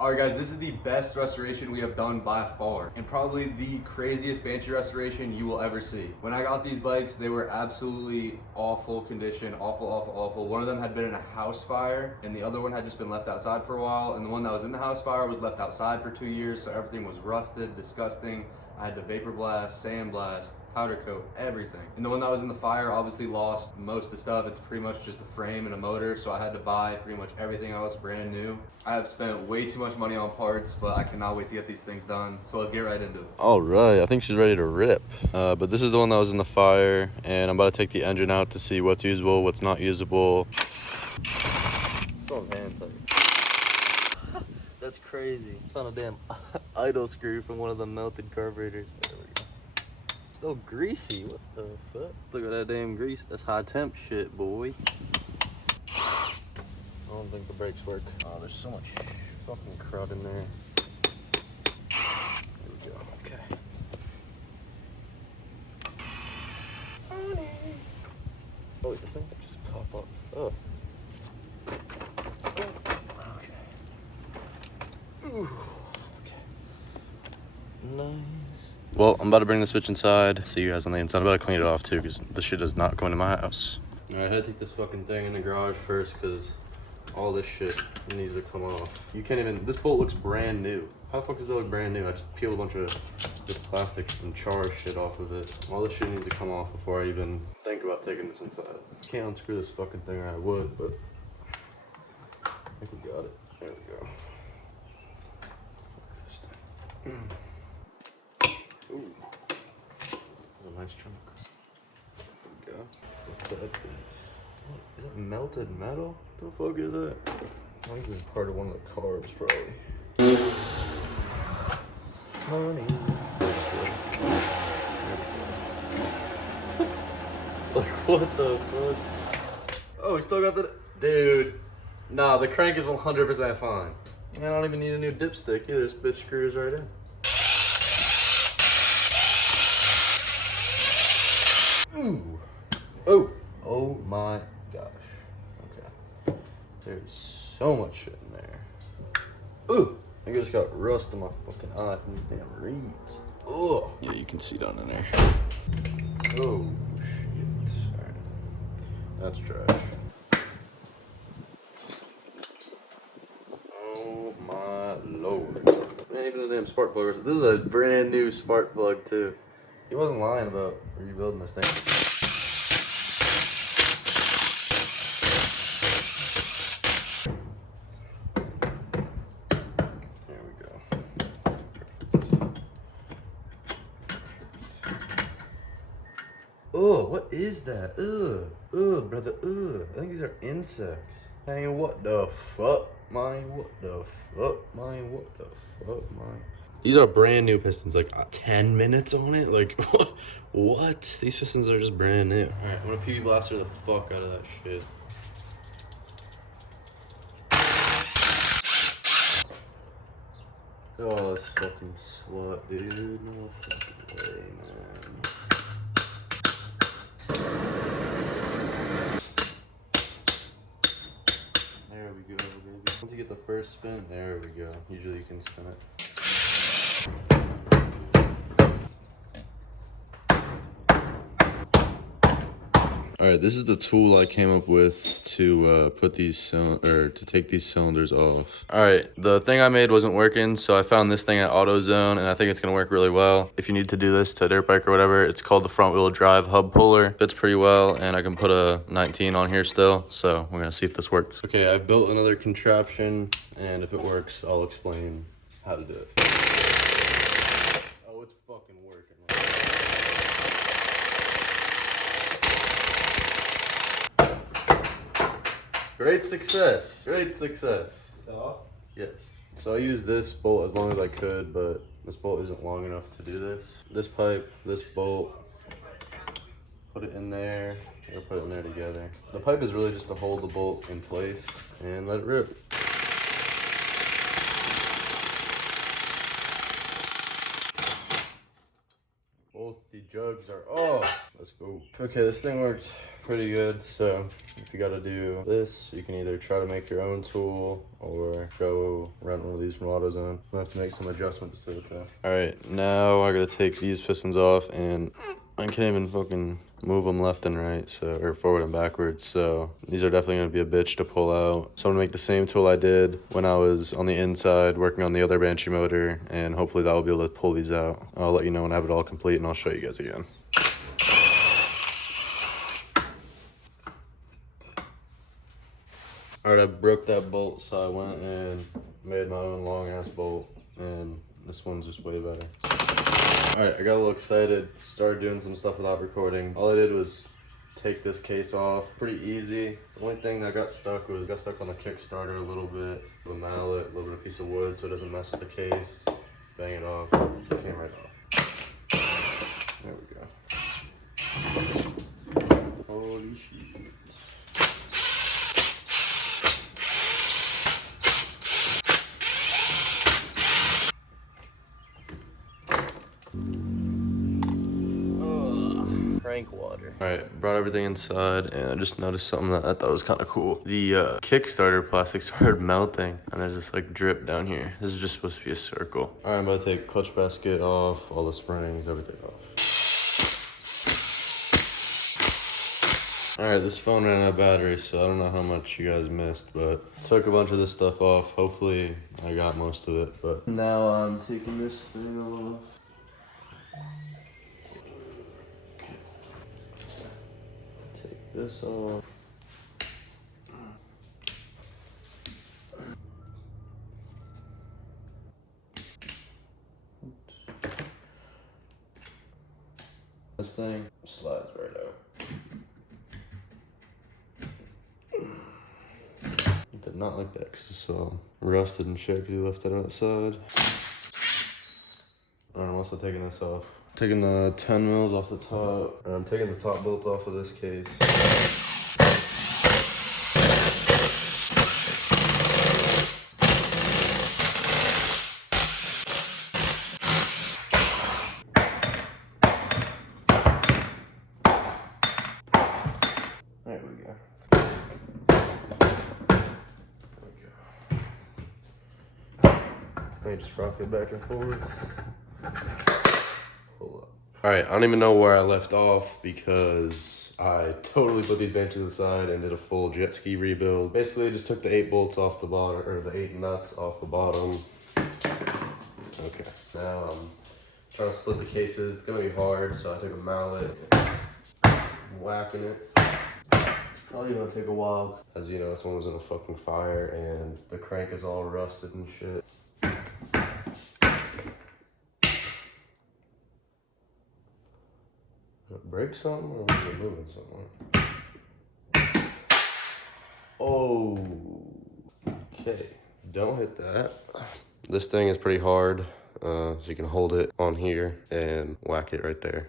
Alright guys, this is the best restoration we have done by far, and probably the craziest Banshee restoration you will ever see. When I got these bikes, they were absolutely awful condition, awful. One of them had been in a house fire, and the other one had just been left outside for a while, and the one that was in the house fire was left outside for 2 years, so everything was rusted, disgusting. I had to vapor blast, sandblast, powder coat, everything. And the one that was in the fire obviously lost most of the stuff. It's pretty much just a frame and a motor, so I had to buy pretty much everything else brand new. I have spent way too much money on parts, but I cannot wait to get these things done. So let's get right into it. All right, I think she's ready to rip. But this is the one that was in the fire, and I'm about to take the engine out to see what's usable, what's not usable. That's crazy. Found a damn idle screw from one of the melted carburetors. There we go. Still greasy. What the fuck? Look at that damn grease. That's high temp shit, boy. I don't think the brakes work. Oh, there's so much fucking crud in there. There we go. Okay. Oh, wait, this thing can just pop up. Oh. Okay. Nice. Well, I'm about to bring the switch inside. See you guys on the inside. I'm about to clean it off too, because this shit does not go into my house. Alright, I had to take this fucking thing in the garage first, because all this shit needs to come off. You can't even, this bolt looks brand new. How the fuck does it look brand new? I just peeled a bunch of just plastic and char shit off of it. All this shit needs to come off before I even think about taking this inside. Can't unscrew this fucking thing, or I would, but I think we got it. There we go. Ooh, that's a nice chunk. There we go. Fuck that bitch. What, is that melted metal? What the fuck is that? I think this is part of one of the carbs, probably. Money. Like, what the fuck? Oh, we still got the... Dude. Nah, the crank is 100% fine. I don't even need a new dipstick either. This bitch screws right in. Ooh. Oh. Oh my gosh. Okay. There's so much shit in there. Ooh. I just got rust in my fucking eye from these damn reeds. Oh. Yeah, you can see down in there. Oh shit. Alright. That's trash. Oh my lord. Ain't even a damn spark plug. This is a brand new spark plug too. He wasn't lying about rebuilding this thing. There we go. Oh, what is that? Ugh, brother, ugh. I think these are insects. Man, what the fuck? What the fuck, man? These are brand new pistons, like 10 minutes on it? Like, what? These pistons are just brand new. All right, I'm gonna PB blaster the fuck out of that shit. Oh, this fucking slut, dude. No fucking way, man. There we go, baby. Once you get the first spin, there we go. Usually you can spin it. All right, this is the tool I came up with to put these to take these cylinders off. All right, the thing I made wasn't working, so I found this thing at AutoZone, and I think it's gonna work really well. If you need to do this to a dirt bike or whatever, it's called the front wheel drive hub puller. Fits pretty well, and I can put a 19 on here still, so we're gonna see if this works. Okay, I've built another contraption, and if it works, I'll explain how to do it. Oh, it's fucking working. Great success. Great success. So? Yes. So I used this bolt as long as I could, but this bolt isn't long enough to do this. This pipe, this bolt, put it in there, or put it in there together. The pipe is really just to hold the bolt in place and let it rip. Both the The jugs are off. Let's go. Okay, this thing works pretty good. So if you gotta do this, you can either try to make your own tool or go rent one of these from AutoZone. I'll have to make some adjustments to it though. All right, now I gotta take these pistons off, and I can't even fucking move them left and right, so, or forward and backwards. So these are definitely gonna be a bitch to pull out. So I'm gonna make the same tool I did when I was on the inside working on the other Banshee motor, and hopefully that will be able to pull these out. I'll let you know when I have it all complete, and I'll show you guys again. All right, I broke that bolt, so I went and made my own long ass bolt, and this one's just way better. All right, I got a little excited, started doing some stuff without recording. All I did was take this case off, pretty easy. The only thing that got stuck on the Kickstarter a little bit, the mallet, a little bit of piece of wood so it doesn't mess with the case. Bang it off, it came right off. There we go. Holy shit. Crank water. All right, brought everything inside, and I just noticed something that I thought was kind of cool. The Kickstarter plastic started melting, and there's this like drip down here. This is just supposed to be a circle. All right, I'm about to take clutch basket off, all the springs, everything off. All right, this phone ran out of battery, so I don't know how much you guys missed, but took a bunch of this stuff off. Hopefully I got most of it, but now I'm taking this thing off. Take this off. This thing slides right out. Did not like that because it's rusted and shit because you left it outside. I'm also taking this off. Taking the 10 mils off the top, and I'm taking the top bolt off of this case. There we go. Let me just rock it back and forward. Pull up. All right, I don't even know where I left off because I totally put these benches aside and did a full jet ski rebuild. Basically, I just took the 8 bolts off the bottom, or the 8 nuts off the bottom. Okay, now I'm trying to split the cases. It's gonna be hard, so I took a mallet, whacking it. It's probably gonna take a while. As you know, this one was in a fucking fire and the crank is all rusted and shit. Break something or was it moving somewhere? Oh, okay. Don't hit that. This thing is pretty hard, so you can hold it on here and whack it right there.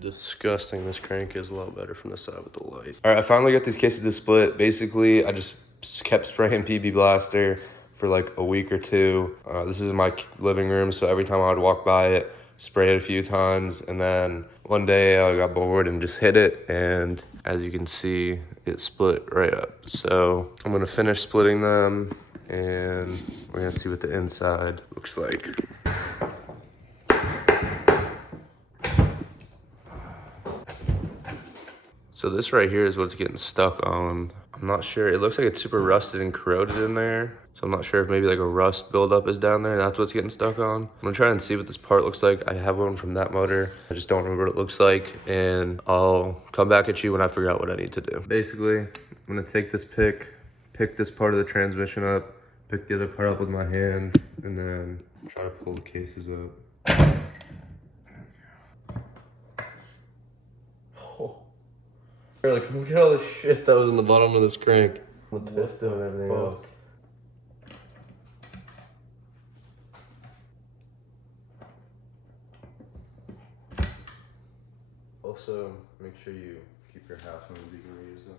Disgusting. This crank is a lot better from the side with the light. All right, I finally got these cases to split. Basically, I just kept spraying PB Blaster for like a week or two. This is in my living room, so every time I would walk by it, spray it a few times, and then one day I got bored and just hit it, and as you can see, it split right up. So I'm gonna finish splitting them, and we're gonna see what the inside looks like. So this right here is what's getting stuck on. I'm not sure, it looks like it's super rusted and corroded in there. So I'm not sure if maybe like a rust buildup is down there. That's what's getting stuck on. I'm gonna try and see what this part looks like. I have one from that motor. I just don't remember what it looks like. And I'll come back at you when I figure out what I need to do. Basically, I'm gonna take this pick this part of the transmission up, pick the other part up with my hand, and then try to pull the cases up. Oh. Like, look at all the shit that was in the bottom of this crank. The piston and everything else. Also, make sure you keep your half moons, you can reuse them.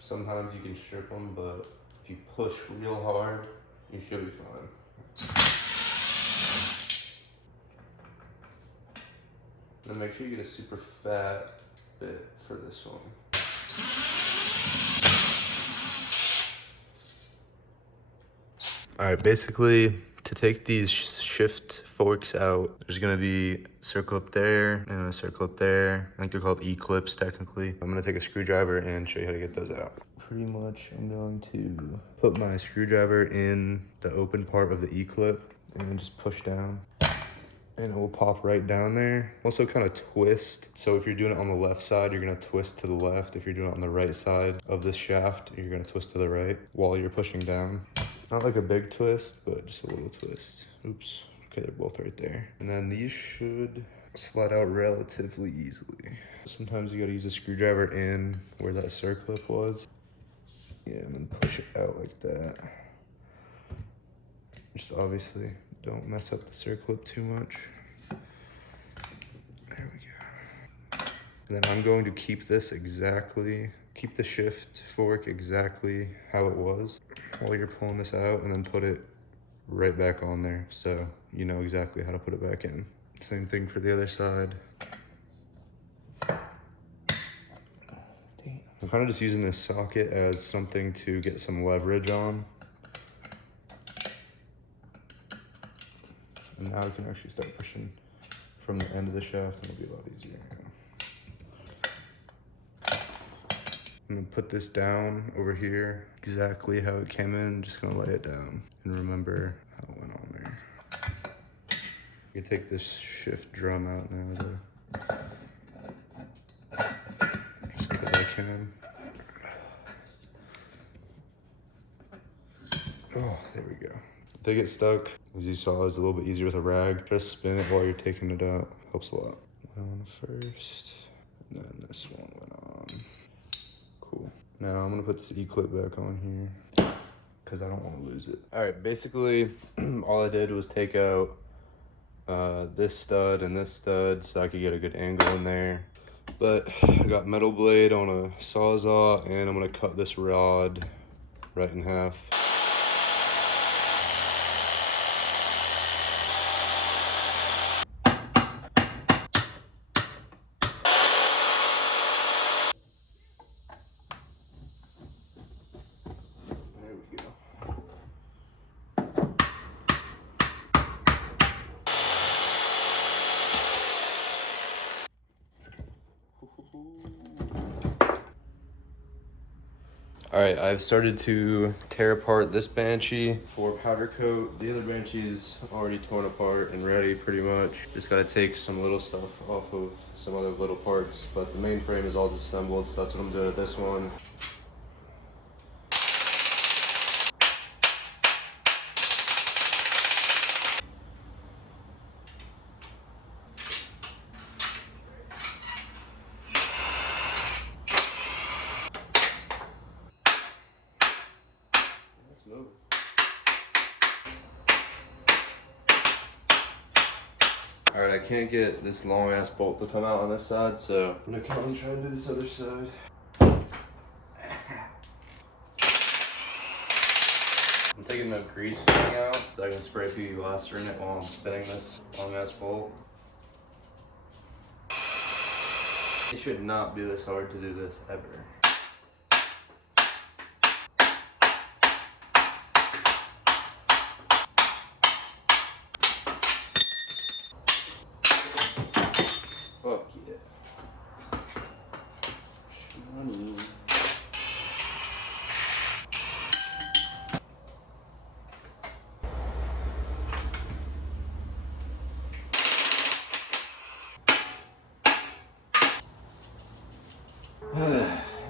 Sometimes you can strip them, but If you push real hard, you should be fine. And make sure you get a super fat bit for this one. All right, basically to take these shift forks out, there's gonna be a circle up there and a circle up there. I think they're called E-clips technically. I'm gonna take a screwdriver and show you how to get those out. Pretty much I'm going to put my screwdriver in the open part of the E-clip and then just push down. And it will pop right down there. Also kind of twist. So if you're doing it on the left side, you're gonna twist to the left. If you're doing it on the right side of this shaft, you're gonna twist to the right while you're pushing down. Not like a big twist, but just a little twist. Oops, okay, they're both right there. And then these should slide out relatively easily. Sometimes you gotta use a screwdriver in where that circlip was. Yeah, and then push it out like that. Just obviously don't mess up the circlip too much. There we go. And then I'm going to keep this exactly, keep the shift fork exactly how it was while you're pulling this out, and then put it right back on there so you know exactly how to put it back in. Same thing for the other side. I'm kind of just using this socket as something to get some leverage on. And now I can actually start pushing from the end of the shaft, and it'll be a lot easier now. I'm gonna put this down over here, exactly how it came in, just gonna lay it down and remember how it went on there. You can take this shift drum out now though. Just cause I can. Oh, there we go. If they get stuck, as you saw, it's a little bit easier with a rag. Just spin it while you're taking it out. Helps a lot. Went on first, and then this one went on. Cool. Now I'm gonna put this E-clip back on here because I don't want to lose it. All right, basically all I did was take out this stud and this stud so I could get a good angle in there. But I got metal blade on a Sawzall, and I'm gonna cut this rod right in half. All right, I've started to tear apart this Banshee for powder coat. The other Banshee's already torn apart and ready pretty much. Just gotta take some little stuff off of some other little parts, but the main frame is all disassembled, so that's what I'm doing with this one. Move. All right, I can't get this long ass bolt to come out on this side, so I'm gonna come and try and do this other side. I'm taking the grease filling out so I can spray a few elaster in it while I'm spinning this long ass bolt. It should not be this hard to do this ever. Fuck yeah. Shiny.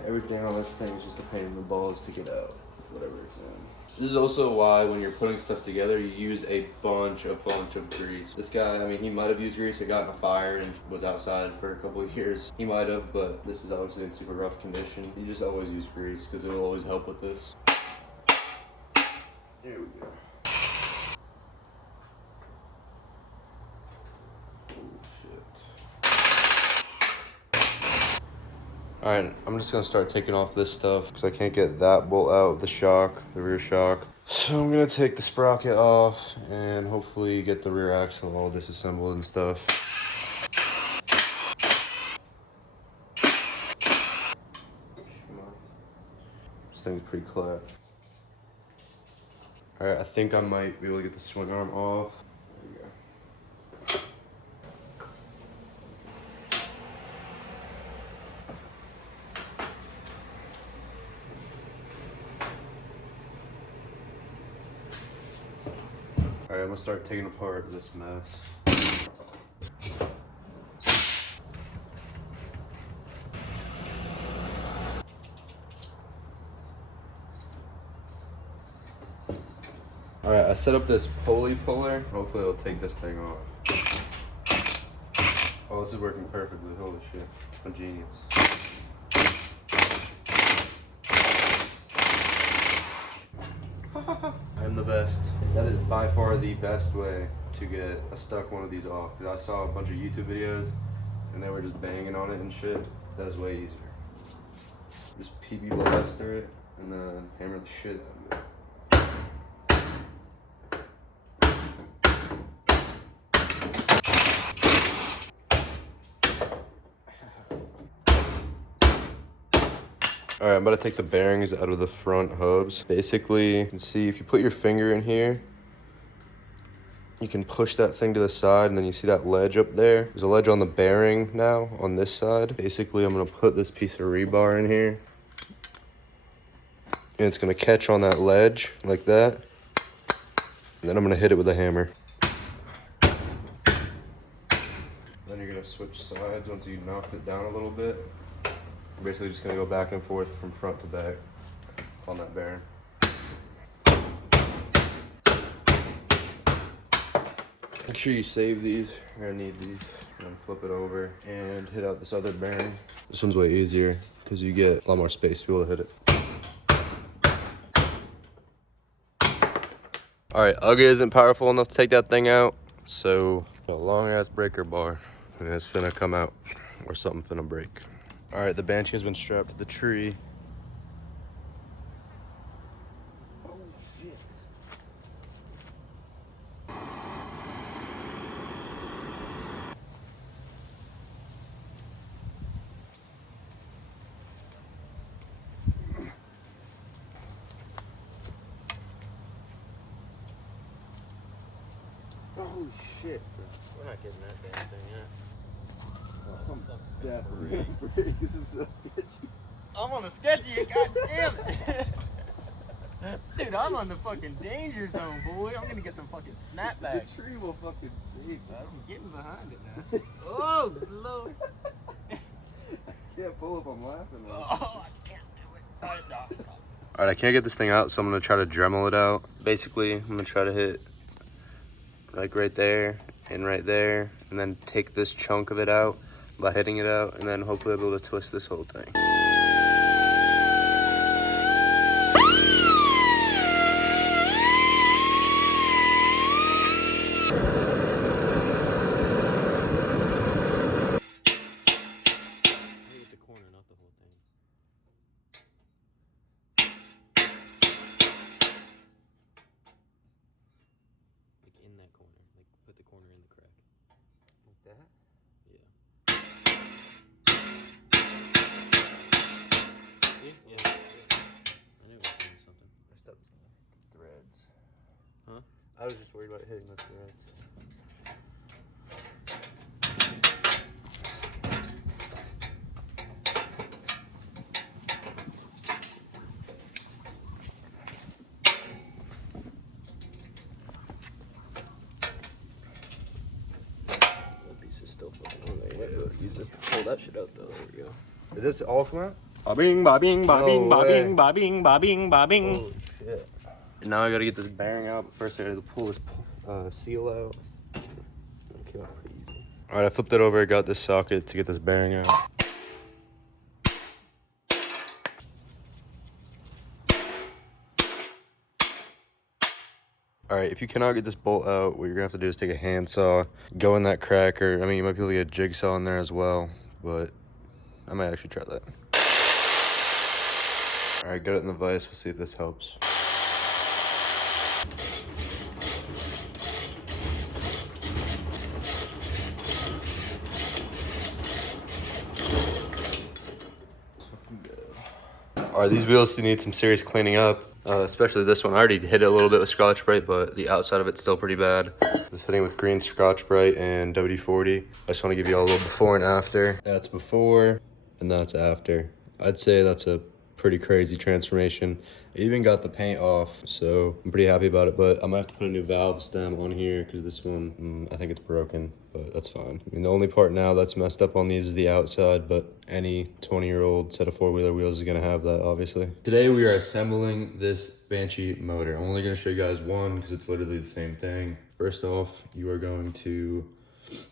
Everything on this thing is just a pain in the balls to get out, whatever it's in. This is also why when you're putting stuff together, you use a bunch of grease. This guy, I mean, he might have used grease. It got in a fire and was outside for a couple of years. He might have, but this is obviously in super rough condition. You just always use grease because it will always help with this. There we go. All right, I'm just gonna start taking off this stuff because I can't get that bolt out of the shock, the rear shock. So I'm gonna take the sprocket off and hopefully get the rear axle all disassembled and stuff. This thing's pretty clapped. All right, I think I might be able to get the swing arm off. There we go. All right, I'm gonna start taking apart this mess. All right, I set up this pulley puller. Hopefully it'll take this thing off. Oh, this is working perfectly. Holy shit, I'm a genius. I'm the best. That is by far the best way to get a stuck one of these off. Because I saw a bunch of YouTube videos and they were just banging on it and shit. That is way easier. Just PB blaster it and then hammer the shit out of it. All right, I'm about to take the bearings out of the front hubs. Basically, you can see if you put your finger in here, you can push that thing to the side and then you see that ledge up there. There's a ledge on the bearing now on this side. Basically, I'm gonna put this piece of rebar in here and it's gonna catch on that ledge like that. And then I'm gonna hit it with a hammer. Then you're gonna switch sides once you knocked it down a little bit. You're basically just gonna go back and forth from front to back on that bearing. Make sure you save these. You're gonna need these. And then flip it over and hit out this other bearing. This one's way easier because you get a lot more space to be able to hit it. All right, UGA isn't powerful enough to take that thing out, so a long ass breaker bar and it's finna come out or something finna break. All right, the Banshee has been strapped to the tree. Holy shit. Holy shit, bro. We're not getting that damn thing yet. Some definitely. This is so sketchy. I'm on the sketchy, god damn it. Dude, I'm on the fucking danger zone, boy. I'm gonna get some fucking snapback. The tree will fucking save, man. I'm getting behind it now. Oh, Lord. Can't pull if I'm laughing. Oh, I can't do it. All right, I can't get this thing out, so I'm gonna try to Dremel it out. Basically, I'm gonna try to hit like right there and right there, and then take this chunk of it out by hitting it out, and then hopefully I'll be able to twist this whole thing. Put the corner in the crack. Like that? Yeah. See? Yeah. I knew it was doing something. Messed up threads. Huh? I was just worried about hitting the threads. Use this to pull that shit out though. There we go. Is this all come out? Ba-bing, ba-bing, ba-bing, No way. ba-bing, ba-bing, ba-bing, ba-bing. Holy shit. And now I gotta get this bearing out, but first I gotta pull this seal out. It came out pretty easy. All right, I flipped it over, got this socket to get this bearing out. All right, if you cannot get this bolt out, what you're gonna have to do is take a handsaw, go in that crack, or I mean, you might be able to get a jigsaw in there as well, but I might actually try that. All right, get it in the vise. We'll see if this helps. All right, these wheels need some serious cleaning up, especially this one. I already hit it a little bit with Scotch-Brite, but the outside of it's still pretty bad. This hitting with green Scotch-Brite and WD-40. I just want to give you all a little before and after. That's before, and that's after. I'd say that's a pretty crazy transformation. I even got the paint off, so I'm pretty happy about it, but I'm gonna have to put a new valve stem on here because this one, I think it's broken, but that's fine. I mean, the only part now that's messed up on these is the outside, but any 20-year-old set of four-wheeler wheels is gonna have that, obviously. Today we are assembling this Banshee motor. I'm only gonna show you guys one because it's literally the same thing. First off, you are going to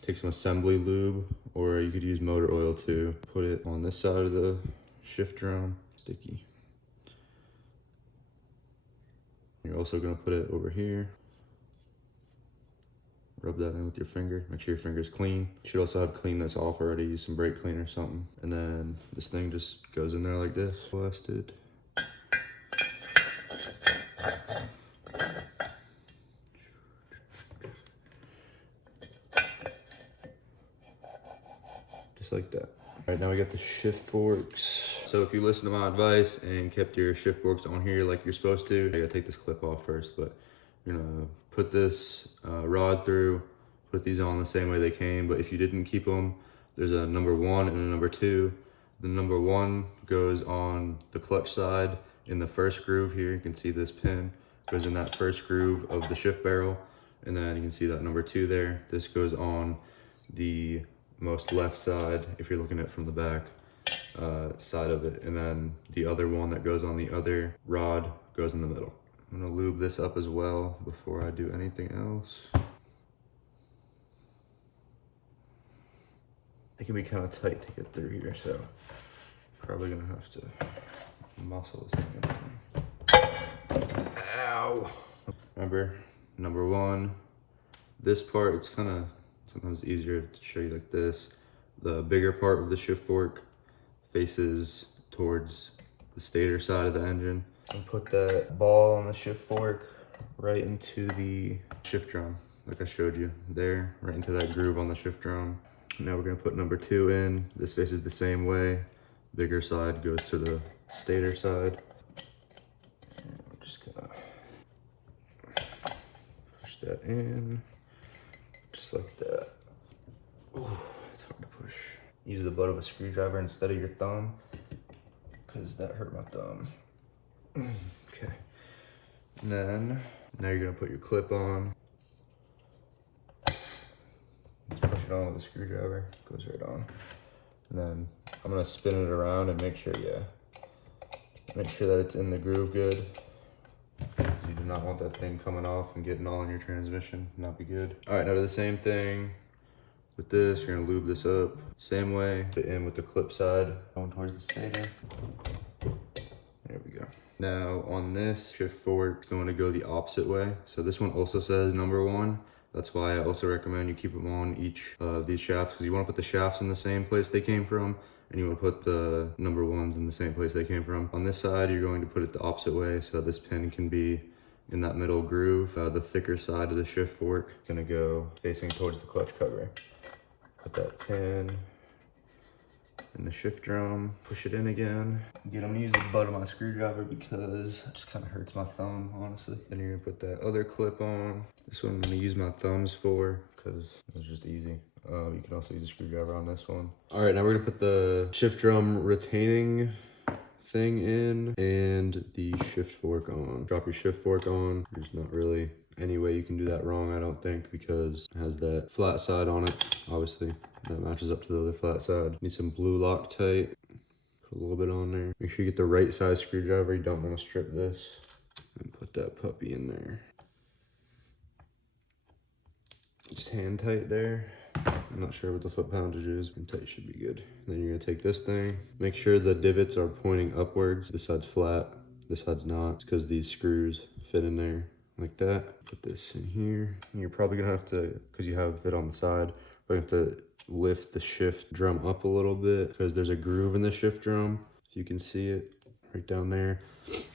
take some assembly lube, or you could use motor oil too. Put it on this side of the shift drum. Sticky. You're also gonna put it over here. Rub that in with your finger. Make sure your finger's clean. You should also have cleaned this off already. Use some brake cleaner or something. And then this thing just goes in there like this. Blasted. Just like that. All right, now we got the shift forks. So if you listen to my advice and kept your shift forks on here like you're supposed to, I gotta take this clip off first, but you're gonna put this rod through, put these on the same way they came, but if you didn't keep them, there's a number 1 and a number 2. The number 1 goes on the clutch side in the first groove here. You can see this pin goes in that first groove of the shift barrel, and then you can see that number 2 there. This goes on the most left side if you're looking at it from the back side of it, and then the other one that goes on the other rod goes in the middle. I'm gonna lube this up as well before I do anything else. It can be kind of tight to get through here, so probably gonna have to muscle this thing. Ow! Remember, number 1, this part, it's kind of sometimes easier to show you like this. The bigger part of the shift fork faces towards the stator side of the engine. And put that ball on the shift fork right into the shift drum, like I showed you there, right into that groove on the shift drum. Now we're gonna put number 2 in. This faces the same way. Bigger side goes to the stator side. And we're just gonna push that in. Just like that. Ooh, it's hard to push. Use the butt of a screwdriver instead of your thumb, because that hurt my thumb. Okay. And then, now you're gonna put your clip on. Just push it on with a screwdriver, goes right on. And then, I'm gonna spin it around and make sure that it's in the groove good. You do not want that thing coming off and getting all in your transmission, not be good. All right, now do the same thing with this. You're gonna lube this up, same way, put it in with the clip side, going towards the stator. There we go. Now on this shift fork, it's going to go the opposite way. So this one also says number 1. That's why I also recommend you keep them on each of these shafts, because you want to put the shafts in the same place they came from, and you want to put the number 1s in the same place they came from. On this side, you're going to put it the opposite way, so that this pin can be in that middle groove. The thicker side of the shift fork is going to go facing towards the clutch cover. Put that pin in the shift drum, push it in again. Again, I'm gonna use the butt of my screwdriver because it just kind of hurts my thumb, honestly. Then you're gonna put that other clip on. This one I'm gonna use my thumbs for because it's just easy. You can also use a screwdriver on this one. All right, now we're gonna put the shift drum retaining thing in and the shift fork on. Drop your shift fork on. There's not really any way you can do that wrong, I don't think, because it has that flat side on it, obviously. That matches up to the other flat side. Need some blue Loctite. Put a little bit on there. Make sure you get the right size screwdriver. You don't want to strip this. And put that puppy in there. Just hand tight there. I'm not sure what the foot poundage is. Hand tight should be good. Then you're gonna take this thing. Make sure the divots are pointing upwards. This side's flat, this side's not. It's because these screws fit in there like that. Put this in here. And you're probably gonna have to, because you have it on the side, but you have to lift the shift drum up a little bit because there's a groove in the shift drum. If you can see it right down there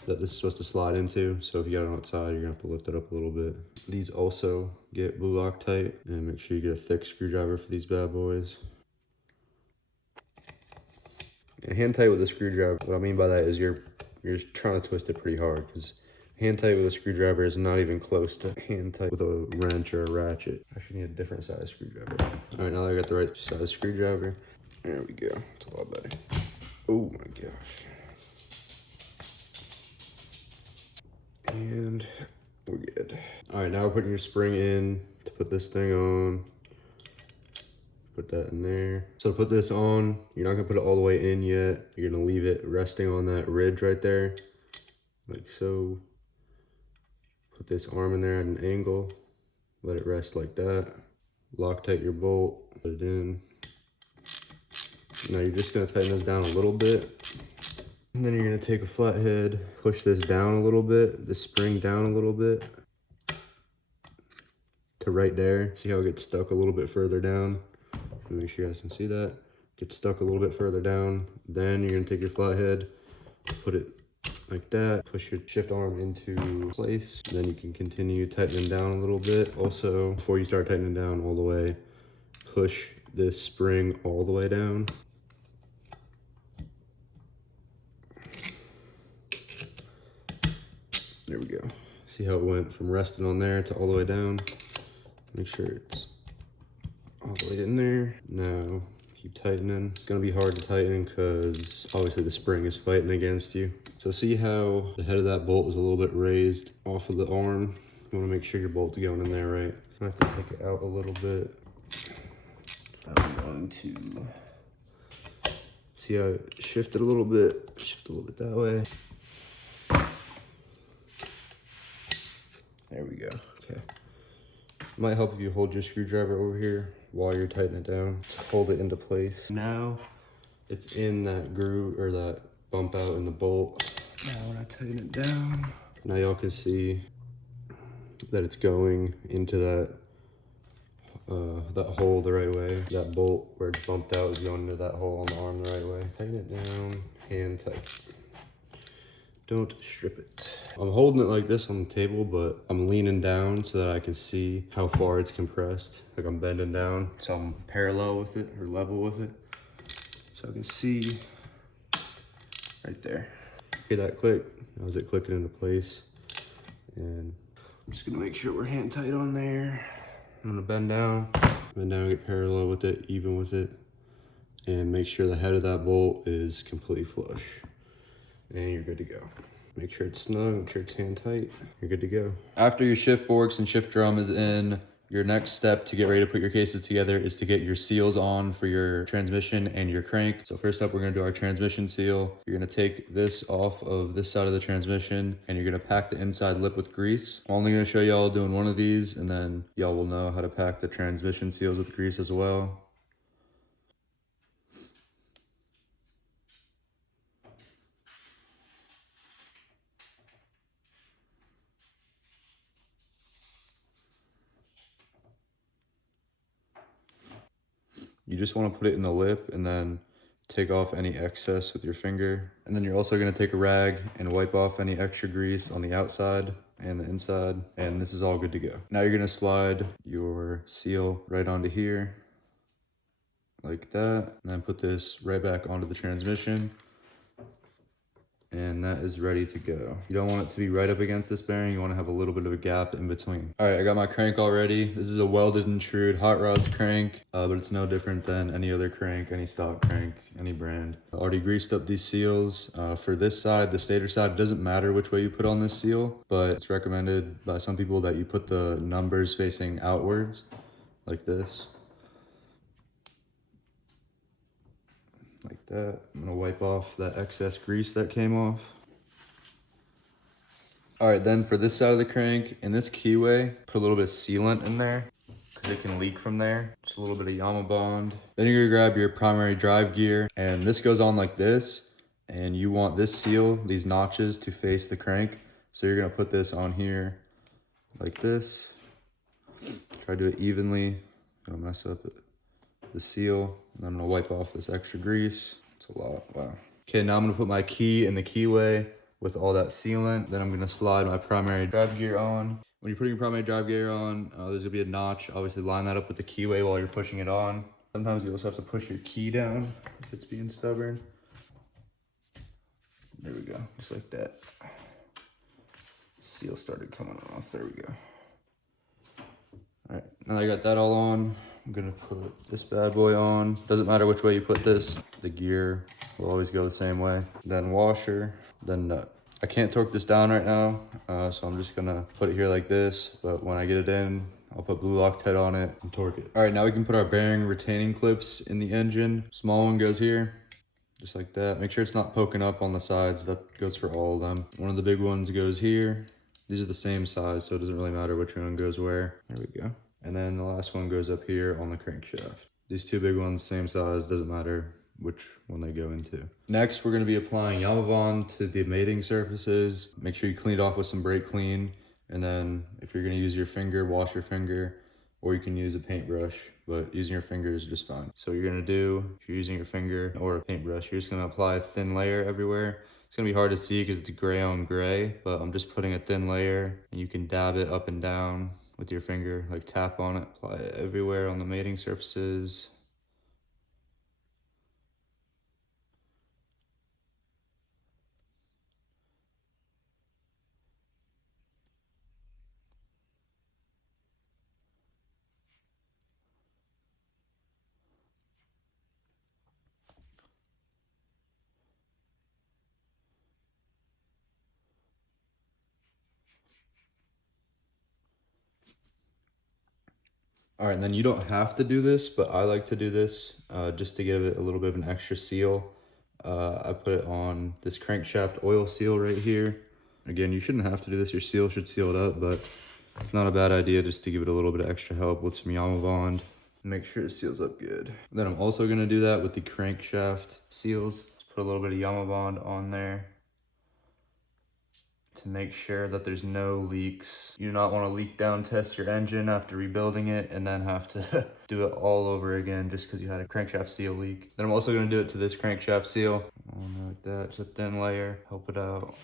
that this is supposed to slide into. So if you got it on its side, you're gonna have to lift it up a little bit. These also get blue Loctite, and make sure you get a thick screwdriver for these bad boys. And hand tight with a screwdriver, what I mean by that is you're trying to twist it pretty hard, because hand tight with a screwdriver is not even close to hand tight with a wrench or a ratchet. I should need a different size screwdriver. All right, now that I got the right size screwdriver, there we go, it's a lot better. Oh my gosh. And we're good. All right, now we're putting your spring in to put this thing on. Put that in there. So to put this on, you're not gonna put it all the way in yet. You're gonna leave it resting on that ridge right there, like so. Put this arm in there at an angle. Let it rest like that. Loctite your bolt, put it in. Now you're just gonna tighten this down a little bit. And then you're gonna take a flathead, push this down a little bit, the spring down a little bit to right there. See how it gets stuck a little bit further down? Make sure you guys can see that. Get stuck a little bit further down. Then you're gonna take your flathead, put it like that, push your shift arm into place. Then you can continue tightening down a little bit. Also, before you start tightening down all the way, push this spring all the way down. There we go. See how it went from resting on there to all the way down? Make sure it's all the way in there. Now, keep tightening. It's gonna be hard to tighten because obviously the spring is fighting against you. So see how the head of that bolt is a little bit raised off of the arm? You wanna make sure your bolt's going in there right. I have to take it out a little bit. I'm going to see how it shifted a little bit. Shift a little bit that way. There we go, okay. Might help if you hold your screwdriver over here while you're tightening it down to hold it into place. Now it's in that groove or that bump out in the bolt. Now when I tighten it down, now y'all can see that it's going into that hole the right way. That bolt where it's bumped out is going into that hole on the arm the right way. Tighten it down, hand tight. Don't strip it. I'm holding it like this on the table, but I'm leaning down so that I can see how far it's compressed. Like I'm bending down so I'm parallel with it or level with it. So I can see right there. Hear that click? That was it clicking into place. And I'm just gonna make sure we're hand tight on there. I'm gonna bend down, get parallel with it, even with it, and make sure the head of that bolt is completely flush. And you're good to go. Make sure it's snug, make sure it's hand tight. You're good to go. After your shift forks and shift drum is in, your next step to get ready to put your cases together is to get your seals on for your transmission and your crank. So first up, we're gonna do our transmission seal. You're gonna take this off of this side of the transmission and you're gonna pack the inside lip with grease. I'm only gonna show y'all doing one of these and then y'all will know how to pack the transmission seals with grease as well. You just want to put it in the lip and then take off any excess with your finger. And then you're also going to take a rag and wipe off any extra grease on the outside and the inside. And this is all good to go. Now you're going to slide your seal right onto here like that. And then put this right back onto the transmission. And that is ready to go. You don't want it to be right up against this bearing. You want to have a little bit of a gap in between. All right, I got my crank all ready. This is a welded and trued hot rods crank, but it's no different than any other crank, any stock crank, any brand. I already greased up these seals. For this side, the stator side, it doesn't matter which way you put on this seal, but it's recommended by some people that you put the numbers facing outwards, like this. Like that. I'm gonna wipe off that excess grease that came off. All right, then for this side of the crank, in this keyway, put a little bit of sealant in there because it can leak from there. Just a little bit of Yamaha Bond. Then you're gonna grab your primary drive gear, and this goes on like this, and you want this seal, these notches, to face the crank. So you're gonna put this on here like this. Try to do it evenly. Don't mess up the seal. And I'm gonna wipe off this extra grease. It's a lot, wow. Okay, now I'm gonna put my key in the keyway with all that sealant. Then I'm gonna slide my primary drive gear on. When you're putting your primary drive gear on, there's gonna be a notch. Obviously line that up with the keyway while you're pushing it on. Sometimes you also have to push your key down if it's being stubborn. There we go, just like that. Seal started coming off, there we go. All right, now that I got that all on, I'm gonna put this bad boy on. Doesn't matter which way you put this, the gear will always go the same way. Then washer, then nut. I can't torque this down right now, so I'm just gonna put it here like this, but when I get it in, I'll put blue Loctite on it and torque it. All right, now we can put our bearing retaining clips in the engine. Small one goes here, just like that. Make sure it's not poking up on the sides. That goes for all of them. One of the big ones goes here. These are the same size, so it doesn't really matter which one goes where. There we go. And then the last one goes up here on the crankshaft. These two big ones, same size, doesn't matter which one they go into. Next, we're gonna be applying Yamaha to the mating surfaces. Make sure you clean it off with some brake clean. And then if you're gonna use your finger, wash your finger, or you can use a paintbrush, but using your finger is just fine. So what you're gonna do, if you're using your finger or a paintbrush, you're just gonna apply a thin layer everywhere. It's gonna be hard to see because it's gray on gray, but I'm just putting a thin layer and you can dab it up and down with your finger, like tap on it. Apply it everywhere on the mating surfaces. All right, and then you don't have to do this, but I like to do this just to give it a little bit of an extra seal. I put it on this crankshaft oil seal right here. Again, you shouldn't have to do this. Your seal should seal it up, but it's not a bad idea just to give it a little bit of extra help with some Yamaha Bond. Make sure it seals up good. Then I'm also gonna do that with the crankshaft seals. Just put a little bit of Yamaha Bond on there to make sure that there's no leaks. You do not want to leak down test your engine after rebuilding it and then have to do it all over again just because you had a crankshaft seal leak. Then I'm also going to do it to this crankshaft seal. Like that, just a thin layer, help it out.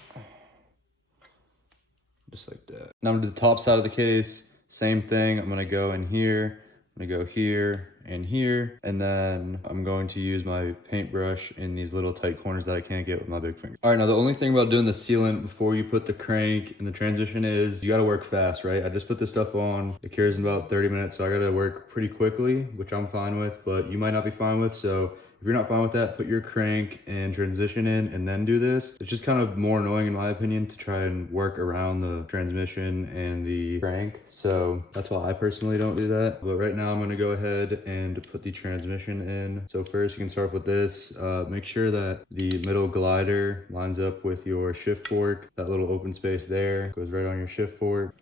Just like that. Now I'm going to the top side of the case, same thing. I'm going to go in here, I'm going to go here and here, and then I'm going to use my paintbrush in these little tight corners that I can't get with my big finger. All right, now the only thing about doing the sealant before you put the crank in the transmission is you gotta work fast, right? I just put this stuff on. It cures in about 30 minutes, so I gotta work pretty quickly, which I'm fine with, but you might not be fine with, so if you're not fine with that, put your crank and transmission in and then do this. It's just kind of more annoying in my opinion to try and work around the transmission and the crank. So that's why I personally don't do that. But right now I'm gonna go ahead and put the transmission in. So first you can start with this. Make sure that the middle glider lines up with your shift fork. That little open space there goes right on your shift fork.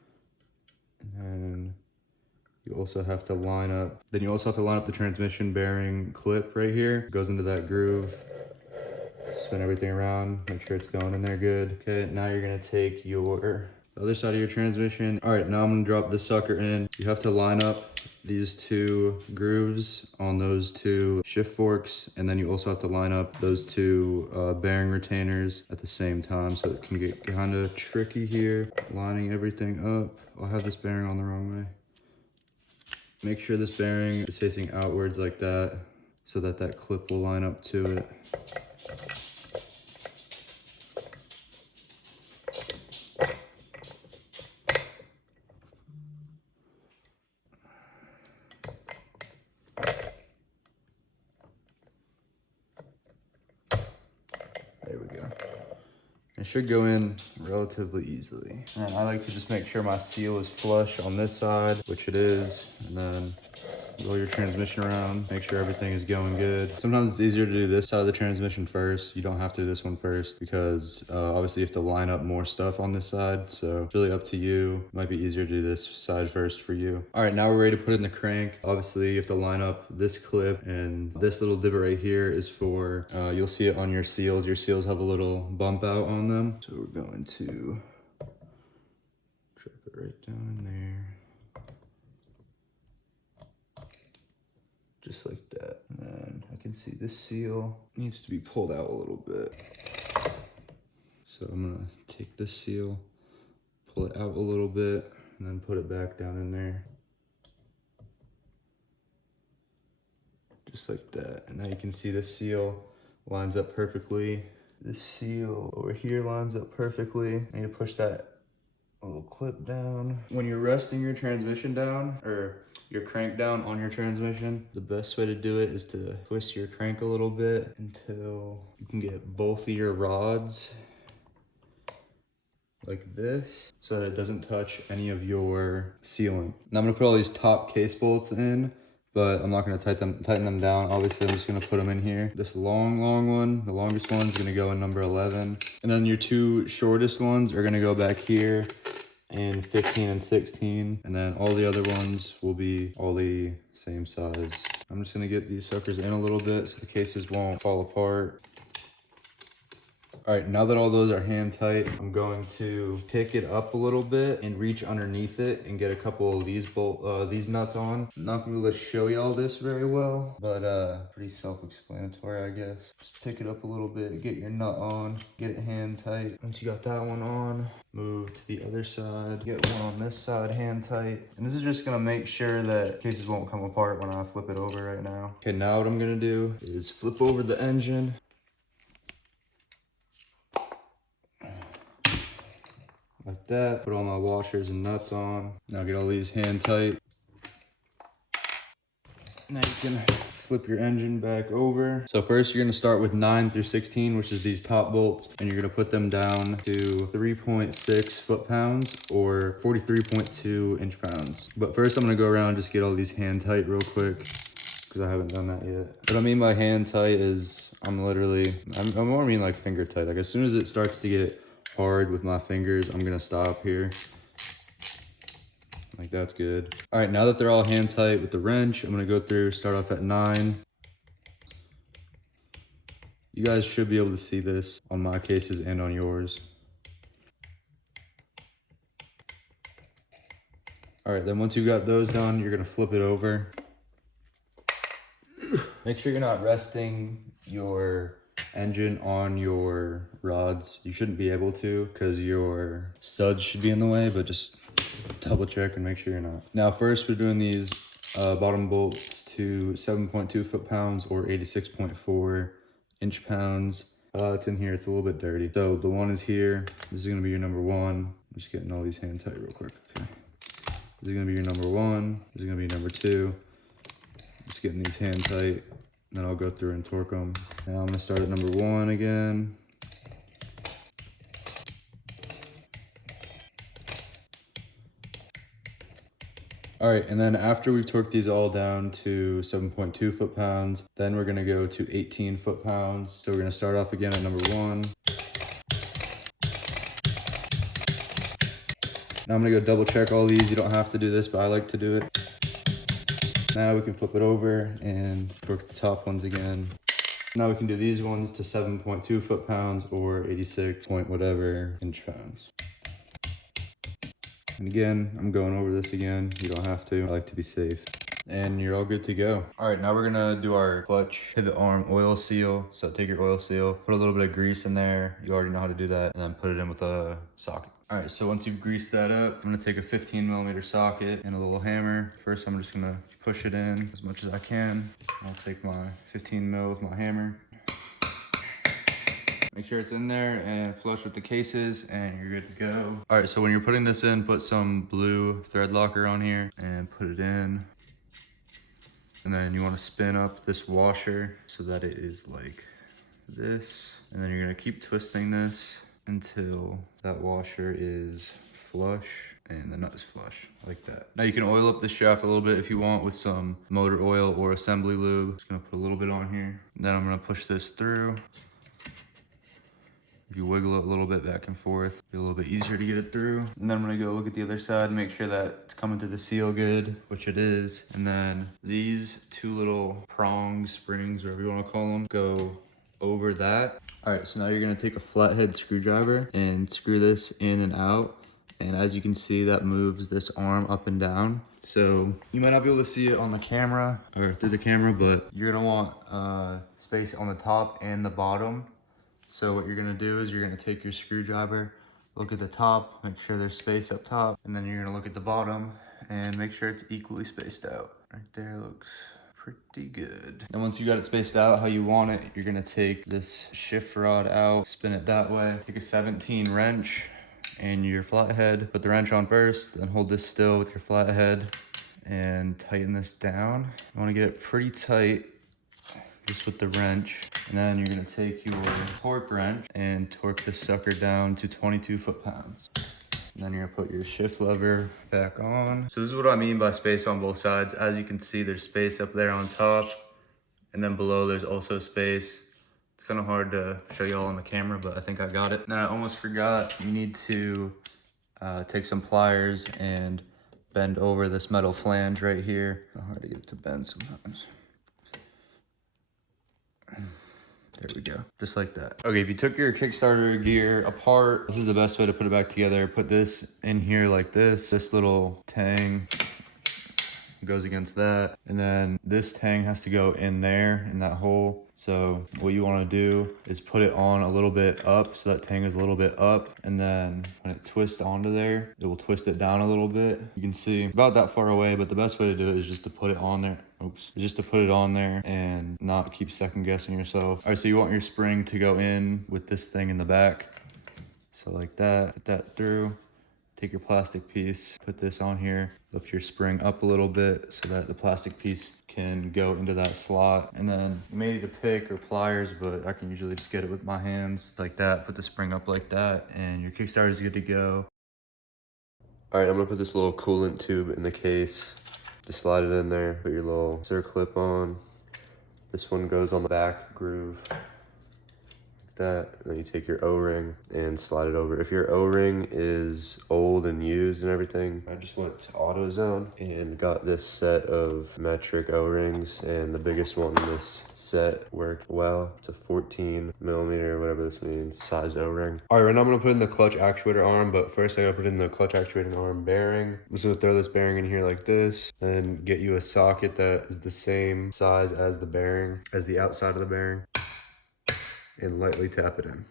And then you also have to line up, the transmission bearing clip right here. It goes into that groove. Spin everything around, make sure it's going in there good. Okay, now you're gonna take the other side of your transmission. All right, now I'm gonna drop this sucker in. You have to line up these two grooves on those two shift forks, and then you also have to line up those two bearing retainers at the same time, so it can get kind of tricky here. Lining everything up. I'll have this bearing on the wrong way. Make sure this bearing is facing outwards like that so that that clip will line up to it. There we go. It should go in relatively easily. And I like to just make sure my seal is flush on this side, which it is, and then roll your transmission around, make sure everything is going good. Sometimes it's easier to do this side of the transmission first. You don't have to do this one first because obviously you have to line up more stuff on this side. So it's really up to you. It might be easier to do this side first for you. All right, now we're ready to put in the crank. Obviously you have to line up this clip, and this little divot right here is for, you'll see it on your seals. Your seals have a little bump out on them. So we're going to trip it right down in there. just like that. And then I can see this seal needs to be pulled out a little bit. So I'm gonna take this seal, pull it out a little bit, and then put it back down in there. Just like that. And now you can see this seal lines up perfectly. This seal over here lines up perfectly. I need to push that little clip down. When you're resting your transmission down, or your crank down on your transmission, the best way to do it is to twist your crank a little bit until you can get both of your rods like this, so that it doesn't touch any of your sealing. Now I'm gonna put all these top case bolts in, but I'm not gonna tighten them down. Obviously, I'm just gonna put them in here. This long one, the longest one's gonna go in number 11. And then your two shortest ones are gonna go back here in 15 and 16. And then all the other ones will be all the same size. I'm just gonna get these suckers in a little bit so the cases won't fall apart. All right, now that all those are hand tight, I'm going to pick it up a little bit and reach underneath it and get a couple of these nuts on. I'm not gonna be able to show y'all this very well, but pretty self-explanatory, I guess. Just pick it up a little bit, get your nut on, get it hand tight. Once you got that one on, move to the other side, get one on this side hand tight. And this is just gonna make sure that cases won't come apart when I flip it over right now. Okay, now what I'm gonna do is flip over the engine. Like that, put all my washers and nuts on. Now get all these hand tight. Now you can flip your engine back over. So first you're gonna start with 9 through 16, which is these top bolts, and you're gonna put them down to 3.6 foot-pounds or 43.2 inch-pounds. But first I'm gonna go around and just get all these hand tight real quick, because I haven't done that yet. What I mean by hand tight is I'm more mean like finger tight. Like as soon as it starts to get hard with my fingers, I'm gonna stop here. Like that's good. All right, now that they're all hand tight with the wrench, I'm gonna go through, start off at 9. You guys should be able to see this on my cases and on yours. All right, then once you've got those done, you're gonna flip it over. Make sure you're not resting your engine on your rods. You shouldn't be able to, because your studs should be in the way, but just double check and make sure you're not. Now first we're doing these bottom bolts to 7.2 foot-pounds or 86.4 inch-pounds. It's in here, it's a little bit dirty. So the one is here. This is gonna be your number 1. I'm just getting all these hand tight real quick. Okay. This is gonna be your number 1. This is gonna be number 2. Just getting these hand tight. Then I'll go through and torque them. Now I'm gonna start at number 1 again. All right, and then after we've torqued these all down to 7.2 foot-pounds, then we're gonna go to 18 foot-pounds. So we're gonna start off again at number 1. Now I'm gonna go double check all these. You don't have to do this, but I like to do it. Now we can flip it over and torque the top ones again. Now we can do these ones to 7.2 foot-pounds or 86 point whatever inch-pounds. And again, I'm going over this again. You don't have to. I like to be safe. And you're all good to go. All right, now we're gonna do our clutch pivot arm oil seal. So take your oil seal, put a little bit of grease in there. You already know how to do that. And then put it in with a socket. All right, so once you've greased that up, I'm gonna take a 15mm socket and a little hammer. First, I'm just gonna push it in as much as I can. I'll take my 15mm with my hammer. Make sure it's in there and flush with the cases, and you're good to go. All right, so when you're putting this in, put some blue thread locker on here and put it in. And then you wanna spin up this washer so that it is like this. And then you're gonna keep twisting this until that washer is flush and the nut is flush, like that. Now you can oil up the shaft a little bit if you want with some motor oil or assembly lube. Just gonna put a little bit on here. Then I'm gonna push this through. If you wiggle it a little bit back and forth, it'll be a little bit easier to get it through. And then I'm gonna go look at the other side and make sure that it's coming through the seal good, which it is. And then these two little prongs, springs, whatever you wanna call them, go over that. All right, so now you're gonna take a flathead screwdriver and screw this in and out. And as you can see, that moves this arm up and down. So you might not be able to see it on the camera or through the camera, but you're gonna want space on the top and the bottom. So what you're gonna do is you're gonna take your screwdriver, look at the top, make sure there's space up top, and then you're gonna look at the bottom and make sure it's equally spaced out. Right there looks pretty good. And once you got it spaced out how you want it, you're gonna take this shift rod out, spin it that way, take a 17 wrench and your flathead, put the wrench on first, then hold this still with your flathead and tighten this down. You wanna get it pretty tight just with the wrench. And then you're gonna take your torque wrench and torque this sucker down to 22 foot-pounds. And then you're gonna put your shift lever back on. So this is what I mean by space on both sides. As you can see, there's space up there on top, and then below there's also space. It's kind of hard to show y'all on the camera, but I think I got it. Then I almost forgot, you need to take some pliers and bend over this metal flange right here. It's hard to get it to bend sometimes. There we go, just like that. Okay, if you took your Kickstarter gear apart, this is the best way to put it back together. Put this in here like this. This little tang goes against that. And then this tang has to go in there, in that hole. So what you wanna do is put it on a little bit up, so that tang is a little bit up. And then when it twists onto there, it will twist it down a little bit. You can see about that far away, but the best way to do it is just to put it on there. Just to put it on there and not keep second guessing yourself. All right, so you want your spring to go in with this thing in the back. So like that, put that through. Take your plastic piece, put this on here, lift your spring up a little bit so that the plastic piece can go into that slot. And then you may need a pick or pliers, but I can usually just get it with my hands like that, put the spring up like that, and your Kickstarter is good to go. All right, I'm gonna put this little coolant tube in the case. Just slide it in there, put your little circlip on. This one goes on the back groove. That, and then you take your O-ring and slide it over. If your O-ring is old and used and everything, I just went to AutoZone and got this set of metric O-rings, and the biggest one in this set worked well. It's a 14 millimeter, whatever this means, size O-ring. All right, right now I'm gonna put in the clutch actuator arm, but first I gotta put in the clutch actuating arm bearing. I'm just gonna throw this bearing in here like this, and get you a socket that is the same size as the bearing, as the outside of the bearing, and lightly tap it in.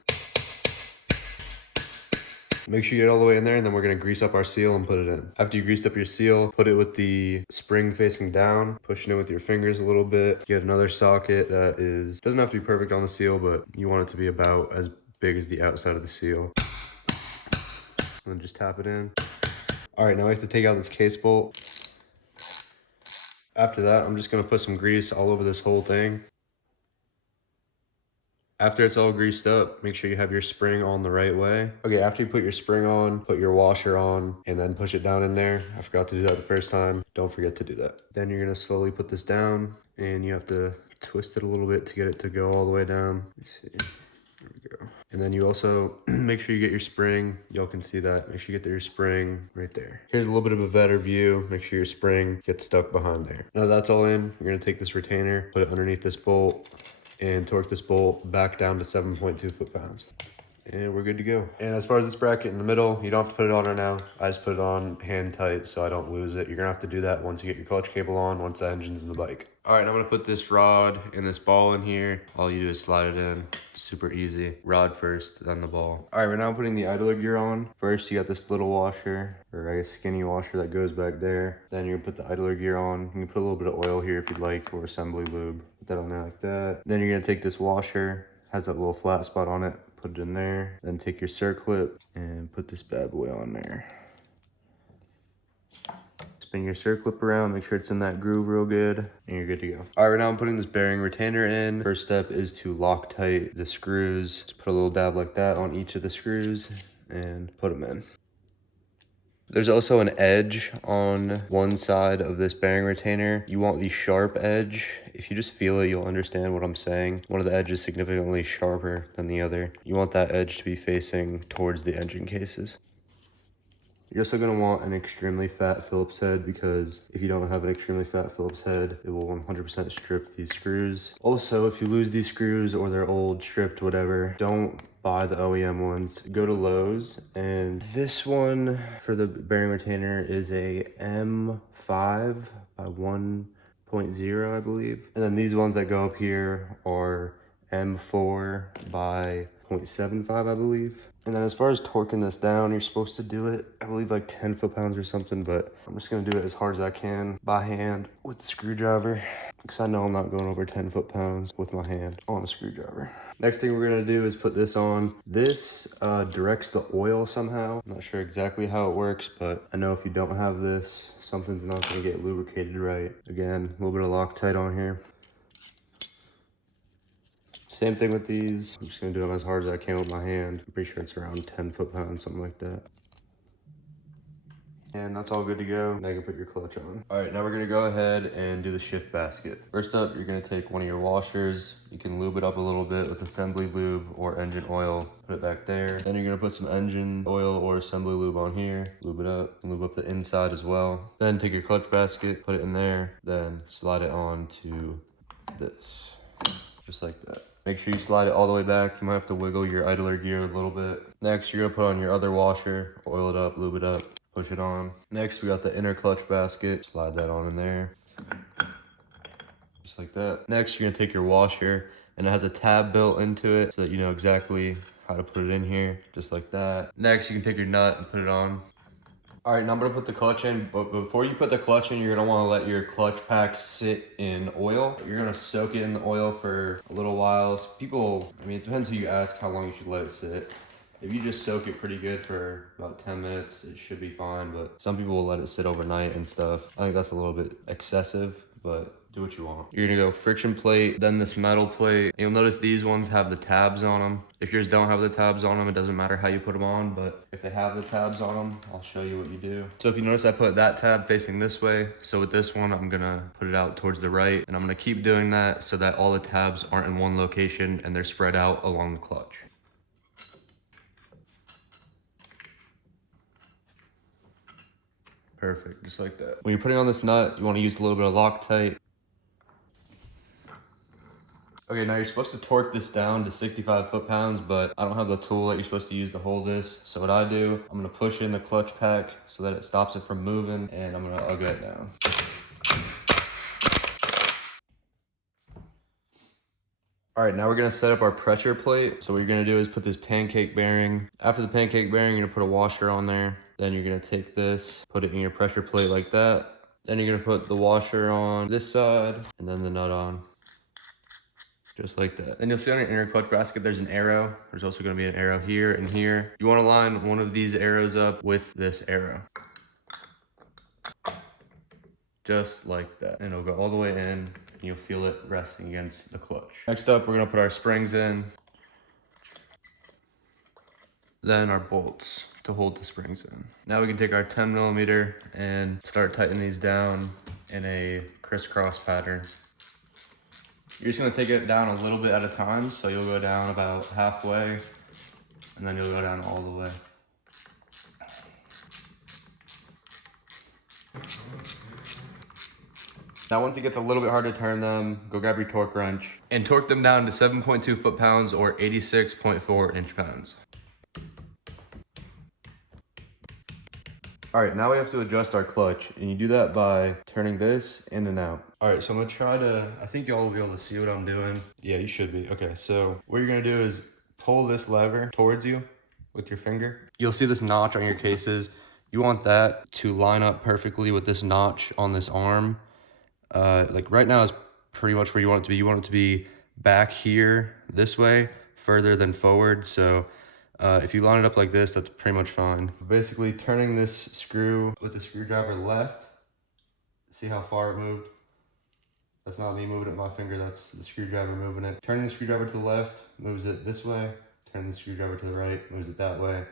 Make sure you get all the way in there, and then we're gonna grease up our seal and put it in. After you grease up your seal, put it with the spring facing down, pushing it with your fingers a little bit. Get another socket that doesn't have to be perfect on the seal, but you want it to be about as big as the outside of the seal. And then just tap it in. All right, now we have to take out this case bolt. After that, I'm just gonna put some grease all over this whole thing. After it's all greased up, make sure you have your spring on the right way. Okay, after you put your spring on, put your washer on, and then push it down in there. I forgot to do that the first time. Don't forget to do that. Then you're gonna slowly put this down, and you have to twist it a little bit to get it to go all the way down. Let me see. There we go. And then you also make sure you get your spring. Y'all can see that. Make sure you get your spring right there. Here's a little bit of a better view. Make sure your spring gets stuck behind there. Now that's all in, you're gonna take this retainer, put it underneath this bolt, and torque this bolt back down to 7.2 foot-pounds. And we're good to go. And as far as this bracket in the middle, you don't have to put it on right now. I just put it on hand tight so I don't lose it. You're gonna have to do that once you get your clutch cable on, once the engine's in the bike. All right, I'm gonna put this rod and this ball in here. All you do is slide it in, super easy. Rod first, then the ball. All right, right now I'm putting the idler gear on. First, you got this little washer, or I guess skinny washer that goes back there. Then you're gonna put the idler gear on. You can put a little bit of oil here if you'd like, or assembly lube. Put that on there like that. Then you're gonna take this washer, has that little flat spot on it, put it in there. Then take your circlip and put this bad boy on there. Spin your circlip around, make sure it's in that groove real good, and you're good to go. All right, right now I'm putting this bearing retainer in. First step is to lock tight the screws. Just put a little dab like that on each of the screws and put them in. There's also an edge on one side of this bearing retainer. You want the sharp edge. If you just feel it, you'll understand what I'm saying. One of the edges is significantly sharper than the other. You want that edge to be facing towards the engine cases. You're also gonna want an extremely fat Phillips head, because if you don't have an extremely fat Phillips head, it will 100% strip these screws. Also, if you lose these screws or they're old, stripped, whatever, don't buy the OEM ones. Go to Lowe's, and this one for the bearing retainer is a M5 by 1.0, I believe. And then these ones that go up here are M4 by 0.75, I believe. And then as far as torquing this down, you're supposed to do it, I believe like 10 foot-pounds or something, but I'm just gonna do it as hard as I can by hand with the screwdriver, because I know I'm not going over 10 foot-pounds with my hand on a screwdriver. Next thing we're gonna do is put this on. This directs the oil somehow. I'm not sure exactly how it works, but I know if you don't have this, something's not gonna get lubricated right. Again, a little bit of Loctite on here. Same thing with these. I'm just gonna do them as hard as I can with my hand. I'm pretty sure it's around 10 foot-pounds, something like that. And that's all good to go. Now you can put your clutch on. All right, now we're gonna go ahead and do the shift basket. First up, you're gonna take one of your washers. You can lube it up a little bit with assembly lube or engine oil. Put it back there. Then you're gonna put some engine oil or assembly lube on here. Lube it up, and lube up the inside as well. Then take your clutch basket, put it in there, then slide it on to this, just like that. Make sure you slide it all the way back. You might have to wiggle your idler gear a little bit. Next, you're gonna put on your other washer, oil it up, lube it up, push it on. Next, we got the inner clutch basket. Slide that on in there, just like that. Next, you're gonna take your washer, and it has a tab built into it so that you know exactly how to put it in here, just like that. Next, you can take your nut and put it on. All right, now I'm gonna put the clutch in, but before you put the clutch in, you're gonna wanna let your clutch pack sit in oil. You're gonna soak it in the oil for a little while. So people, I mean, it depends who you ask how long you should let it sit. If you just soak it pretty good for about 10 minutes, it should be fine, but some people will let it sit overnight and stuff. I think that's a little bit excessive, but do what you want. You're gonna go friction plate, then this metal plate. You'll notice these ones have the tabs on them. If yours don't have the tabs on them, it doesn't matter how you put them on, but if they have the tabs on them, I'll show you what you do. So if you notice, I put that tab facing this way. So with this one, I'm gonna put it out towards the right, and I'm gonna keep doing that so that all the tabs aren't in one location and they're spread out along the clutch. Perfect, just like that. When you're putting on this nut, you wanna use a little bit of Loctite. Okay, now you're supposed to torque this down to 65 foot-pounds, but I don't have the tool that you're supposed to use to hold this. So what I do, I'm gonna push in the clutch pack so that it stops it from moving, and I'm gonna ugly it down. All right, now we're gonna set up our pressure plate. So what you're gonna do is put this pancake bearing. After the pancake bearing, you're gonna put a washer on there. Then you're gonna take this, put it in your pressure plate like that. Then you're gonna put the washer on this side, and then the nut on. Just like that. And you'll see on your inner clutch basket, there's an arrow. There's also gonna be an arrow here and here. You wanna line one of these arrows up with this arrow. Just like that. And it'll go all the way in, and you'll feel it resting against the clutch. Next up, we're gonna put our springs in. Then our bolts to hold the springs in. Now we can take our 10mm and start tightening these down in a crisscross pattern. You're just gonna take it down a little bit at a time. So you'll go down about halfway, and then you'll go down all the way. Now once it gets a little bit hard to turn them, go grab your torque wrench and torque them down to 7.2 foot-pounds or 86.4 inch-pounds. All right, now we have to adjust our clutch, and you do that by turning this in and out. All right, so I'm gonna try to, I think y'all will be able to see what I'm doing. Yeah, you should be. Okay, so what you're gonna do is pull this lever towards you with your finger. You'll see this notch on your cases. You want that to line up perfectly with this notch on this arm. Like right now is pretty much where you want it to be. You want it to be back here this way, further than forward. So if you line it up like this, that's pretty much fine. Basically turning this screw with the screwdriver left. See how far it moved? That's not me moving it with my finger, that's the screwdriver moving it. Turning the screwdriver to the left moves it this way. Turning the screwdriver to the right moves it that way.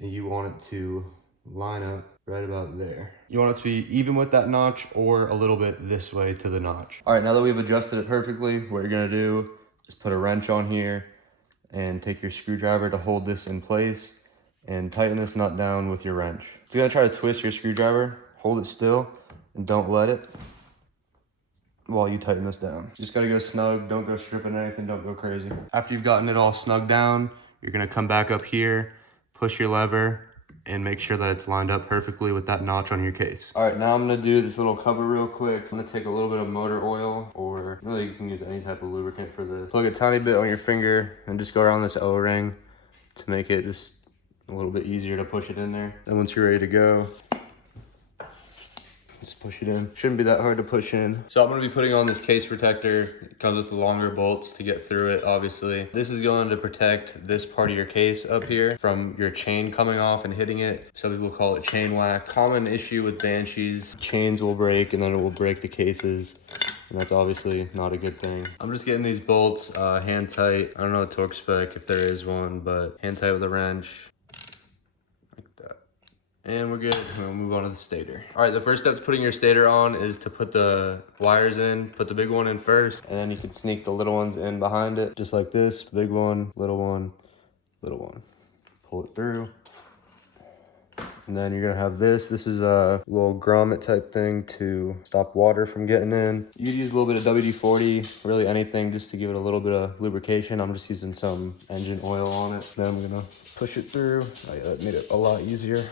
And you want it to line up right about there. You want it to be even with that notch or a little bit this way to the notch. All right, now that we've adjusted it perfectly, what you're gonna do is put a wrench on here and take your screwdriver to hold this in place, and tighten this nut down with your wrench. If you're gonna try to twist your screwdriver, hold it still and don't let it while you tighten this down. Just gotta go snug, don't go stripping anything, don't go crazy. After you've gotten it all snug down, you're gonna come back up here, push your lever, and make sure that it's lined up perfectly with that notch on your case. All right, now I'm gonna do this little cover real quick. I'm gonna take a little bit of motor oil, or really you can use any type of lubricant for this. Plug a tiny bit on your finger and just go around this O-ring to make it just a little bit easier to push it in there. Then once you're ready to go, just push it in. Shouldn't be that hard to push in. So I'm gonna be putting on this case protector. It comes with longer bolts to get through it, obviously. This is going to protect this part of your case up here from your chain coming off and hitting it. Some people call it chain whack. Common issue with Banshees, chains will break and then it will break the cases. And that's obviously not a good thing. I'm just getting these bolts hand tight. I don't know a torque spec if there is one, but hand tight with a wrench. And we're good. We'll move on to the stator. All right, the first step to putting your stator on is to put the wires in. Put the big one in first, and then you can sneak the little ones in behind it, just like this. Big one, little one, little one. Pull it through. And then you're gonna have this. This is a little grommet type thing to stop water from getting in. You use a little bit of WD-40, really anything, just to give it a little bit of lubrication. I'm just using some engine oil on it. Then I'm gonna push it through. Oh yeah, that made it a lot easier.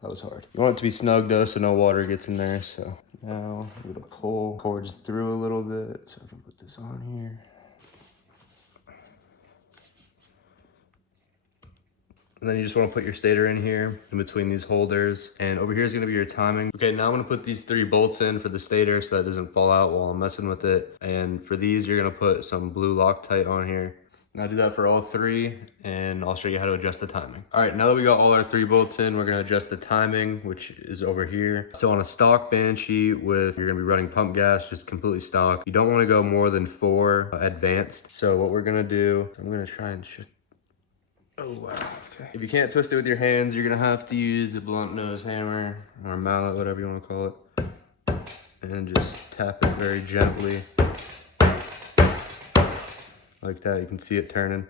That was hard. You want it to be snug though, so no water gets in there. So now I'm gonna pull cords through a little bit. So I can put this on here. And then you just want to put your stator in here, in between these holders. And over here is going to be your timing. Okay, now I'm going to put these 3 bolts in for the stator so that it doesn't fall out while I'm messing with it. And for these, you're going to put some blue Loctite on here. Now do that for all 3, and I'll show you how to adjust the timing. All right, now that we got all our 3 bolts in, we're going to adjust the timing, which is over here. So on a stock Banshee with, you're going to be running pump gas, just completely stock. You don't want to go more than 4 advanced. So what we're going to do, I'm going to try and shift. Oh, wow, okay. If you can't twist it with your hands, you're gonna have to use a blunt nose hammer or a mallet, whatever you wanna call it. And just tap it very gently. Like that, you can see it turning.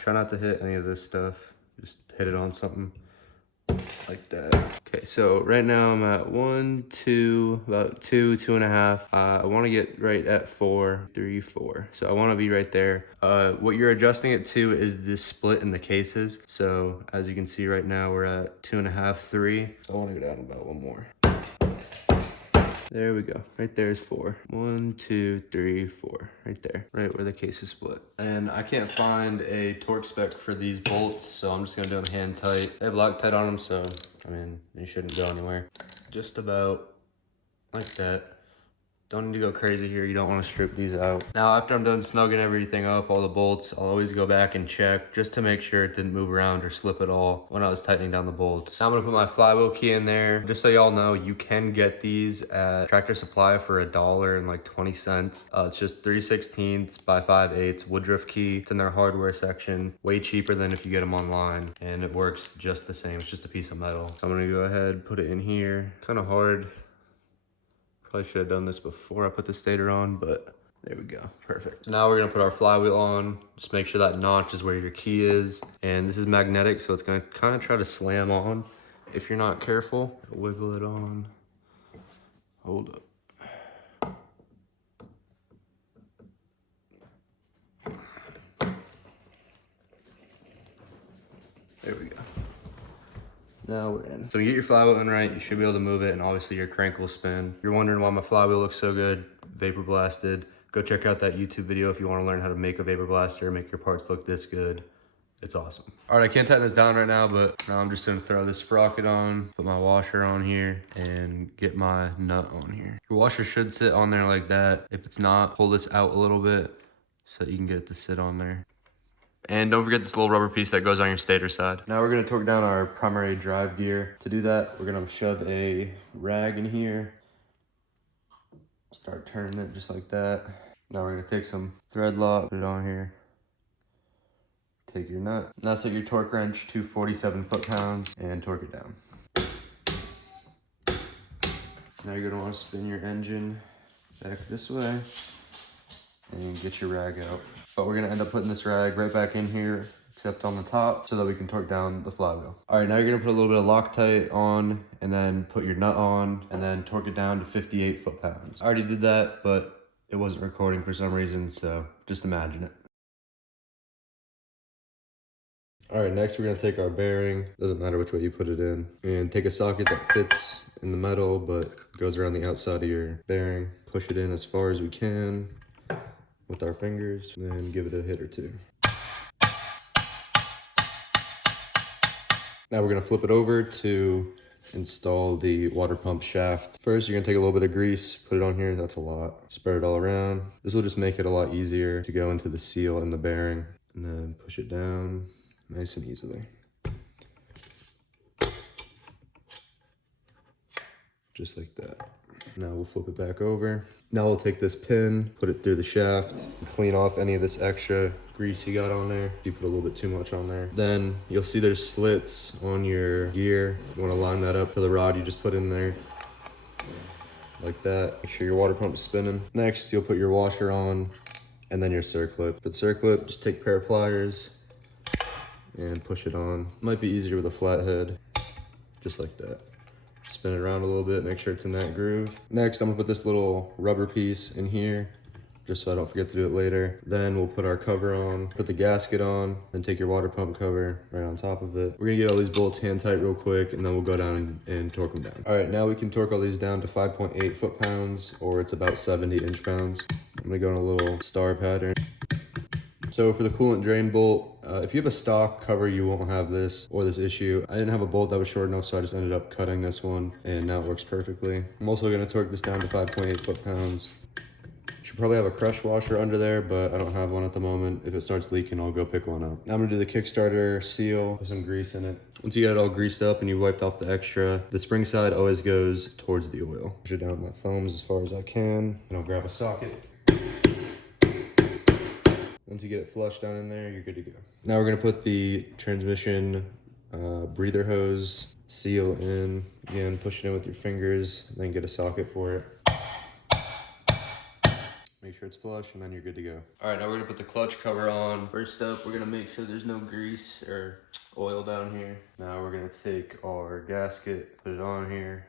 Try not to hit any of this stuff. Just hit it on something like that. Okay, so right now I'm at 1, 2, about 2, 2.5. I want to get right at 4, 3, 4. So I want to be right there. What you're adjusting it to is this split in the cases. So as you can see right now, we're at 2.5, 3. So I want to go down about 1 more. There we go. Right there is 4. 1, 2, 3, 4. Right there. Right where the case is split. And I can't find a torque spec for these bolts, so I'm just gonna do them hand tight. They have Loctite on them, so I mean, they shouldn't go anywhere. Just about like that. Don't need to go crazy here. You don't want to strip these out. Now, after I'm done snugging everything up, all the bolts, I'll always go back and check just to make sure it didn't move around or slip at all when I was tightening down the bolts. Now I'm gonna put my flywheel key in there. Just so y'all know, you can get these at Tractor Supply for $1 and like 20 cents. It's just 3/16 by 5/8 Woodruff key. It's in their hardware section. Way cheaper than if you get them online, and it works just the same. It's just a piece of metal. So I'm gonna go ahead, put it in here. Kind of hard. Probably should have done this before I put the stator on, but there we go, perfect. So now we're gonna put our flywheel on. Just make sure that notch is where your key is. And this is magnetic, so it's gonna kind of try to slam on if you're not careful. Wiggle it on, hold up. There we go. Now we're in. So you get your flywheel in right, you should be able to move it, and obviously your crank will spin. If you're wondering why my flywheel looks so good, vapor blasted, go check out that YouTube video if you want to learn how to make a vapor blaster, make your parts look this good. It's awesome. All right, I can't tighten this down right now, but now I'm just gonna throw this sprocket on, put my washer on here, and get my nut on here. Your washer should sit on there like that. If it's not, pull this out a little bit so that you can get it to sit on there. And don't forget this little rubber piece that goes on your stator side. Now we're gonna torque down our primary drive gear. To do that, we're gonna shove a rag in here. Start turning it just like that. Now we're gonna take some thread lock, put it on here. Take your nut. Now set your torque wrench to 47 foot-pounds and torque it down. Now you're gonna wanna spin your engine back this way and get your rag out. But we're gonna end up putting this rag right back in here, except on the top, so that we can torque down the flywheel. All right, now you're gonna put a little bit of Loctite on, and then put your nut on, and then torque it down to 58 foot-pounds. I already did that, but it wasn't recording for some reason, so just imagine it. All right, next we're gonna take our bearing, doesn't matter which way you put it in, and take a socket that fits in the metal, but goes around the outside of your bearing. Push it in as far as we can with our fingers, and then give it a hit or two. Now we're gonna flip it over to install the water pump shaft. First, you're gonna take a little bit of grease, put it on here, that's a lot. Spread it all around. This will just make it a lot easier to go into the seal in the bearing, and then push it down nice and easily. Just like that. Now we'll flip it back over. Now we'll take this pin, put it through the shaft, and clean off any of this extra grease you got on there. You put a little bit too much on there. Then you'll see there's slits on your gear. You wanna line that up to the rod you just put in there. Like that. Make sure your water pump is spinning. Next, you'll put your washer on, and then your circlip. For the circlip, just take a pair of pliers and push it on. Might be easier with a flat head, just like that. Spin it around a little bit, make sure it's in that groove. Next, I'm gonna put this little rubber piece in here, just so I don't forget to do it later. Then we'll put our cover on, put the gasket on, then take your water pump cover right on top of it. We're gonna get all these bolts hand tight real quick, and then we'll go down and torque them down. All right, now we can torque all these down to 5.8 foot-pounds, or it's about 70 inch-pounds. I'm gonna go in a little star pattern. So for the coolant drain bolt, if you have a stock cover, you won't have this or this issue. I didn't have a bolt that was short enough, so I just ended up cutting this one, and now it works perfectly. I'm also gonna torque this down to 5.8 foot-pounds. Should probably have a crush washer under there, but I don't have one at the moment. If it starts leaking, I'll go pick one up. Now I'm gonna do the Kickstarter seal, put some grease in it. Once you get it all greased up and you wiped off the extra, the spring side always goes towards the oil. Push it down with my thumbs as far as I can, and I'll grab a socket. Once you get it flushed down in there, you're good to go. Now we're gonna put the transmission breather hose seal in. Again, push it in with your fingers, and then get a socket for it. Make sure it's flush, and then you're good to go. All right, now we're gonna put the clutch cover on. First up, we're gonna make sure there's no grease or oil down here. Now we're gonna take our gasket, put it on here.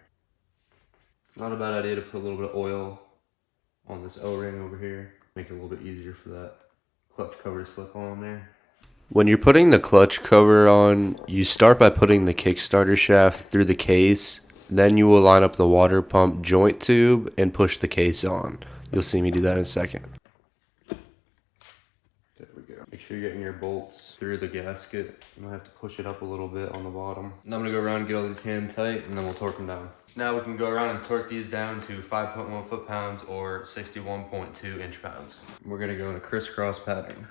It's not a bad idea to put a little bit of oil on this O-ring over here. Make it a little bit easier for that clutch cover to slip on there. When you're putting the clutch cover on, you start by putting the Kickstarter shaft through the case. Then you will line up the water pump joint tube and push the case on. You'll see me do that in a second. There we go. Make sure you're getting your bolts through the gasket. I'm gonna have to push it up a little bit on the bottom. Now I'm gonna go around and get all these hand tight, and then we'll torque them down. Now we can go around and torque these down to 5.1 foot-pounds or 61.2 inch-pounds. We're gonna go in a crisscross pattern.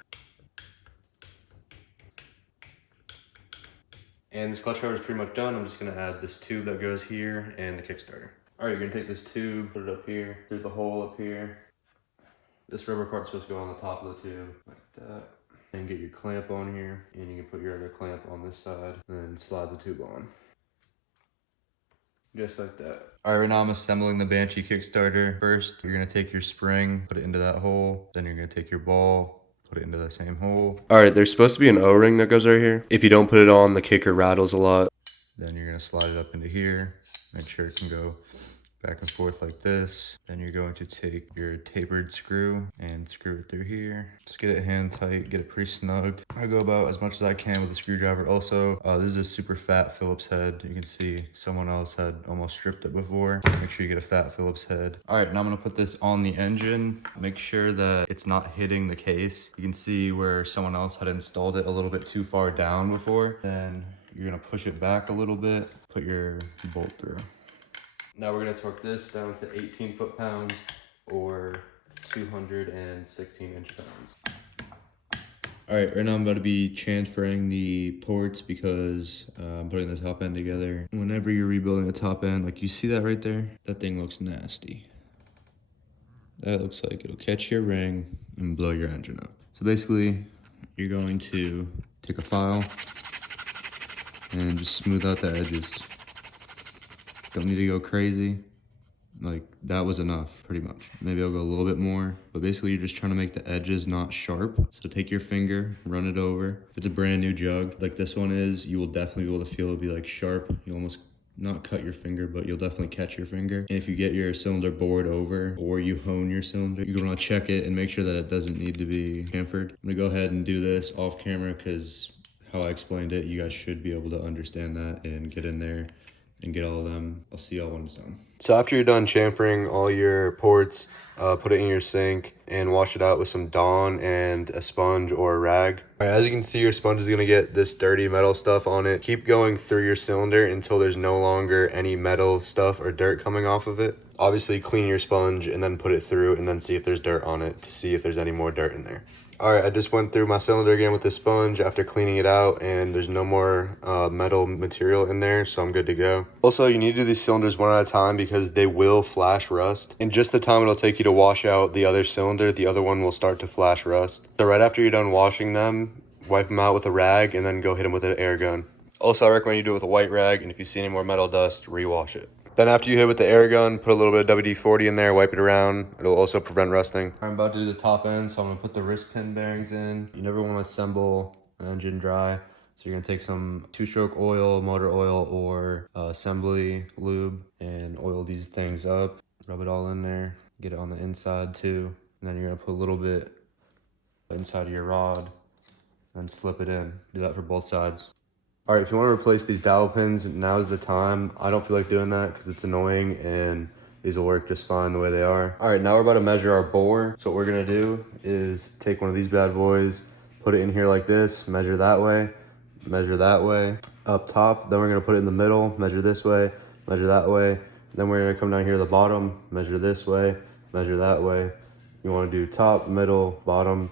And this clutch cover is pretty much done. I'm just gonna add this tube that goes here and the Kickstarter. All right, you're gonna take this tube, put it up here, through the hole up here. This rubber part's supposed to go on the top of the tube, like that. And get your clamp on here, and you can put your other clamp on this side, and then slide the tube on. Just like that. All right, right now I'm assembling the Banshee Kickstarter. First, you're gonna take your spring, put it into that hole. Then you're gonna take your ball, put it into the same hole. All right, there's supposed to be an O-ring that goes right here. If you don't put it on, the kicker rattles a lot. Then you're gonna slide it up into here. Make sure it can go back and forth like this. Then you're going to take your tapered screw and screw it through here. Just get it hand tight, get it pretty snug. I go about as much as I can with the screwdriver. Also, this is a super fat Phillips head. You can see someone else had almost stripped it before. Make sure you get a fat Phillips head. All right, now I'm gonna put this on the engine. Make sure that it's not hitting the case. You can see where someone else had installed it a little bit too far down before. Then you're gonna push it back a little bit, put your bolt through. Now we're gonna torque this down to 18 foot-pounds or 216 inch-pounds. All right, right now I'm about to be transferring the ports because I'm putting the top end together. Whenever you're rebuilding the top end, like you see that right there? That thing looks nasty. That looks like it'll catch your ring and blow your engine up. So basically, you're going to take a file and just smooth out the edges. Don't need to go crazy, Like that was enough, pretty much. Maybe I'll go a little bit more, but basically you're just trying to make the edges not sharp. So take your finger, run it over. If it's a brand new jug, like this one is, you will definitely be able to feel it be like sharp. You almost not cut your finger, but you'll definitely catch your finger. And if you get your cylinder bored over or you hone your cylinder, you're gonna check it and make sure that it doesn't need to be chamfered. I'm gonna go ahead and do this off camera because how I explained it, you guys should be able to understand that and get in there and get all of them. I'll see y'all when it's done. So after you're done chamfering all your ports, put it in your sink and wash it out with some Dawn and a sponge or a rag. All right, as you can see, your sponge is gonna get this dirty metal stuff on it. Keep going through your cylinder until there's no longer any metal stuff or dirt coming off of it. Obviously clean your sponge and then put it through and then see if there's dirt on it to see if there's any more dirt in there. All right, I just went through my cylinder again with the sponge after cleaning it out, and there's no more metal material in there, so I'm good to go. Also, you need to do these cylinders one at a time because they will flash rust. In just the time it'll take you to wash out the other cylinder, the other one will start to flash rust. So right after you're done washing them, wipe them out with a rag and then go hit them with an air gun. Also, I recommend you do it with a white rag, and if you see any more metal dust, rewash it. Then after you hit it with the air gun, put a little bit of WD-40 in there, wipe it around. It'll also prevent rusting. I'm about to do the top end, so I'm gonna put the wrist pin bearings in. You never wanna assemble an engine dry. So you're gonna take some 2-stroke oil, motor oil, or assembly lube and oil these things up. Rub it all in there, get it on the inside too. And then you're gonna put a little bit inside of your rod and slip it in. Do that for both sides. All right, if you want to replace these dowel pins, now's the time. I don't feel like doing that because it's annoying and these will work just fine the way they are. All right, now we're about to measure our bore. So what we're gonna do is take one of these bad boys, put it in here like this, measure that way, up top. Then we're gonna put it in the middle, measure this way, measure that way. Then we're gonna come down here to the bottom, measure this way, measure that way. You wanna do top, middle, bottom,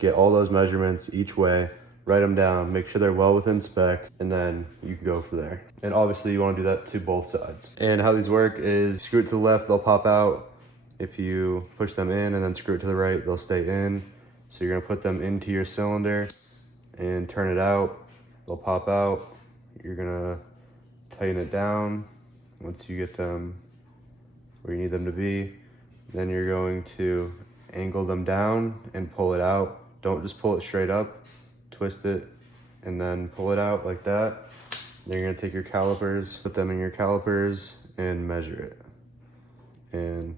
get all those measurements each way. Write them down, make sure they're well within spec, and then you can go from there. And obviously you wanna do that to both sides. And how these work is screw it to the left, they'll pop out. If you push them in and then screw it to the right, they'll stay in. So you're gonna put them into your cylinder and turn it out. They'll pop out. You're gonna tighten it down once you get them where you need them to be. Then you're going to angle them down and pull it out. Don't just pull it straight up. Twist it and then pull it out like that. Then you're gonna take your calipers, put them in your calipers and measure it. And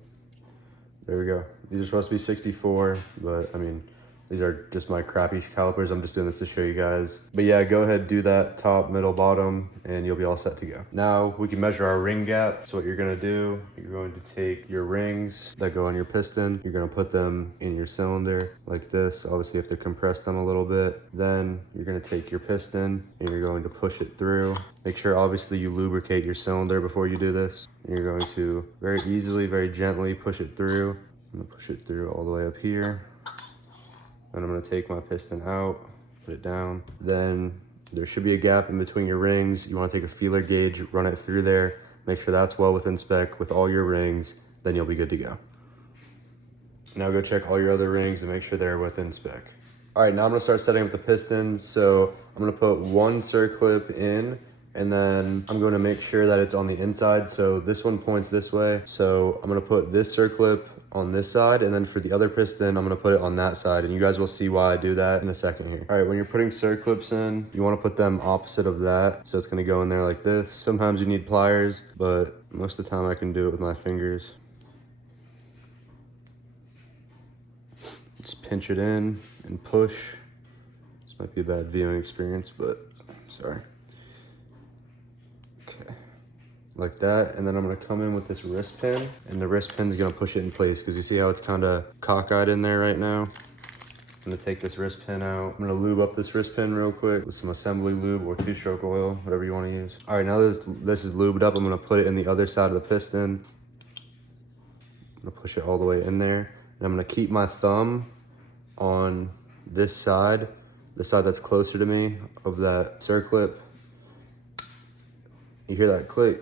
there we go. These are supposed to be 64, but I mean, these are just my crappy calipers. I'm just doing this to show you guys. But yeah, go ahead, do that top, middle, bottom, and you'll be all set to go. Now we can measure our ring gap. So what you're gonna do, you're going to take your rings that go on your piston. You're gonna put them in your cylinder like this. Obviously you have to compress them a little bit. Then you're gonna take your piston and you're going to push it through. Make sure obviously you lubricate your cylinder before you do this. You're going to very easily, very gently push it through. I'm gonna push it through all the way up here. And I'm gonna take my piston out, put it down. Then there should be a gap in between your rings. You wanna take a feeler gauge, run it through there, make sure that's well within spec with all your rings, then you'll be good to go. Now go check all your other rings and make sure they're within spec. All right, now I'm gonna start setting up the pistons. So I'm gonna put one circlip in, and then I'm gonna make sure that it's on the inside. So this one points this way. So I'm gonna put this circlip on this side, and then for the other piston I'm gonna put it on that side, and you guys will see why I do that in a second here. All right, when you're putting circlips in, you want to put them opposite of that, so it's gonna go in there like this. Sometimes you need pliers, but most of the time I can do it with my fingers. Just pinch it in and push. This might be a bad viewing experience, but sorry. Okay. Like that, and then I'm gonna come in with this wrist pin, and the wrist pin is gonna push it in place because you see how it's kind of cockeyed in there right now. I'm gonna take this wrist pin out. I'm gonna lube up this wrist pin real quick with some assembly lube or 2-stroke oil, whatever you want to use. All right, now this is lubed up. I'm gonna put it in the other side of the piston. I'm gonna push it all the way in there, and I'm gonna keep my thumb on this side, the side that's closer to me of that circlip. You hear that click?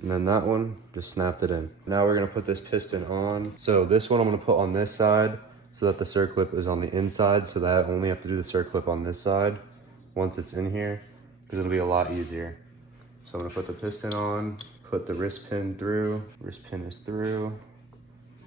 And then that one, just snapped it in. Now we're gonna put this piston on. So this one I'm gonna put on this side so that the circlip is on the inside, so that I only have to do the circlip on this side once it's in here, because it'll be a lot easier. So I'm gonna put the piston on, put the wrist pin through. Wrist pin is through.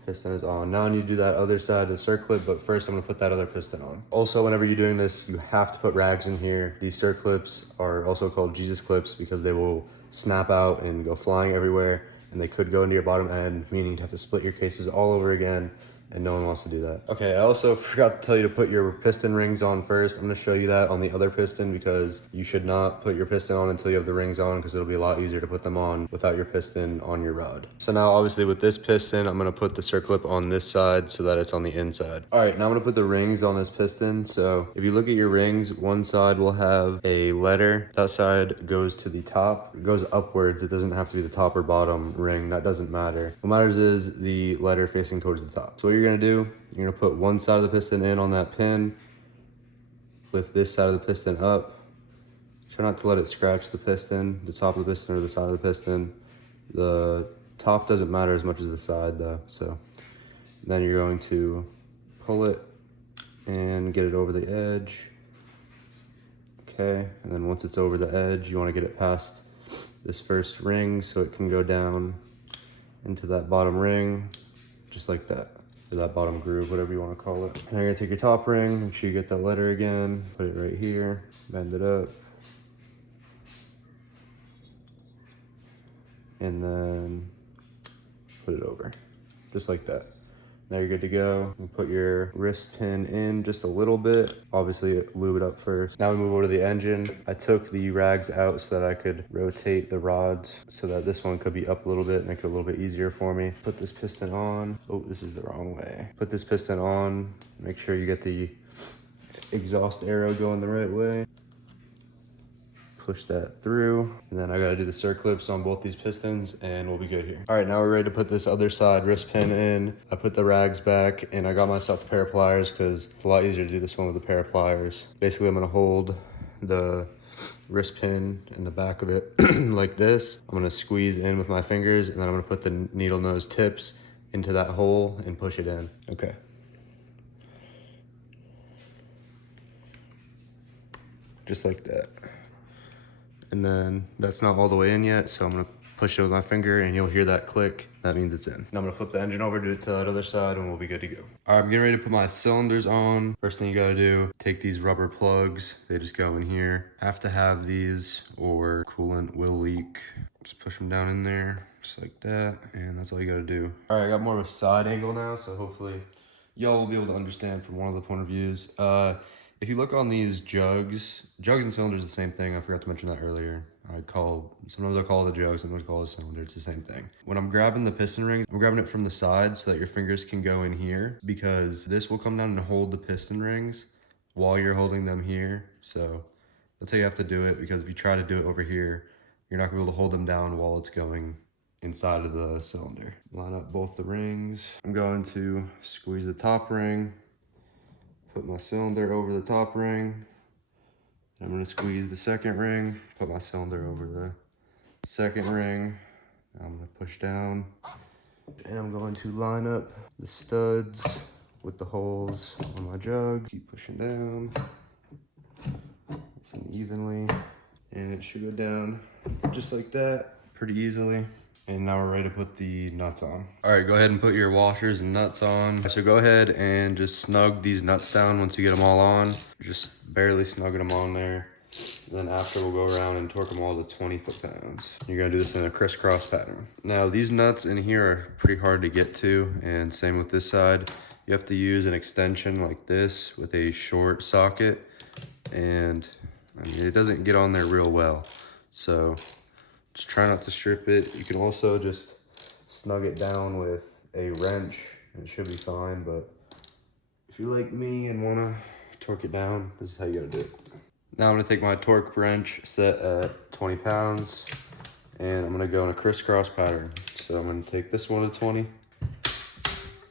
Piston is on. Now I need to do that other side of the circlip, but first I'm gonna put that other piston on. Also, whenever you're doing this, you have to put rags in here. These circlips are also called Jesus clips because they will snap out and go flying everywhere, and they could go into your bottom end, meaning you have to split your cases all over again, and no one wants to do that. Okay, I also forgot to tell you to put your piston rings on first. I'm gonna show you that on the other piston because you should not put your piston on until you have the rings on because it'll be a lot easier to put them on without your piston on your rod. So now obviously with this piston, I'm gonna put the circlip on this side so that it's on the inside. All right, now I'm gonna put the rings on this piston. So if you look at your rings, one side will have a letter. That side goes to the top. It goes upwards. It doesn't have to be the top or bottom ring. That doesn't matter. What matters is the letter facing towards the top. So what you're gonna do, you're gonna put one side of the piston in on that pin, lift this side of the piston up, try not to let it scratch the piston, the top of the piston or the side of the piston. The top doesn't matter as much as the side though, so then you're going to pull it and get it over the edge. Okay, and then once it's over the edge, you want to get it past this first ring so it can go down into that bottom ring, just like that. Or that bottom groove, whatever you want to call it. Now you're gonna take your top ring, make sure you get that letter again, put it right here, bend it up. And then put it over, just like that. Now you're good to go. You put your wrist pin in just a little bit. Obviously lube it up first. Now we move over to the engine. I took the rags out so that I could rotate the rods so that this one could be up a little bit, make it a little bit easier for me. Put this piston on. Oh, this is the wrong way. Put this piston on. Make sure you get the exhaust arrow going the right way. Push that through, and then I gotta do the circlips on both these pistons and we'll be good here. All right, now we're ready to put this other side wrist pin in. I put the rags back and I got myself a pair of pliers because it's a lot easier to do this one with a pair of pliers. Basically, I'm gonna hold the wrist pin in the back of it like this. I'm gonna squeeze in with my fingers and then I'm gonna put the needle nose tips into that hole and push it in. Okay. Just like that. And then that's not all the way in yet, so I'm gonna push it with my finger and you'll hear that click. That means it's in. Now I'm gonna flip the engine over, do it to that other side, and we'll be good to go. All right, I'm getting ready to put my cylinders on. First thing you gotta do, take these rubber plugs. They just go in here. Have to have these or coolant will leak. Just push them down in there, just like that. And that's all you gotta do. All right, I got more of a side angle now, so hopefully y'all will be able to understand from one of the point of views. If you look on these jugs and cylinders are the same thing. I forgot to mention that earlier. Sometimes I call it a jug, sometimes I call it a cylinder. It's the same thing. When I'm grabbing the piston rings, I'm grabbing it from the side so that your fingers can go in here because this will come down and hold the piston rings while you're holding them here. So that's how you have to do it, because if you try to do it over here, you're not gonna be able to hold them down while it's going inside of the cylinder. Line up both the rings. I'm going to squeeze the top ring, put my cylinder over the top ring. I'm gonna squeeze the second ring, put my cylinder over the second ring. I'm gonna push down, and I'm going to line up the studs with the holes on my jug. Keep pushing down, nice and evenly, and it should go down just like that, pretty easily. And now we're ready to put the nuts on. All right, go ahead and put your washers and nuts on. So go ahead and just snug these nuts down once you get them all on. Just barely snugging them on there. Then after we'll go around and torque them all to 20 foot-pounds. You're gonna do this in a crisscross pattern. Now these nuts in here are pretty hard to get to, and same with this side. You have to use an extension like this with a short socket, and I mean, it doesn't get on there real well. So just try not to strip it. You can also just snug it down with a wrench and it should be fine, but if you're like me and wanna torque it down, this is how you gotta do it. Now I'm gonna take my torque wrench set at 20 pounds and I'm gonna go in a crisscross pattern. So I'm gonna take this one to 20,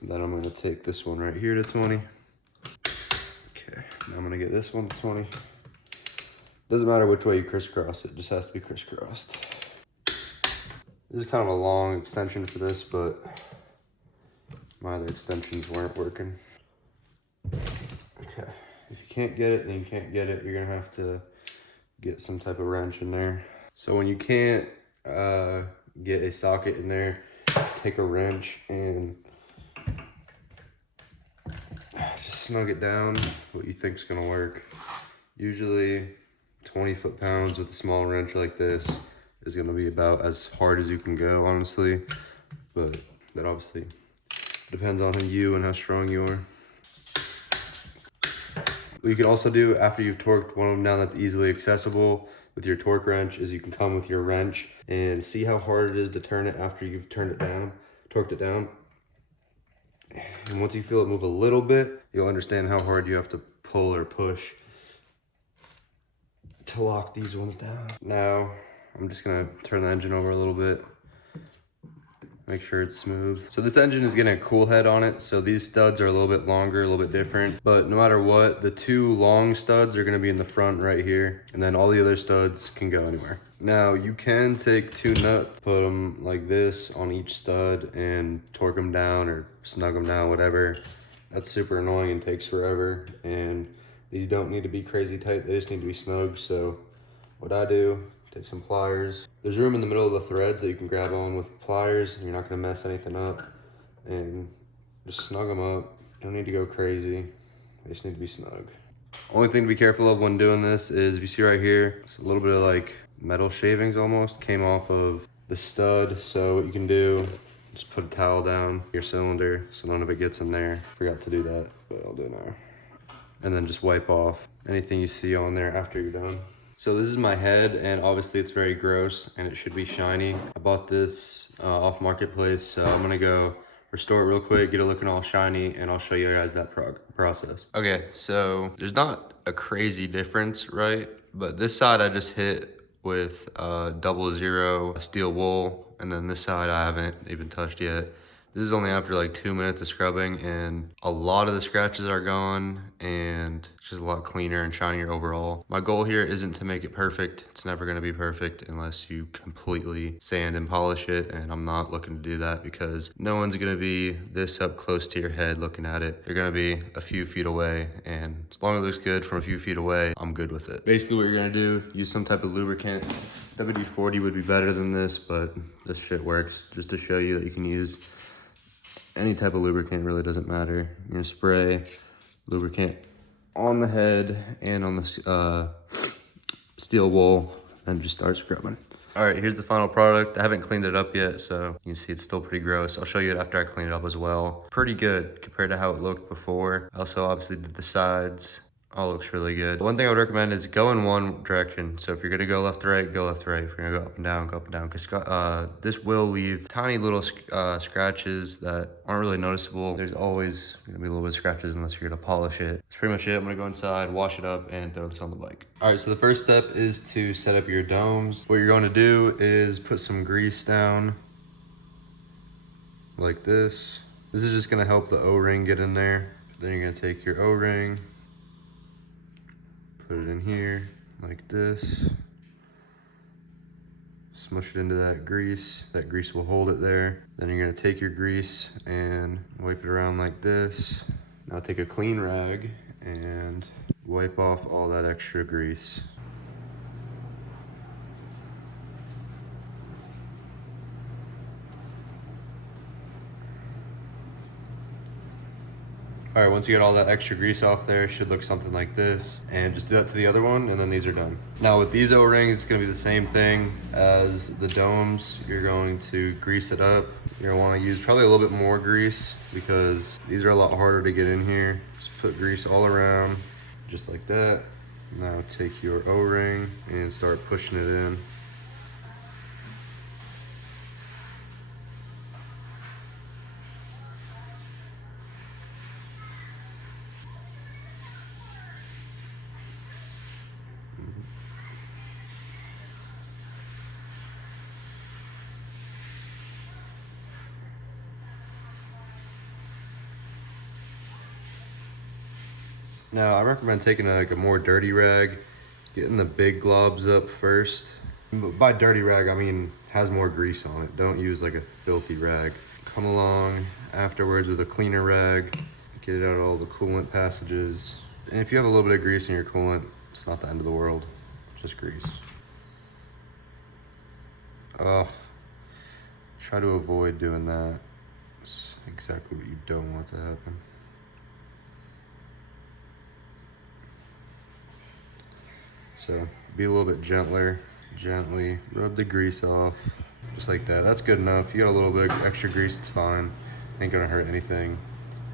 then I'm gonna take this one right here to 20. Okay, now I'm gonna get this one to 20. Doesn't matter which way you crisscross it, just has to be crisscrossed. This is kind of a long extension for this, but my other extensions weren't working. Okay, if you can't get it, then you can't get it. You're gonna have to get some type of wrench in there. So when you can't get a socket in there, take a wrench, and just snug it down what you think is gonna work. Usually 20 foot-pounds with a small wrench like this is gonna be about as hard as you can go, honestly. But that obviously depends on you and how strong you are. What you can also do after you've torqued one of them down that's easily accessible with your torque wrench is you can come with your wrench and see how hard it is to turn it after you've turned it down, torqued it down. And once you feel it move a little bit, you'll understand how hard you have to pull or push to lock these ones down. Now, I'm just gonna turn the engine over a little bit. Make sure it's smooth. So this engine is getting a cool head on it, so these studs are a little bit longer, a little bit different. But no matter what, the two long studs are gonna be in the front right here, and then all the other studs can go anywhere. Now, you can take two nuts, put them like this on each stud, and torque them down or snug them down, whatever. That's super annoying and takes forever, and these don't need to be crazy tight, they just need to be snug. So what I do, take some pliers. There's room in the middle of the threads that you can grab on with pliers, and you're not gonna mess anything up. And just snug them up. You don't need to go crazy, they just need to be snug. Only thing to be careful of when doing this is, if you see right here, it's a little bit of like metal shavings almost came off of the stud. So what you can do, just put a towel down your cylinder so none of it gets in there. Forgot to do that, but I'll do it now. And then just wipe off anything you see on there after you're done. So this is my head, and obviously it's very gross and it should be shiny. I bought this off Marketplace, so I'm gonna go restore it real quick, get it looking all shiny, and I'll show you guys that process. Okay, so there's not a crazy difference, right? But this side I just hit with 00 steel wool, and then this side I haven't even touched yet. This is only after like 2 minutes of scrubbing, and a lot of the scratches are gone, and it's just a lot cleaner and shinier overall. My goal here isn't to make it perfect. It's never gonna be perfect unless you completely sand and polish it, and I'm not looking to do that because no one's gonna be this up close to your head looking at it. They're gonna be a few feet away, and as long as it looks good from a few feet away, I'm good with it. Basically what you're gonna do, use some type of lubricant. WD-40 would be better than this, but this shit works just to show you that you can use any type of lubricant, really doesn't matter. You're gonna spray lubricant on the head and on the steel wool and just start scrubbing. All right, here's the final product. I haven't cleaned it up yet, so you can see it's still pretty gross. I'll show you it after I clean it up as well. Pretty good compared to how it looked before. I also obviously did the sides. All looks really good. One thing I would recommend is go in one direction. So if you're gonna go left to right, go left to right. If you're gonna go up and down, go up and down. Because this will leave tiny little scratches that aren't really noticeable. There's always gonna be a little bit of scratches unless you're gonna polish it. That's pretty much it. I'm gonna go inside, wash it up, and throw this on the bike. All right, so the first step is to set up your domes. What you're going to do is put some grease down like this. This is just gonna help the O-ring get in there. Then you're gonna take your O-ring, put it in here like this, smush it into that grease. That grease will hold it there. Then you're gonna take your grease and wipe it around like this. Now take a clean rag and wipe off all that extra grease. All right, once you get all that extra grease off there, it should look something like this. And just do that to the other one, and then these are done. Now with these O-rings, it's gonna be the same thing as the domes. You're going to grease it up. You're gonna wanna use probably a little bit more grease because these are a lot harder to get in here. Just put grease all around, just like that. Now take your O-ring and start pushing it in. Now, I recommend taking like a more dirty rag, getting the big globs up first. But by dirty rag, I mean has more grease on it. Don't use like a filthy rag. Come along afterwards with a cleaner rag, get it out of all the coolant passages. And if you have a little bit of grease in your coolant, it's not the end of the world, just grease. Oh, Try to avoid doing that. It's exactly what you don't want to happen. So be a little bit gentler. Gently rub the grease off, just like that. That's good enough. You got a little bit extra grease, it's fine. Ain't gonna hurt anything.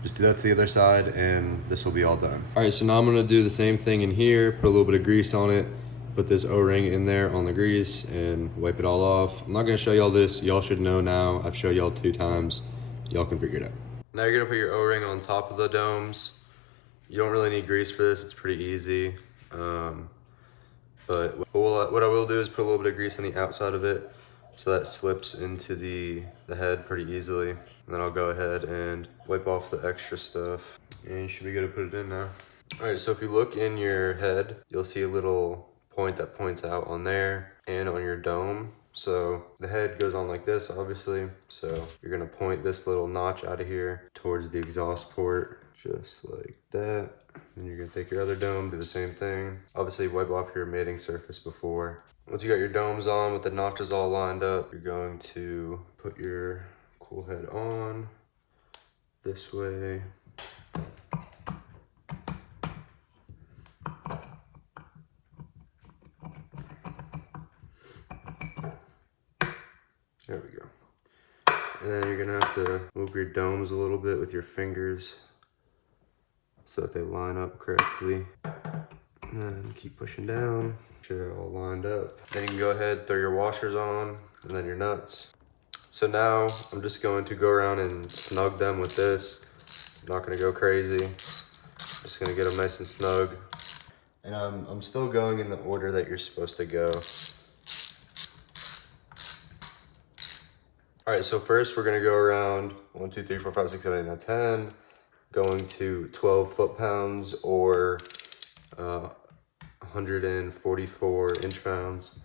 Just do that to the other side and this will be all done. All right, so now I'm gonna do the same thing in here, put a little bit of grease on it, put this O-ring in there on the grease and wipe it all off. I'm not gonna show y'all this. Y'all should know now. I've showed y'all 2 times. Y'all can figure it out. Now you're gonna put your O-ring on top of the domes. You don't really need grease for this. It's pretty easy. But what I will do is put a little bit of grease on the outside of it so that slips into the head pretty easily. And then I'll go ahead and wipe off the extra stuff. And you should be good to put it in now. All right, so if you look in your head, you'll see a little point that points out on there and on your dome. So the head goes on like this, obviously. So you're gonna point this little notch out of here towards the exhaust port, just like that. And you're gonna take your other dome, do the same thing. Obviously wipe off your mating surface before. Once you got your domes on with the notches all lined up, you're going to put your cool head on this way. There we go. And then you're gonna have to move your domes a little bit with your fingers so that they line up correctly. And then keep pushing down, make sure they're all lined up. Then you can go ahead, throw your washers on, and then your nuts. So now I'm just going to go around and snug them with this. I'm not gonna go crazy. Just gonna get them nice and snug. And I'm still going in the order that you're supposed to go. All right, so first we're gonna go around 1, 2, 3, 4, 5, 6, 7, 8, 9, 10. Going to 12 foot-pounds or 144 inch-pounds.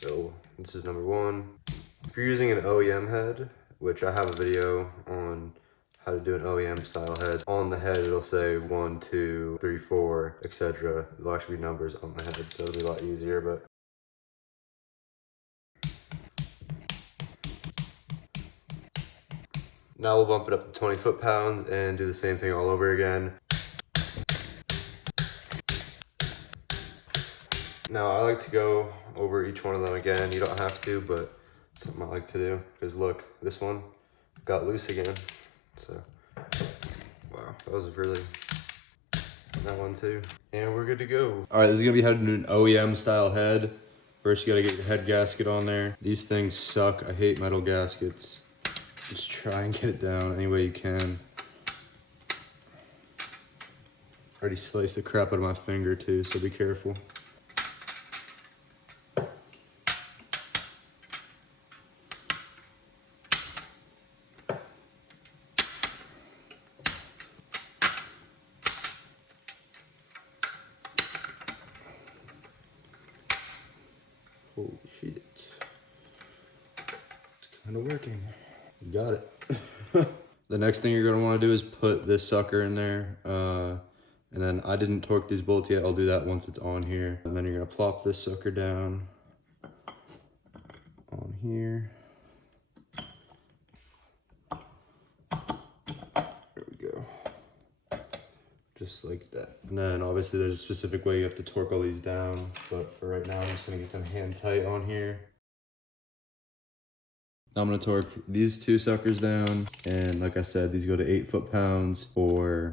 So this is number 1. If you're using an OEM head, which I have a video on how to do an OEM style head, on the head it'll say 1, 2, 3, 4, etc. There'll actually be numbers on the head, so it'll be a lot easier. But now we'll bump it up to 20 foot-pounds and do the same thing all over again. Now I like to go over each one of them again. You don't have to, but it's something I like to do. Because look, this one got loose again. So, wow, that was really, that one too. And we're good to go. All right, this is gonna be how to do an OEM style head. First, you gotta get your head gasket on there. These things suck. I hate metal gaskets. Just try and get it down any way you can. Already sliced the crap out of my finger too, so be careful. Holy shit. It's kind of working. You got it. The next thing you're gonna wanna do is put this sucker in there. And then I didn't torque these bolts yet. I'll do that once it's on here. And then you're gonna plop this sucker down on here. There we go. Just like that. And then obviously there's a specific way you have to torque all these down. But for right now, I'm just gonna get them hand tight on here. I'm gonna torque these 2 suckers down, and like I said, these go to 8 foot-pounds or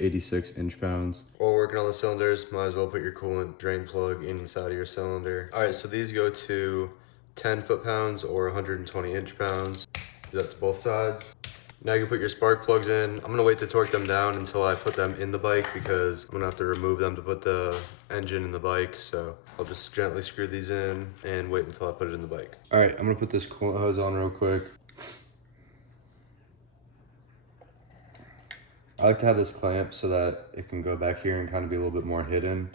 86 inch-pounds. While working on the cylinders, might as well put your coolant drain plug inside of your cylinder. All right, so these go to 10 foot-pounds or 120 inch-pounds. Do that to both sides. Now you can put your spark plugs in. I'm gonna wait to torque them down until I put them in the bike because I'm gonna have to remove them to put the engine in the bike. So I'll just gently screw these in and wait until I put it in the bike. All right, I'm gonna put this coolant hose on real quick. I like to have this clamp so that it can go back here and kind of be a little bit more hidden.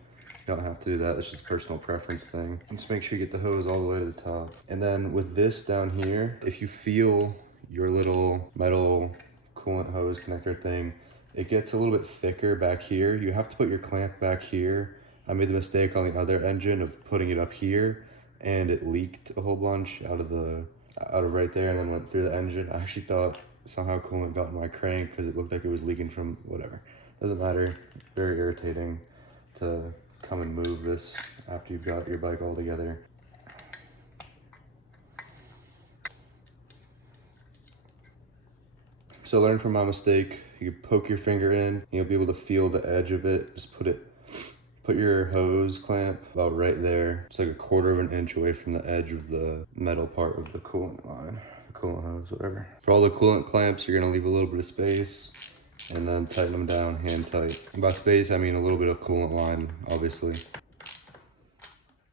You don't have to do that, it's just a personal preference thing. Just make sure you get the hose all the way to the top. And then with this down here, if you feel your little metal coolant hose connector thing, it gets a little bit thicker back here. You have to put your clamp back here. I made the mistake on the other engine of putting it up here and it leaked a whole bunch out of the out of right there and then went through the engine. I actually thought somehow coolant got in my crank because it looked like it was leaking from whatever. Doesn't matter. Very irritating to come and move this after you've got your bike all together. So learn from my mistake. You can poke your finger in, you'll be able to feel the edge of it. Just put your hose clamp about right there. It's like a quarter of an inch away from the edge of the metal part of the coolant line, the coolant hose, whatever. For all the coolant clamps, you're gonna leave a little bit of space and then tighten them down hand tight. And by space, I mean a little bit of coolant line, obviously.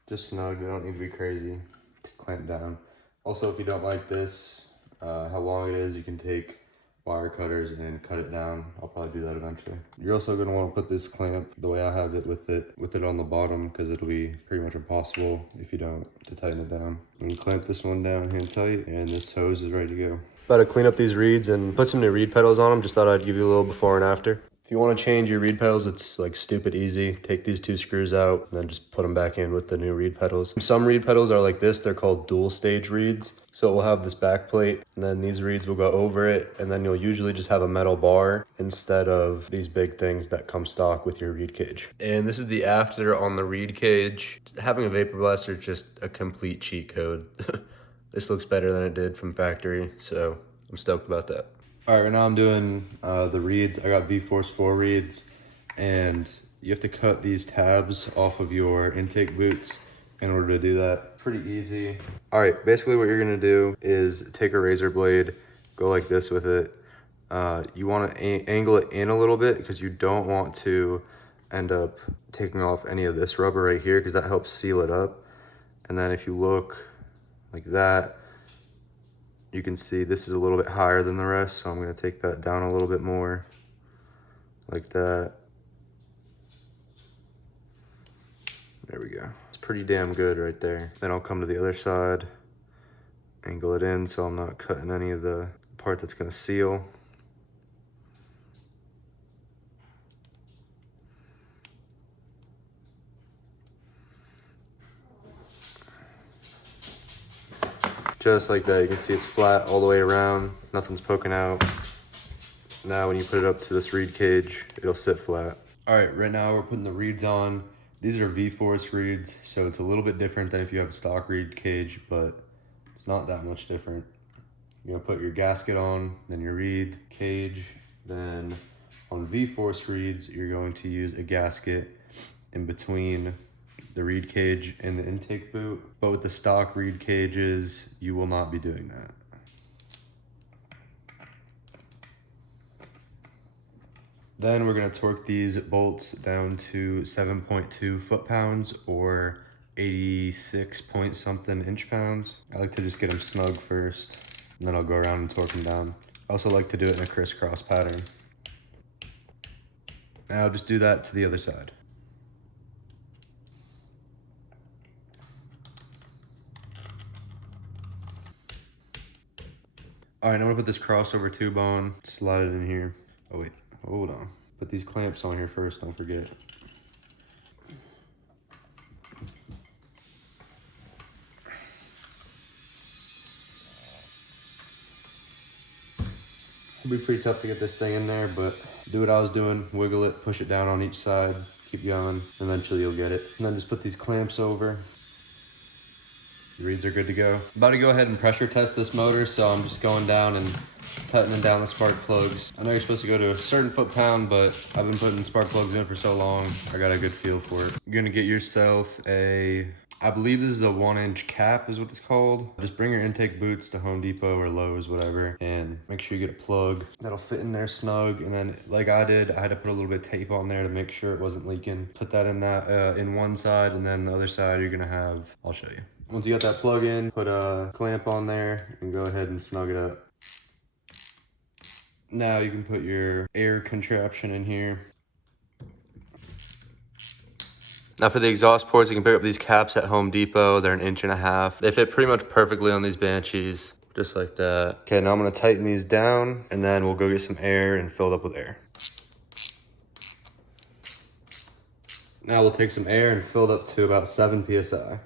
Just snug, they don't need to be crazy to clamp down. Also, if you don't like this, how long it is, you can take wire cutters and cut it down. I'll probably do that eventually. You're also going to want to put this clamp the way I have it with it on the bottom, because it'll be pretty much impossible if you don't to tighten it down. And clamp this one down hand tight, and this hose is ready to go. About to clean up these reeds and put some new reed pedals on them. Just thought I'd give you a little before and after. If you want to change your reed pedals, it's like stupid easy. Take these 2 screws out and then just put them back in with the new reed pedals. Some reed pedals are like this. They're called dual stage reeds. So it will have this back plate and then these reeds will go over it. And then you'll usually just have a metal bar instead of these big things that come stock with your reed cage. And this is the after on the reed cage. Having a vapor blaster is just a complete cheat code. This looks better than it did from factory. So I'm stoked about that. All right, right now I'm doing the reeds. I got V-Force 4 reeds, and you have to cut these tabs off of your intake boots in order to do that. Pretty easy. All right, basically what you're gonna do is take a razor blade, go like this with it. You wanna angle it in a little bit because you don't want to end up taking off any of this rubber right here because that helps seal it up. And then if you look like that, you can see this is a little bit higher than the rest, so I'm going to take that down a little bit more, like that. There we go. It's pretty damn good right there. Then I'll come to the other side, angle it in so I'm not cutting any of the part that's going to seal. Just like that, you can see it's flat all the way around, nothing's poking out. Now when you put it up to this reed cage, it'll sit flat. All right, right now we're putting the reeds on. These are V-Force reeds, so it's a little bit different than if you have a stock reed cage, but it's not that much different. You're gonna put your gasket on, then your reed cage, then on V-Force reeds, you're going to use a gasket in between the reed cage and the intake boot. But with the stock reed cages, you will not be doing that. Then we're gonna torque these bolts down to 7.2 foot-pounds or 86 point something inch-pounds. I like to just get them snug first, and then I'll go around and torque them down. I also like to do it in a crisscross pattern. Now I'll just do that to the other side. All right, now I'm gonna put this crossover tube on, slide it in here. Oh wait, hold on. Put these clamps on here first, don't forget. It'll be pretty tough to get this thing in there, but do what I was doing, wiggle it, push it down on each side, keep going, eventually you'll get it. And then just put these clamps over. The reeds are good to go. I'm about to go ahead and pressure test this motor, so I'm just going down and tightening down the spark plugs. I know you're supposed to go to a certain foot-pound, but I've been putting spark plugs in for so long, I got a good feel for it. You're gonna get yourself I believe this is a 1-inch cap is what it's called. Just bring your intake boots to Home Depot or Lowe's, whatever, and make sure you get a plug that'll fit in there snug. And then like I did, I had to put a little bit of tape on there to make sure it wasn't leaking. Put that in in one side, and then the other side you're gonna have, I'll show you. Once you got that plug in, put a clamp on there and go ahead and snug it up. Now you can put your air contraption in here. Now for the exhaust ports, you can pick up these caps at Home Depot. They're 1.5 inches. They fit pretty much perfectly on these Banshees, just like that. Okay, now I'm gonna tighten these down, and then we'll go get some air and fill it up with air. Now we'll take some air and fill it up to about 7 PSI.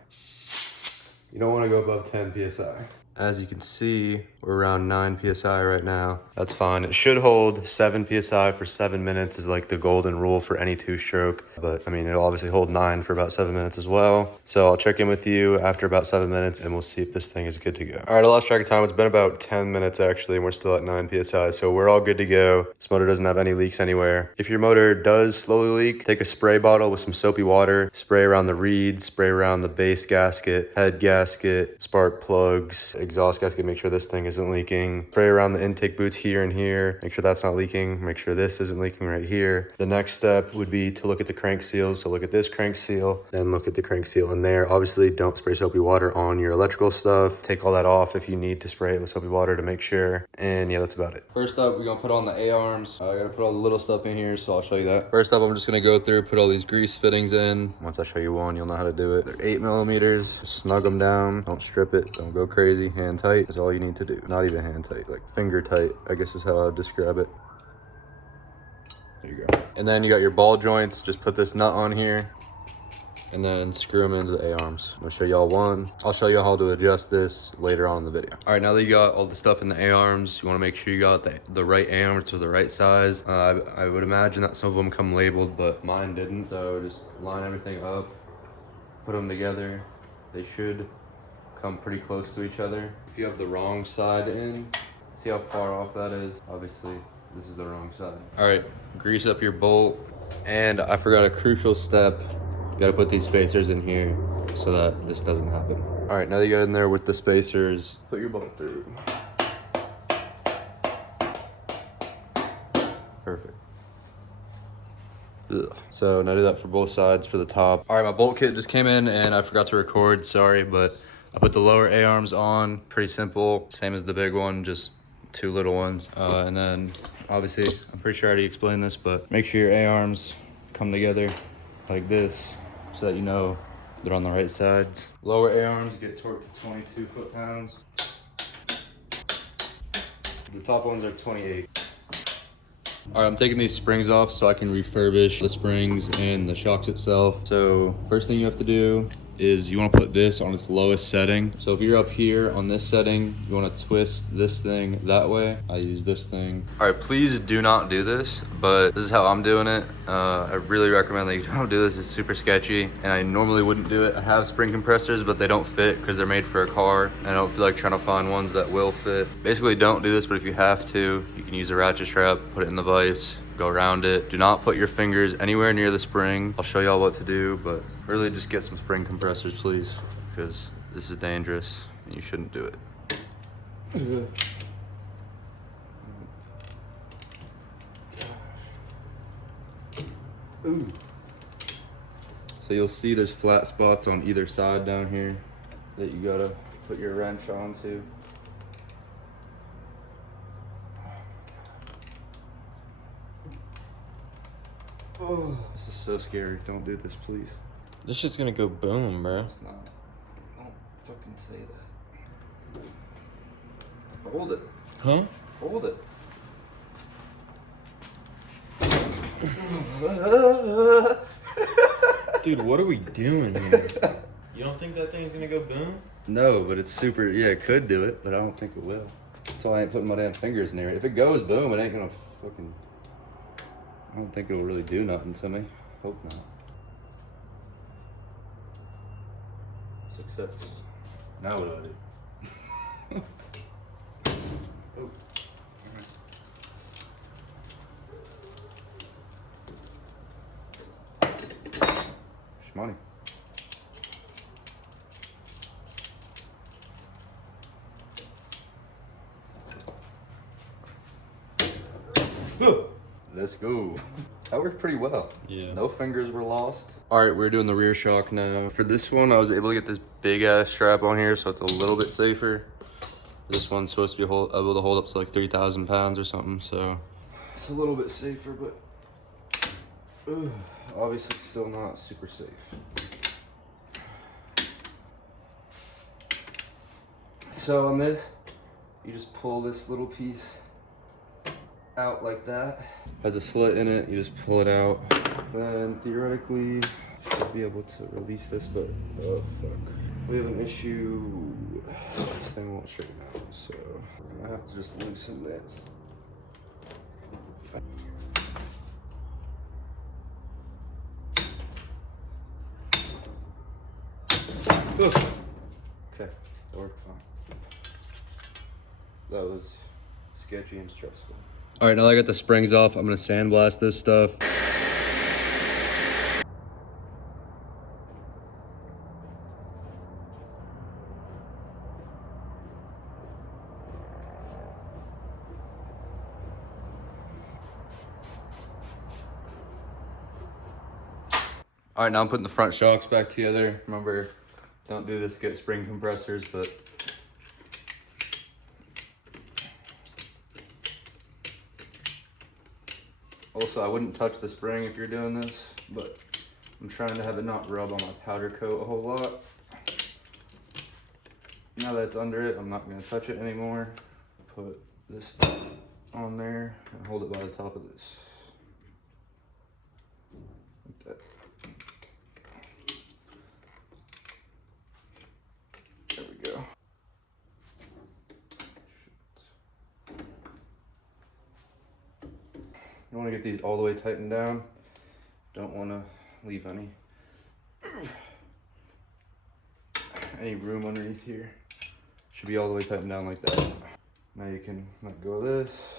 You don't wanna go above 10 PSI. As you can see, we're around 9 PSI right now. That's fine. It should hold 7 PSI for 7 minutes is like the golden rule for any 2-stroke. But I mean, it'll obviously hold 9 for about 7 minutes as well. So I'll check in with you after about 7 minutes and we'll see if this thing is good to go. All right, I lost track of time. It's been about 10 minutes actually, and we're still at 9 PSI. So we're all good to go. This motor doesn't have any leaks anywhere. If your motor does slowly leak, take a spray bottle with some soapy water, spray around the reeds, spray around the base gasket, head gasket, spark plugs, exhaust gasket, make sure this thing isn't leaking. Spray around the intake boots here and here, make sure that's not leaking, make sure this isn't leaking right here. The next step would be to look at the crank seals. So look at this crank seal, then look at the crank seal in there. Obviously, don't spray soapy water on your electrical stuff. Take all that off if you need to spray it with soapy water to make sure. And yeah, that's about it. First up, we're gonna put on the A-arms. I gotta put all the little stuff in here, so I'll show you that. First up, I'm just gonna go through, put all these grease fittings in. Once I show you one, you'll know how to do it. They're 8 millimeters. Snug them down. Don't strip it. Don't go crazy. Hand tight is all you need to do. Not even hand tight, like finger tight, I guess is how I would describe it. There you go. And then you got your ball joints. Just put this nut on here and then screw them into the A-arms. I'm gonna show y'all one. I'll show you how to adjust this later on in the video. All right, now that you got all the stuff in the A-arms, you wanna make sure you got the right A-arms to the right size. I would imagine that some of them come labeled, but mine didn't. So just line everything up, put them together. They should come pretty close to each other. If you have the wrong side in, see how far off that is? Obviously, this is the wrong side. All right, grease up your bolt. And I forgot a crucial step. You gotta put these spacers in here so that this doesn't happen. All right, now that you got in there with the spacers, put your bolt through. Perfect. Ugh. So now do that for both sides for the top. All right, my bolt kit just came in and I forgot to record, sorry, but I put the lower A-arms on, pretty simple. Same as the big one, just 2 little ones. And then obviously, I'm pretty sure I already explained this, but make sure your A-arms come together like this so that you know they're on the right sides. Lower A-arms get torqued to 22 foot-pounds. The top ones are 28. All right, I'm taking these springs off so I can refurbish the springs and the shocks itself. So first thing you have to do is you want to put this on its lowest setting. So if you're up here on this setting, you want to twist this thing that way. I use this thing. All right, please do not do this, but this is how I'm doing it. I really recommend that you don't do this. It's super sketchy, and I normally wouldn't do it. I have spring compressors, but they don't fit because they're made for a car, and I don't feel like trying to find ones that will fit. Basically, don't do this, but if you have to, you can use a ratchet strap, put it in the vise, go around it. Do not put your fingers anywhere near the spring. I'll show y'all what to do, but really just get some spring compressors, please, because this is dangerous and you shouldn't do it. Ooh. So you'll see there's flat spots on either side down here that you gotta put your wrench onto. Oh, this is so scary. Don't do this, please. This shit's gonna go boom, bro. It's not. Don't fucking say that. Hold it. Huh? Hold it. Dude, what are we doing here? You don't think that thing's gonna go boom? No, but it's super. Yeah, it could do it, but I don't think it will. That's why I ain't putting my damn fingers near it. If it goes boom, it ain't gonna fucking. I don't think it'll really do nothing to me. Hope not. Success. Now what do I do? Oh. Shmoney. Let's go. That worked pretty well. Yeah. No fingers were lost. All right, we're doing the rear shock now. For this one, I was able to get this big ass strap on here, so it's a little bit safer. This one's supposed to be able to hold up to like 3,000 pounds or something, so it's a little bit safer, but obviously still not super safe. So on this, you just pull this little piece out like that. Has a slit in it, you just pull it out. Then theoretically, you should be able to release this, but oh fuck. We have an issue. this thing won't straighten out, so I have to just loosen this. Okay, that worked fine. That was sketchy and stressful. All right, now that I got the springs off, I'm gonna sandblast this stuff. All right, now I'm putting the front shocks back together. Remember, don't do this, get spring compressors, but also I wouldn't touch the spring if you're doing this, but I'm trying to have it not rub on my powder coat a whole lot. Now that it's under it, I'm not gonna touch it anymore. Put this stuff on there and hold it by the top of this. Like that. There we go. You want to get these all the way tightened down. Don't want to leave any room underneath here. Should be all the way tightened down like that. Now you can let go of this.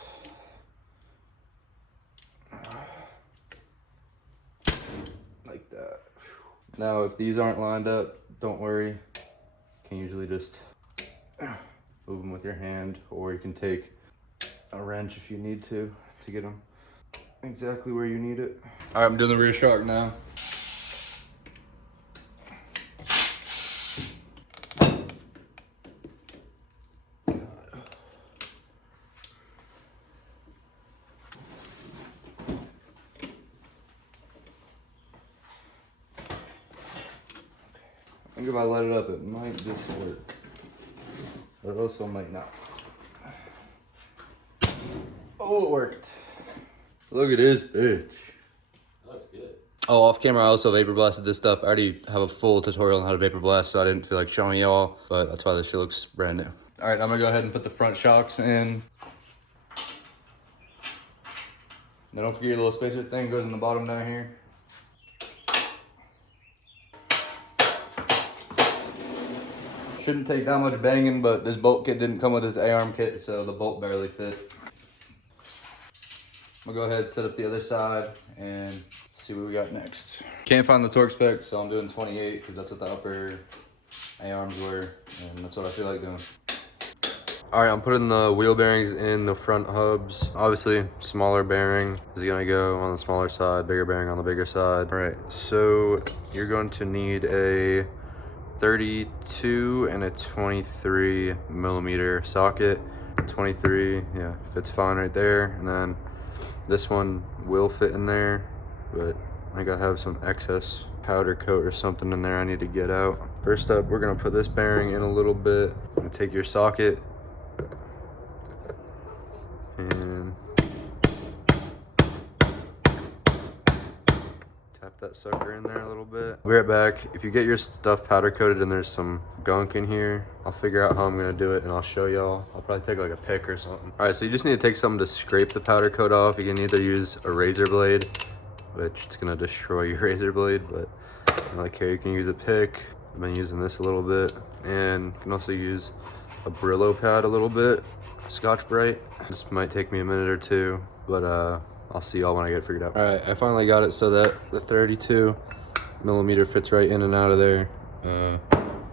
Like that. Now if these aren't lined up, don't worry. You can usually just move them with your hand, or you can take a wrench if you need to get them exactly where you need it. All right, I'm doing the rear shock now. I think if I let it up, it might just work, but it also might not. Oh, it worked. Look at this bitch. That looks good. Oh, off camera, I also vapor blasted this stuff. I already have a full tutorial on how to vapor blast, so I didn't feel like showing y'all, but that's why this shit looks brand new. All right, I'm gonna go ahead and put the front shocks in. Now don't forget your little spacer thing goes in the bottom down here. Shouldn't take that much banging, but this bolt kit didn't come with this A-arm kit, so the bolt barely fit. I'm gonna go ahead and set up the other side and see what we got next. Can't find the torque spec, so I'm doing 28 because that's what the upper A-arms were, and that's what I feel like doing. All right, I'm putting the wheel bearings in the front hubs. Obviously, smaller bearing is gonna go on the smaller side, bigger bearing on the bigger side. All right, so you're going to need a 32 and a 23 millimeter socket. 23, yeah, fits fine right there. And then this one will fit in there, but I think I have some excess powder coat or something in there I need to get out. First up, we're gonna put this bearing in a little bit. I'm gonna take your socket and tap that sucker in there a little bit. I'll be right back. If you get your stuff powder coated and there's some gunk in here, I'll figure out how I'm gonna do it and I'll show y'all. I'll probably take like a pick or something. All right, so you just need to take something to scrape the powder coat off. You can either use a razor blade, which it's gonna destroy your razor blade, but I don't really care. You can use a pick. I've been using this a little bit, and you can also use a Brillo pad a little bit, Scotch Brite. This might take me a minute or two, but I'll see y'all when I get it figured out. All right, I finally got it so that the 32 millimeter fits right in and out of there.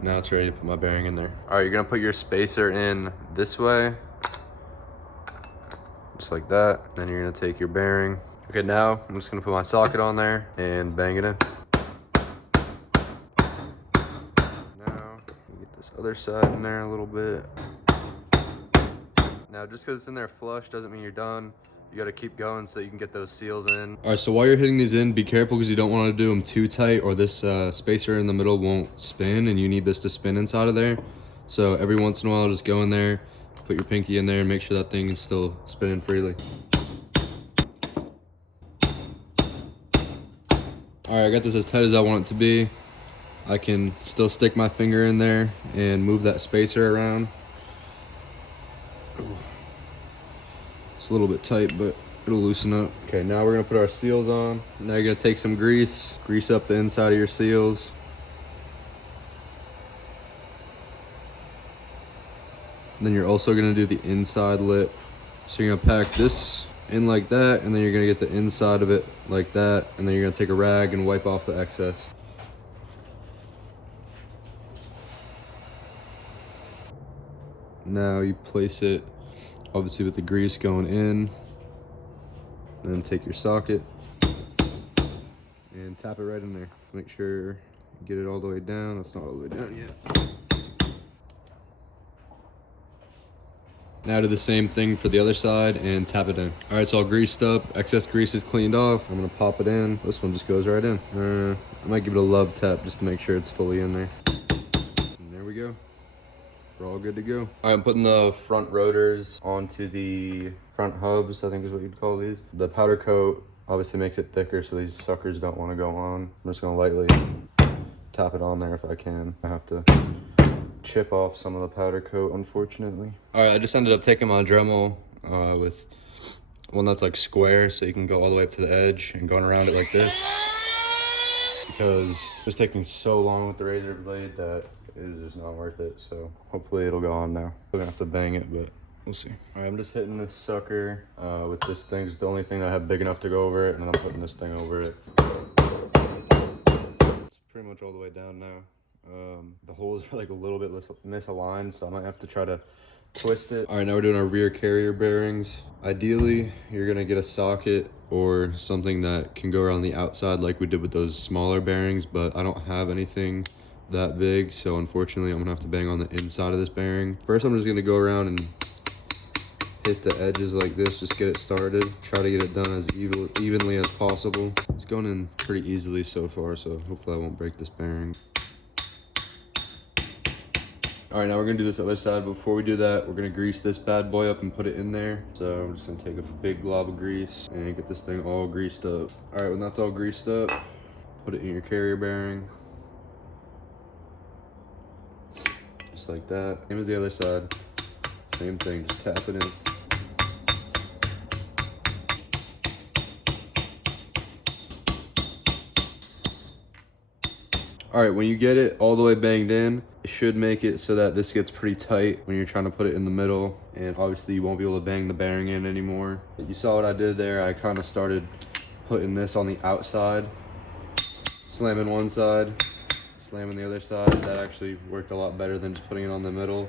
Now it's ready to put my bearing in there. All right, you're gonna put your spacer in this way, just like that. Then you're gonna take your bearing. Okay, now I'm just gonna put my socket on there and bang it in. Now, get this other side in there a little bit. Now, just because it's in there flush doesn't mean you're done. You gotta keep going so you can get those seals in. All right, so while you're hitting these in, be careful because you don't want to do them too tight or this spacer in the middle won't spin, and you need this to spin inside of there. So every once in a while, just go in there, put your pinky in there and make sure that thing is still spinning freely. All right, I got this as tight as I want it to be. I can still stick my finger in there and move that spacer around. It's a little bit tight, but it'll loosen up. Okay, now we're gonna put our seals on. Now you're gonna take some grease up the inside of your seals. And then you're also gonna do the inside lip. So you're gonna pack this in like that, and then you're gonna get the inside of it like that, and then you're gonna take a rag and wipe off the excess. Now you place it, obviously with the grease going in, and then take your socket and tap it right in there. Make sure you get it all the way down. That's not all the way down yet. Now do the same thing for the other side and tap it in. All right, it's all greased up. Excess grease is cleaned off. I'm gonna pop it in. This one just goes right in. I might give it a love tap just to make sure it's fully in there. And there we go. We're all good to go. All right, I'm putting the front rotors onto the front hubs, I think is what you'd call these. The powder coat obviously makes it thicker, so these suckers don't want to go on. I'm just gonna lightly tap it on there if I can. I have to chip off some of the powder coat, unfortunately. All right, I just ended up taking my Dremel with one that's like square, so you can go all the way up to the edge and going around it like this, because it was taking so long with the razor blade that it was just not worth it. So hopefully it'll go on now. We're gonna have to bang it, but we'll see. All right, I'm just hitting this sucker with this thing. It's the only thing I have big enough to go over it, and then I'm putting this thing over it. It's pretty much all the way down now. The holes are like a little bit misaligned, so I might have to try to twist it. All right, now we're doing our rear carrier bearings. Ideally, you're gonna get a socket or something that can go around the outside like we did with those smaller bearings, but I don't have anything that big, so unfortunately I'm gonna have to bang on the inside of this bearing. First, I'm just gonna go around and hit the edges like this, just get it started. Try to get it done as evenly as possible. It's going in pretty easily so far, so hopefully I won't break this bearing. All right, now we're gonna do this other side. Before we do that, we're gonna grease this bad boy up and put it in there. So I'm just gonna take a big glob of grease and get this thing all greased up. All right, when that's all greased up, put it in your carrier bearing. Just like that. Same as the other side. Same thing, just tap it in. All right, when you get it all the way banged in, it should make it so that this gets pretty tight when you're trying to put it in the middle, and obviously you won't be able to bang the bearing in anymore. You saw what I did there. I kind of started putting this on the outside, slamming one side, slamming the other side. That actually worked a lot better than just putting it on the middle,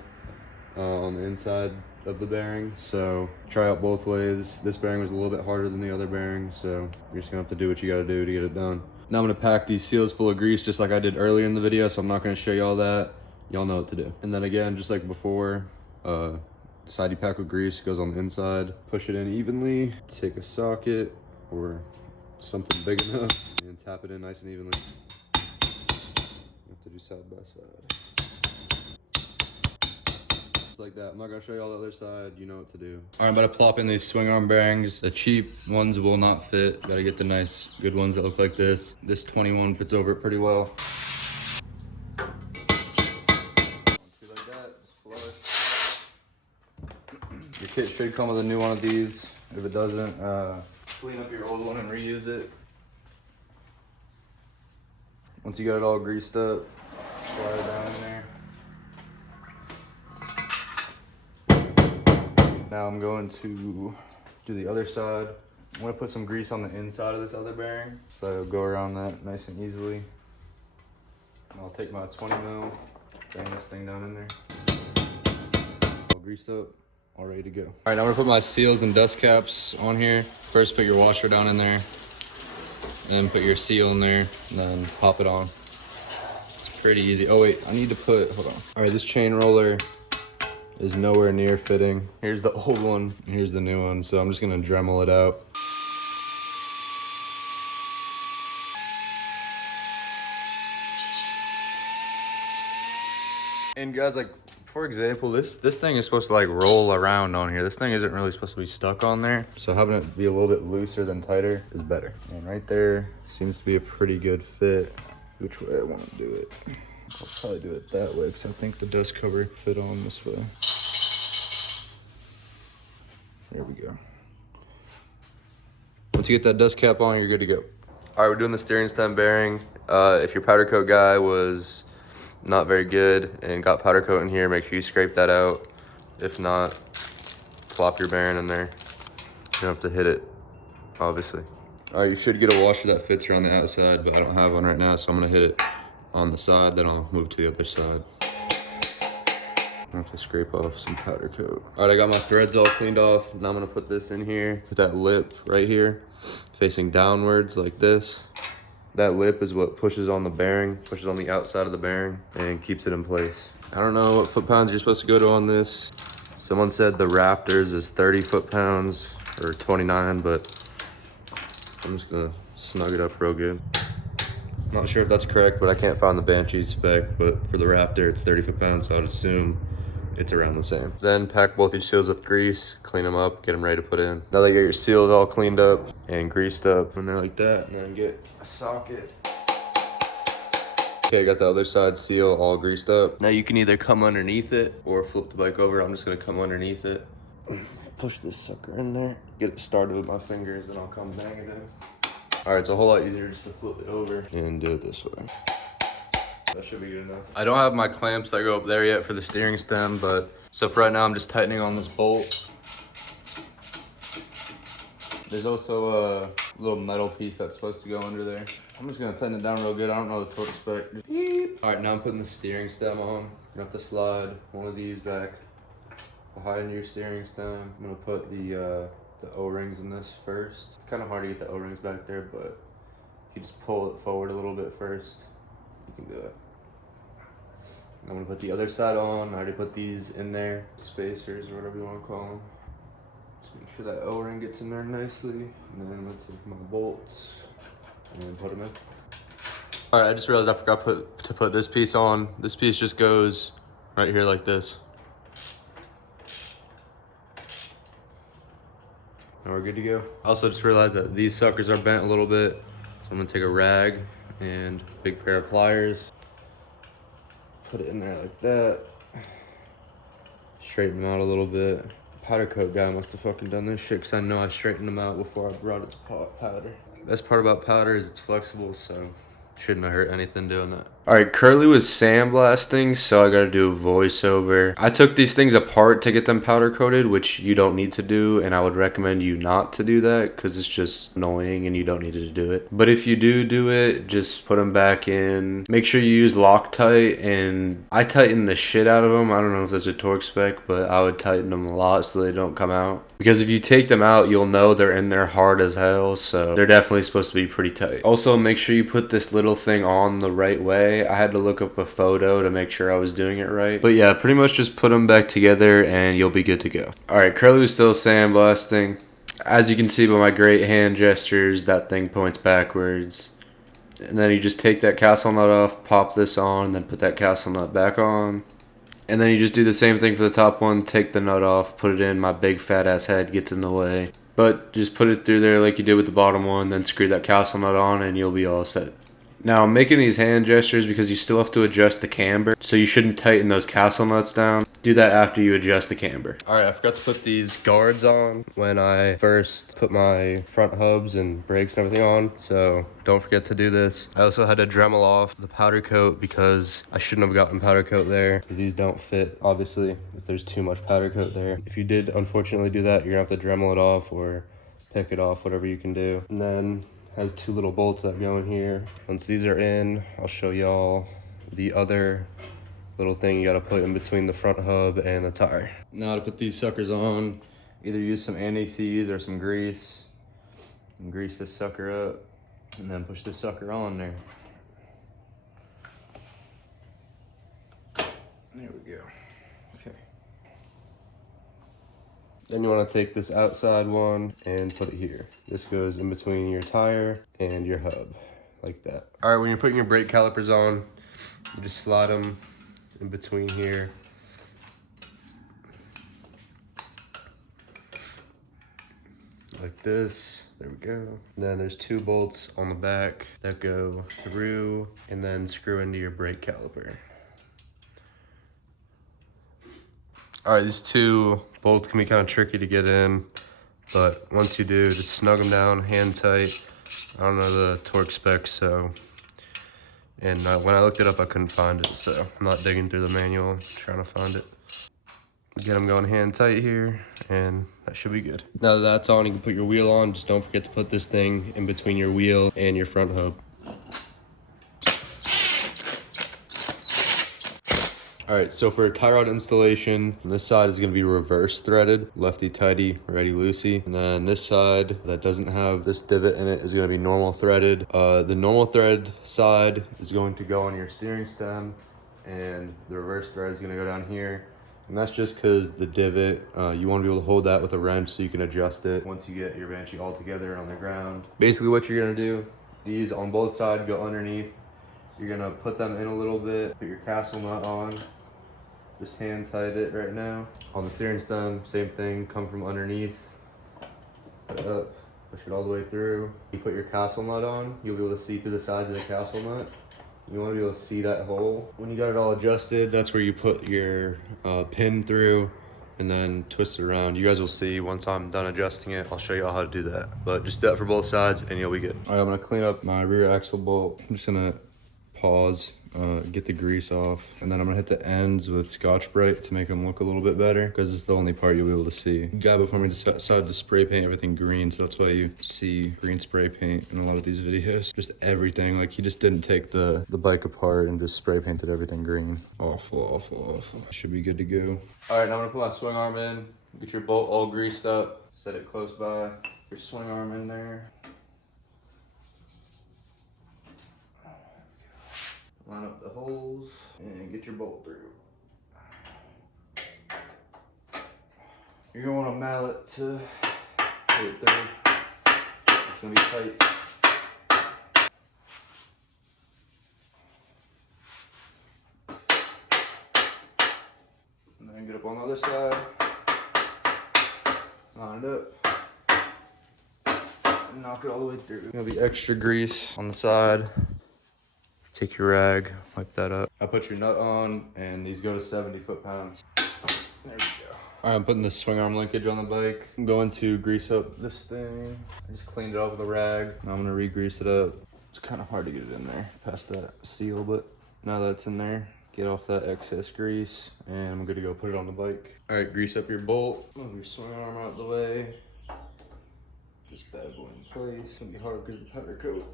on the inside of the bearing. So try out both ways. This bearing was a little bit harder than the other bearing, so you're just gonna have to do what you gotta do to get it done. Now I'm gonna pack these seals full of grease just like I did earlier in the video, so I'm not gonna show you all that. Y'all know what to do. And then again, just like before, the side you pack with grease goes on the inside. Push it in evenly, take a socket or something big enough and tap it in nice and evenly. You have to do side by side. Like that. I'm not gonna show you all the other side, you know what to do. All right, I'm about to plop in these swing arm bearings. The cheap ones will not fit. Gotta get the nice, good ones that look like this. This 21 fits over it pretty well. Like that, just flush. Your kit should come with a new one of these. If it doesn't, clean up your old one and reuse it. Once you got it all greased up, slide it down in there. Now I'm going to do the other side. I'm gonna put some grease on the inside of this other bearing, so it'll go around that nice and easily. And I'll take my 20 mil, bang this thing down in there. All greased up, all ready to go. All right, now I'm gonna put my seals and dust caps on here. First, put your washer down in there, and then put your seal in there, and then pop it on. It's pretty easy. Oh wait, I need to put, hold on. All right, this chain roller is nowhere near fitting. Here's the old one, and here's the new one. So I'm just gonna Dremel it out. And guys, like, for example, this thing is supposed to like roll around on here. This thing isn't really supposed to be stuck on there. So having it be a little bit looser than tighter is better. And right there seems to be a pretty good fit. which way I want to do it. I'll probably do it that way because I think the dust cover fit on this way. There we go. Once you get that dust cap on, you're good to go. All right, we're doing the steering stem bearing. If your powder coat guy was not very good and got powder coat in here, make sure you scrape that out. If not, plop your bearing in there. You don't have to hit it, obviously. All right, you should get a washer that fits around the outside, but I don't have one right now, so I'm gonna hit it on the side, then I'll move to the other side. I have to scrape off some powder coat. All right, I got my threads all cleaned off. Now I'm gonna put this in here, put that lip right here, facing downwards like this. That lip is what pushes on the bearing, pushes on the outside of the bearing and keeps it in place. I don't know what foot-pounds you're supposed to go to on this. Someone said the Raptors is 30 foot-pounds or 29, but I'm just gonna snug it up real good. Not sure if that's correct, but I can't find the Banshee spec, but for the Raptor, it's 30 foot-pounds, so I'd assume it's around the same. Then pack both your seals with grease, clean them up, get them ready to put in. Now that you get your seals all cleaned up and greased up, and they're like that, and then get a socket. Okay, got the other side seal all greased up. Now you can either come underneath it or flip the bike over. I'm just gonna come underneath it. Push this sucker in there, get it started with my fingers, then I'll come bang it in. All right, it's a whole lot easier just to flip it over and do it this way. That should be good enough. I don't have my clamps that go up there yet for the steering stem, but so for right now, I'm just tightening on this bolt. There's also a little metal piece that's supposed to go under there. I'm just gonna tighten it down real good. I don't know the torque spec. Beep. All right, now I'm putting the steering stem on. You have to slide one of these back behind your steering stem. I'm gonna put the O-rings in this first. It's kind of hard to get the O-rings back there, but if you just pull it forward a little bit first, you can do it. I'm gonna put the other side on. I already put these in there, spacers or whatever you want to call them. Just make sure that O-ring gets in there nicely. And then let's take my bolts and then put them in. All right, I just realized I forgot to put this piece on. This piece just goes right here like this. And we're good to go. Also just realized that these suckers are bent a little bit. So I'm gonna take a rag and a big pair of pliers. Put it in there like that. Straighten them out a little bit. Powder coat guy must have fucking done this shit because I know I straightened them out before I brought it to powder. Best part about powder is it's flexible, so shouldn't have hurt anything doing that. All right, Curly was sandblasting, so I got to do a voiceover. I took these things apart to get them powder coated, which you don't need to do, and I would recommend you not to do that because it's just annoying and you don't need to do it. But if you do it, just put them back in. Make sure you use Loctite, and I tighten the shit out of them. I don't know if there's a torque spec, but I would tighten them a lot so they don't come out. Because if you take them out, you'll know they're in there hard as hell, so they're definitely supposed to be pretty tight. Also, make sure you put this little thing on the right way. I had to look up a photo to make sure I was doing it right. But yeah, pretty much just put them back together and you'll be good to go. Alright, Curly was still sandblasting. As you can see by my great hand gestures, that thing points backwards. And then you just take that castle nut off, pop this on, then put that castle nut back on. And then you just do the same thing for the top one, take the nut off, put it in, my big fat ass head gets in the way. But just put it through there like you did with the bottom one, then screw that castle nut on and you'll be all set. Now I'm making these hand gestures because you still have to adjust the camber, so you shouldn't tighten those castle nuts down. Do that after you adjust the camber. Alright, I forgot to put these guards on when I first put my front hubs and brakes and everything on, so don't forget to do this. I also had to Dremel off the powder coat because I shouldn't have gotten powder coat there. These don't fit, obviously, if there's too much powder coat there. If you did unfortunately do that, you're gonna have to Dremel it off or pick it off, whatever you can do. And then has two little bolts that go in here. Once these are in, I'll show y'all the other little thing you gotta put in between the front hub and the tire. Now to put these suckers on, either use some anti-seize or some grease and grease this sucker up and then push this sucker on there. There we go. Okay. Then you want to take this outside one and put it here. This goes in between your tire and your hub, like that. All right, when you're putting your brake calipers on, you just slide them in between here. Like this. There we go. And then there's 2 bolts on the back that go through and then screw into your brake caliper. All right, these 2 bolts can be kind of tricky to get in, but once you do, just snug them down, hand tight. I don't know the torque specs, so, and when I looked it up, I couldn't find it, so I'm not digging through the manual, I'm trying to find it. Get them going hand tight here, and that should be good. Now that that's on, you can put your wheel on. Just don't forget to put this thing in between your wheel and your front hub. All right, so for tie rod installation, this side is gonna be reverse threaded, lefty tighty, righty loosey. And then this side that doesn't have this divot in it is gonna be normal threaded. The normal thread side is going to go on your steering stem, and the reverse thread is gonna go down here. And that's just because the divot, you want to be able to hold that with a wrench so you can adjust it once you get your Banshee all together on the ground. Basically what you're gonna do, these on both sides go underneath. You're gonna put them in a little bit, put your castle nut on, just hand tight it right now. On the steering stem, same thing, come from underneath, put it up, push it all the way through. You put your castle nut on, you'll be able to see through the sides of the castle nut. You want to be able to see that hole. When you got it all adjusted, that's where you put your pin through and then twist it around. You guys will see once I'm done adjusting it. I'll show you all how to do that. But just do that for both sides and you'll be good. All right, I'm gonna clean up my rear axle bolt. I'm just gonna pause, get the grease off, and then I'm gonna hit the ends with Scotch-Brite to make them look a little bit better, because it's the only part you'll be able to see. The guy before me decided to spray paint everything green, so that's why you see green spray paint in a lot of these videos. Just everything, like he just didn't take the bike apart and just spray painted everything green. Awful, awful, awful. Should be good to go. All right, now I'm gonna put my swing arm in, get your bolt all greased up, set it close by, your swing arm in there. Line up the holes and get your bolt through. You're gonna want a mallet to put it through. It's gonna be tight. And then get up on the other side, line it up, and knock it all the way through. There's gonna be extra grease on the side. Take your rag, wipe that up. I put your nut on, and these go to 70 foot-pounds. There we go. All right, I'm putting the swing arm linkage on the bike. I'm going to grease up this thing. I just cleaned it off with a rag. Now I'm gonna re-grease it up. It's kind of hard to get it in there, past that seal, but now that it's in there, get off that excess grease, and I'm good to go put it on the bike. All right, grease up your bolt. Move your swing arm out the way. This bad boy in place. It's gonna be hard because of the powder coat.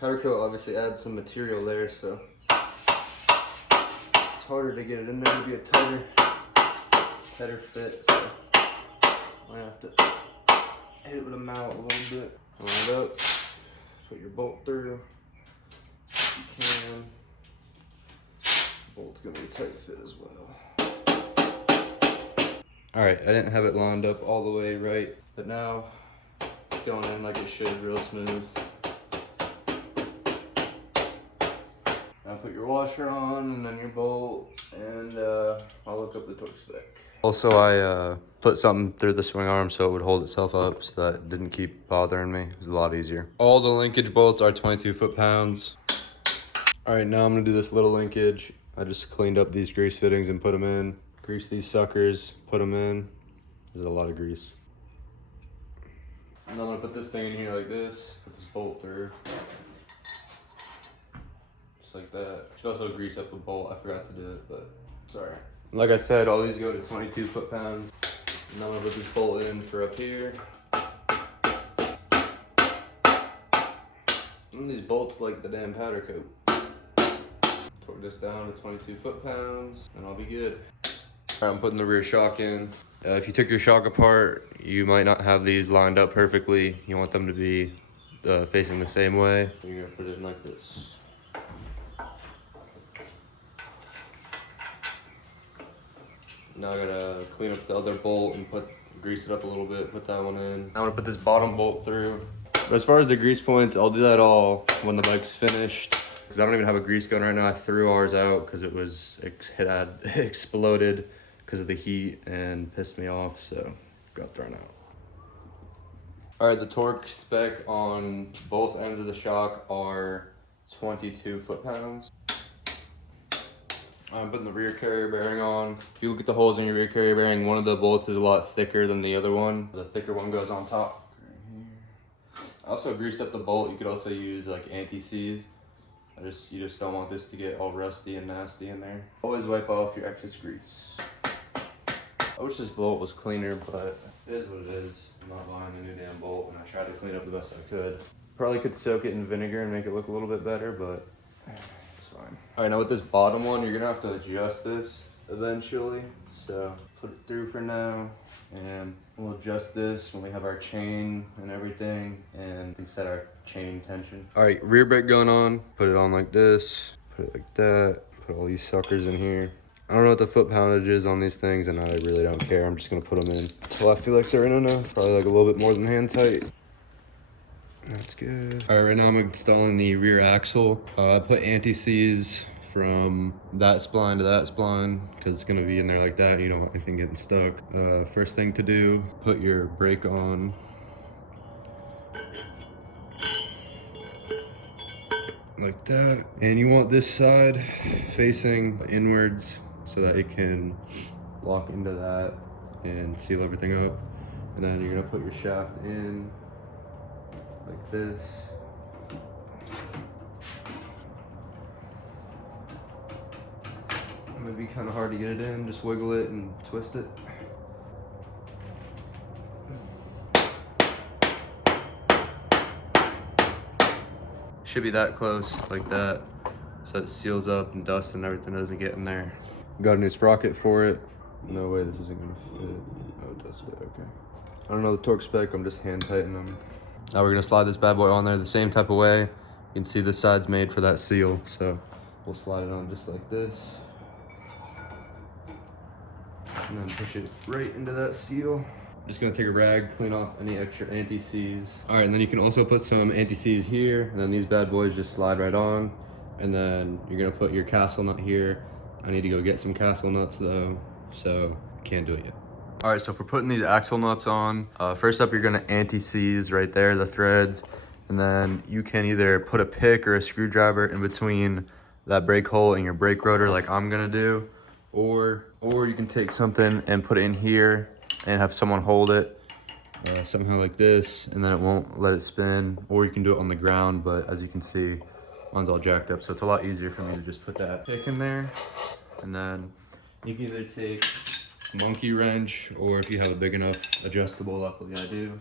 Powder coat obviously adds some material there, so it's harder to get it in there to be a tighter fit. So I have to hit it with a mallet a little bit. Line it up, put your bolt through if you can. Bolt's gonna be a tight fit as well. All right, I didn't have it lined up all the way right, but now it's going in like it should, real smooth. Now put your washer on and then your bolt, and I'll look up the torque spec. Also, I put something through the swing arm so it would hold itself up so that it didn't keep bothering me. It was a lot easier. All the linkage bolts are 22 foot-pounds. All right, now I'm gonna do this little linkage. I just cleaned up these grease fittings and put them in. Grease these suckers, put them in. There's a lot of grease. And I'm gonna put this thing in here like this, put this bolt through. Just like that. Should also grease up the bolt. I forgot to do it, but it's all right. Like I said, all these go to 22 foot-pounds. And I'm gonna put this bolt in for up here. And these bolts like the damn powder coat. Torque this down to 22 foot-pounds, and I'll be good. All right, I'm putting the rear shock in. If you took your shock apart, you might not have these lined up perfectly. You want them to be facing the same way. So you're gonna put it in like this. Now I gotta clean up the other bolt and grease it up a little bit, put that one in. I'm gonna put this bottom bolt through. But as far as the grease points, I'll do that all when the bike's finished. Cause I don't even have a grease gun right now. I threw ours out because it had exploded because of the heat and pissed me off, so got thrown out. All right, the torque spec on both ends of the shock are 22 foot-pounds. I'm putting the rear carrier bearing on. If you look at the holes in your rear carrier bearing, one of the bolts is a lot thicker than the other one. The thicker one goes on top. I also greased up the bolt. You could also use like anti-seize. You just don't want this to get all rusty and nasty in there. Always wipe off your excess grease. I wish this bolt was cleaner, but it is what it is. I'm not buying a new damn bolt, and I tried to clean up the best I could. Probably could soak it in vinegar and make it look a little bit better, but it's fine. All right, now with this bottom one, you're gonna have to adjust this eventually. So put it through for now, and we'll adjust this when we have our chain and everything, and we can set our chain tension. All right, rear brake going on. Put it on like this, put it like that, put all these suckers in here. I don't know what the foot poundage is on these things, and I really don't care. I'm just gonna put them in until I feel like they're in enough. Probably like a little bit more than hand tight. That's good. All right, right now I'm installing the rear axle. I put anti-seize from that spline to that spline because it's gonna be in there like that and you don't want anything getting stuck. First thing to do, put your brake on. Like that. And you want this side facing inwards so that it can lock into that and seal everything up. And then you're gonna put your shaft in like this. It might be kind of hard to get it in, just wiggle it and twist it. Should be that close, like that, so it seals up and dust and everything doesn't get in there. Got a new sprocket for it. No way this isn't gonna fit. Oh, it does fit, okay. I don't know the torque spec, I'm just hand tightening them. Now we're gonna slide this bad boy on there the same type of way. You can see this side's made for that seal, so we'll slide it on just like this. And then push it right into that seal. Just gonna take a rag, clean off any extra anti-seize. All right, and then you can also put some anti-seize here, and then these bad boys just slide right on. And then you're gonna put your castle nut here. I need to go get some castle nuts though, so can't do it yet. All right, so for putting these axle nuts on, first up you're gonna anti-seize right there, the threads, and then you can either put a pick or a screwdriver in between that brake hole and your brake rotor like I'm gonna do, or you can take something and put it in here and have someone hold it somehow like this, and then it won't let it spin, or you can do it on the ground, but as you can see, mine's all jacked up, so it's a lot easier for me to just put that pick in there. And then you can either take a monkey wrench, or if you have a big enough adjustable, luckily I do,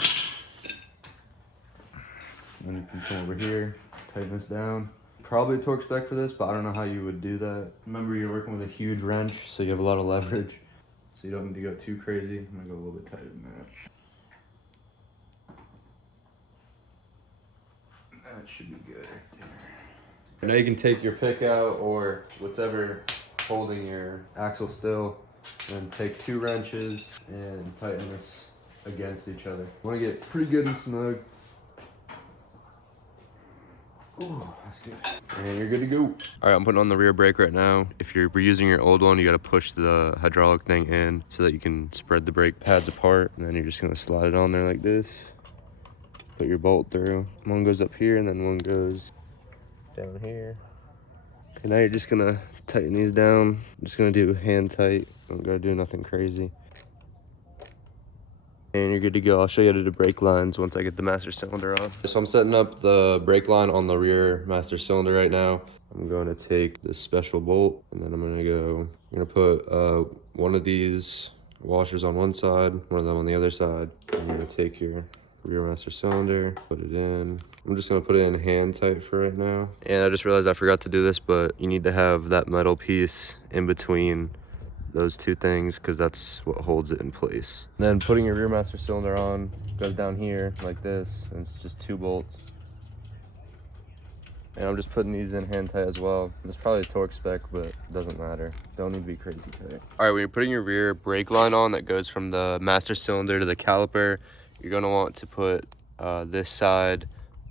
then you can come over here, tighten this down. Probably a torque spec for this, but I don't know how you would do that. Remember, you're working with a huge wrench, so you have a lot of leverage, so you don't need to go too crazy. I'm gonna go a little bit tighter than that. That should be good right there. Now you can take your pick out, or whatever holding your axle still, and take 2 wrenches and tighten this against each other. You wanna get pretty good and snug. Ooh, that's good. And you're good to go. All right, I'm putting on the rear brake right now. If you're reusing your old one, you gotta push the hydraulic thing in so that you can spread the brake pads apart. And then you're just gonna slide it on there like this. Put your bolt through. One goes up here and then one goes down here. Okay, now you're just gonna tighten these down. I'm just gonna do hand tight. Don't gotta do nothing crazy. And you're good to go. I'll show you how to do brake lines once I get the master cylinder off. So I'm setting up the brake line on the rear master cylinder right now. I'm going to take this special bolt, and then I'm gonna put one of these washers on one side, one of them on the other side. I'm gonna take your rear master cylinder, put it in. I'm just gonna put it in hand tight for right now. And I just realized I forgot to do this, but you need to have that metal piece in between those 2 things, because that's what holds it in place. Then putting your rear master cylinder on goes down here like this, and it's just 2 bolts. And I'm just putting these in hand tight as well. It's probably a torque spec, but it doesn't matter. Don't need to be crazy tight. All right, when you're putting your rear brake line on that goes from the master cylinder to the caliper, you're gonna want to put this side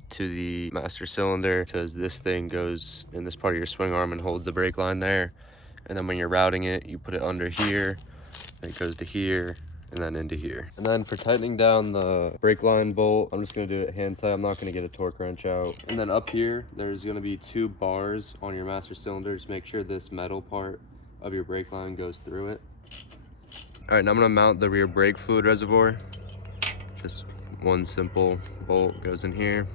to the master cylinder, because this thing goes in this part of your swing arm and holds the brake line there. And then when you're routing it, you put it under here, and it goes to here, and then into here. And then for tightening down the brake line bolt, I'm just gonna do it hand tight. I'm not gonna get a torque wrench out. And then up here, there's gonna be 2 bars on your master cylinders. Make sure this metal part of your brake line goes through it. All right, now I'm gonna mount the rear brake fluid reservoir. Just one simple bolt goes in here.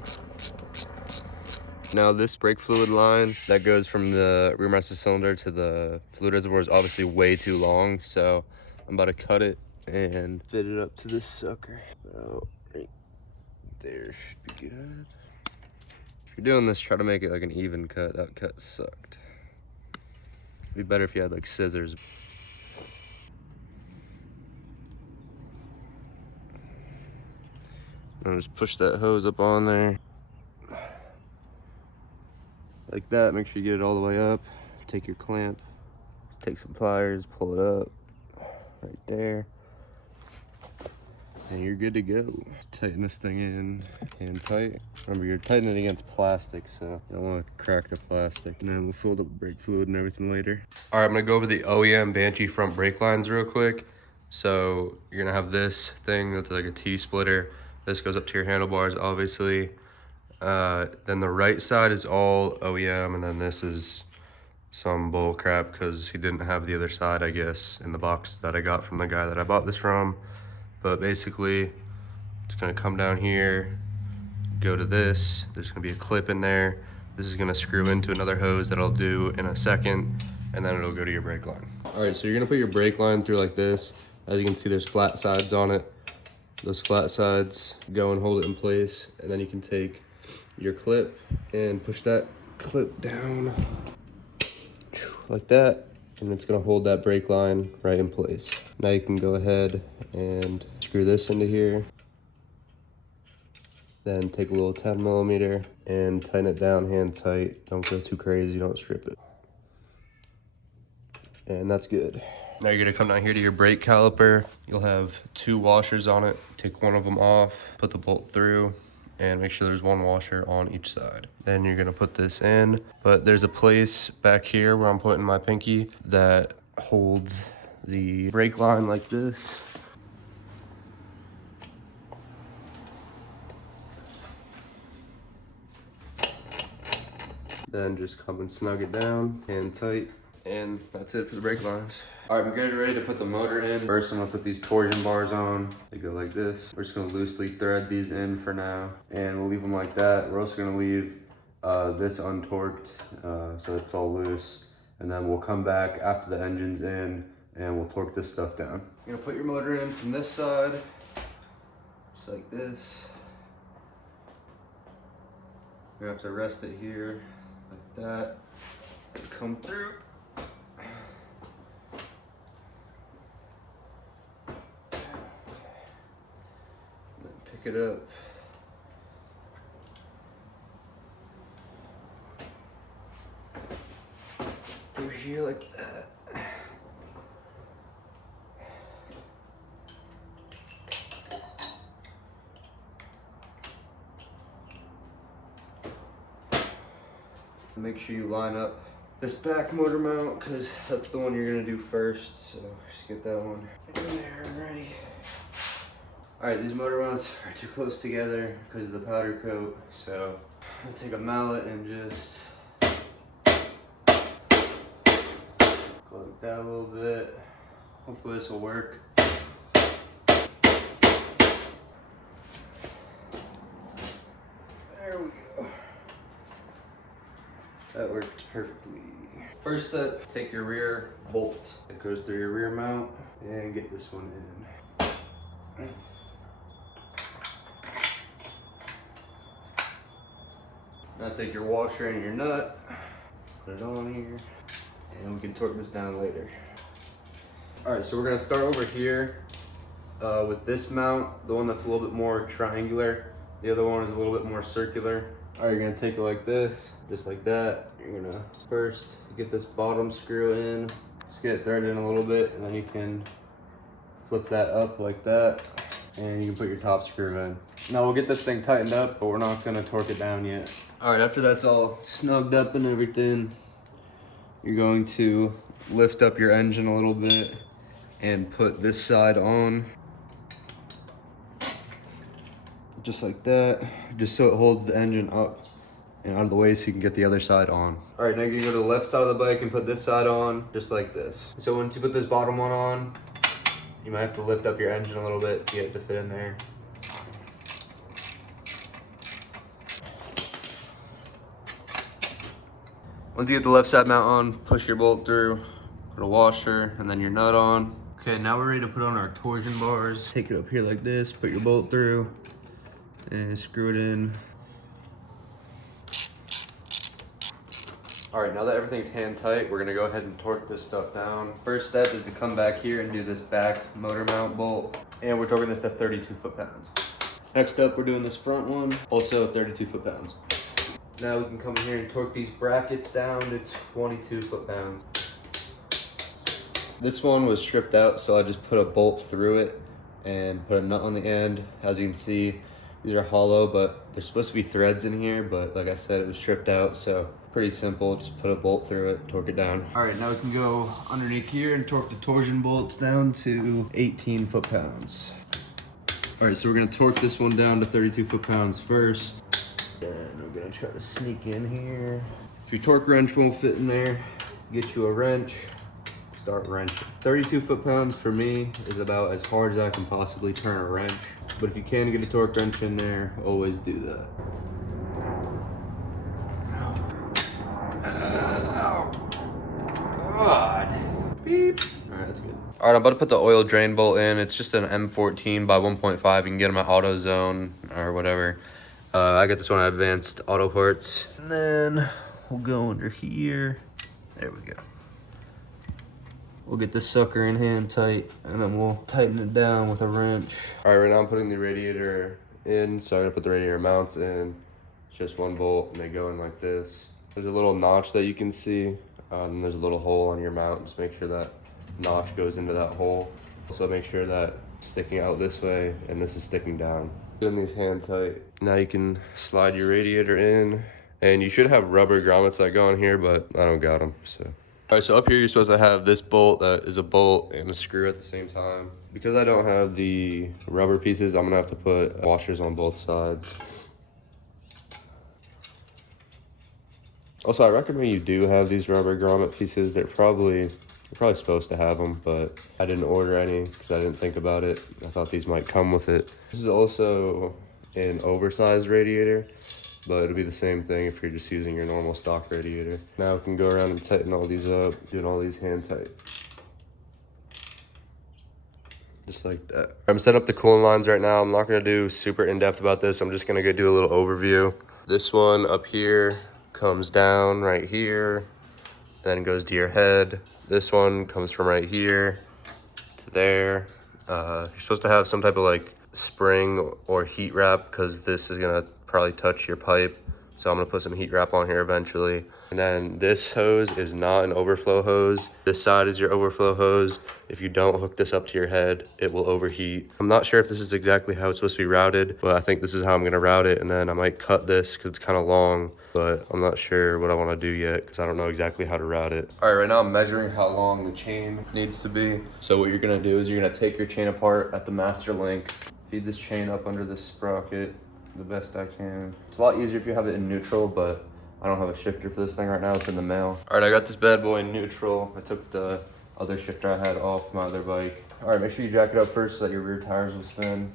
Now this brake fluid line that goes from the rear master cylinder to the fluid reservoir is obviously way too long, so I'm about to cut it and fit it up to this sucker. So right there should be good. If you're doing this, try to make it like an even cut. That cut sucked. It'd be better if you had like scissors. And just push that hose up on there. Like that, make sure you get it all the way up. Take your clamp, take some pliers, pull it up, right there. And you're good to go. Just tighten this thing in hand tight. Remember, you're tightening it against plastic, so you don't want to crack the plastic. And then we'll fill up brake fluid and everything later. All right, I'm gonna go over the OEM Banshee front brake lines real quick. So you're gonna have this thing that's like a T-splitter. This goes up to your handlebars, obviously. Then the right side is all OEM, and then this is some bull crap because he didn't have the other side, I guess, in the box that I got from the guy that I bought this from. But basically, it's gonna come down here, go to this. There's gonna be a clip in there. This is gonna screw into another hose that I'll do in a second, and then it'll go to your brake line. All right, so you're gonna put your brake line through like this. As you can see, there's flat sides on it. Those flat sides go and hold it in place, and then you can take your clip and push that clip down like that, and it's gonna hold that brake line right in place. Now you can go ahead and screw this into here, then take a little 10mm and tighten it down hand tight. Don't go too crazy, don't strip it. And that's good. Now you're gonna come down here to your brake caliper. You'll have 2 washers on it. Take one of them off, put the bolt through, and make sure there's 1 washer on each side. Then you're gonna put this in, but there's a place back here where I'm putting my pinky that holds the brake line like this. Then just come and snug it down, hand tight, and that's it for the brake lines. All right, I'm getting ready to put the motor in. First, I'm gonna put these torsion bars on. They go like this. We're just gonna loosely thread these in for now, and we'll leave them like that. We're also gonna leave this untorqued, so it's all loose. And then we'll come back after the engine's in, and we'll torque this stuff down. You're gonna put your motor in from this side, just like this. You're gonna have to rest it here, like that. Come through. Pick it up. Through here like that. Make sure you line up this back motor mount because that's the one you're gonna do first. So just get that one in there and ready. All right, these motor mounts are too close together because of the powder coat. So I'm gonna take a mallet and just go like that a little bit. Hopefully this will work. There we go. That worked perfectly. First step, take your rear bolt that goes through your rear mount and get this one in. Now take your washer and your nut, put it on here, and we can torque this down later. All right, so we're gonna start over here with this mount, the one that's a little bit more triangular. The other one is a little bit more circular. All right, you're gonna take it like this, just like that. You're gonna first get this bottom screw in, just get it threaded in a little bit, and then you can flip that up like that, and you can put your top screw in. Now we'll get this thing tightened up, but we're not gonna torque it down yet. All right, after that's all snugged up and everything, you're going to lift up your engine a little bit and put this side on. just like that, just so it holds the engine up and out of the way so you can get the other side on. All right, now you're gonna go to the left side of the bike and put this side on, just like this. So once you put this bottom one on, you might have to lift up your engine a little bit to get it to fit in there. Once you get the left side mount on, push your bolt through, put a washer, and then your nut on. Okay, now we're ready to put on our torsion bars. Take it up here like this, put your bolt through, and screw it in. All right, now that everything's hand tight, we're gonna go ahead and torque this stuff down. First step is to come back here and do this back motor mount bolt, and we're torquing this to 32 foot-pounds. Next up, we're doing this front one, also 32 foot-pounds. Now we can come in here and torque these brackets down to 22 foot-pounds. This one was stripped out, so I just put a bolt through it and put a nut on the end. As you can see, these are hollow, but there's supposed to be threads in here, but like I said, it was stripped out, so pretty simple. Just put a bolt through it, torque it down. All right, now we can go underneath here and torque the torsion bolts down to 18 foot-pounds. All right, so we're gonna torque this one down to 32 foot-pounds first. Then we're gonna try to sneak in here. If your torque wrench won't fit in there, get you a wrench, start wrenching. 32 foot-pounds for me is about as hard as I can possibly turn a wrench. But if you can get a torque wrench in there, always do that. Oh, God. Beep. All right, that's good. All right, I'm about to put the oil drain bolt in. It's just an M14 by 1.5. You can get them at AutoZone or whatever. I got this one at Advanced Auto Parts. And then we'll go under here. There we go. We'll get this sucker in hand tight, and then we'll tighten it down with a wrench. All right, right now I'm putting the radiator in. So I'm gonna put the radiator mounts in. It's just one bolt, and they go in like this. There's a little notch that you can see, and there's a little hole on your mount. Just make sure that notch goes into that hole. Also make sure that it's sticking out this way, and this is sticking down. Put these hand tight. Now you can slide your radiator in, and you should have rubber grommets that go on here, but I don't got them, so. All right, so up here you're supposed to have this bolt that is a bolt and a screw at the same time. Because I don't have the rubber pieces, I'm gonna have to put washers on both sides. Also, I recommend you do have these rubber grommet pieces. You're probably supposed to have them, but I didn't order any because I didn't think about it. I thought these might come with it. This is also an oversized radiator, but it'll be the same thing if you're just using your normal stock radiator. Now we can go around and tighten all these up, doing all these hand tight. Just like that. I'm setting up the coolant lines right now. I'm not gonna do super in-depth about this. I'm just gonna go do a little overview. This one up here comes down right here, then goes to your head. This one comes from right here to there. You're supposed to have some type of like spring or heat wrap because this is gonna probably touch your pipe. So I'm gonna put some heat wrap on here eventually. And then this hose is not an overflow hose. This side is your overflow hose. If you don't hook this up to your head, it will overheat. I'm not sure if this is exactly how it's supposed to be routed, but I think this is how I'm gonna route it. And then I might cut this because it's kind of long, but I'm not sure what I wanna do yet because I don't know exactly how to route it. All right, right now I'm measuring how long the chain needs to be. So what you're gonna do is you're gonna take your chain apart at the master link, feed this chain up under this sprocket the best I can. It's a lot easier if you have it in neutral, but I don't have a shifter for this thing right now. It's in the mail. All right, I got this bad boy in neutral. I took the other shifter I had off my other bike. All right, make sure you jack it up first so that your rear tires will spin.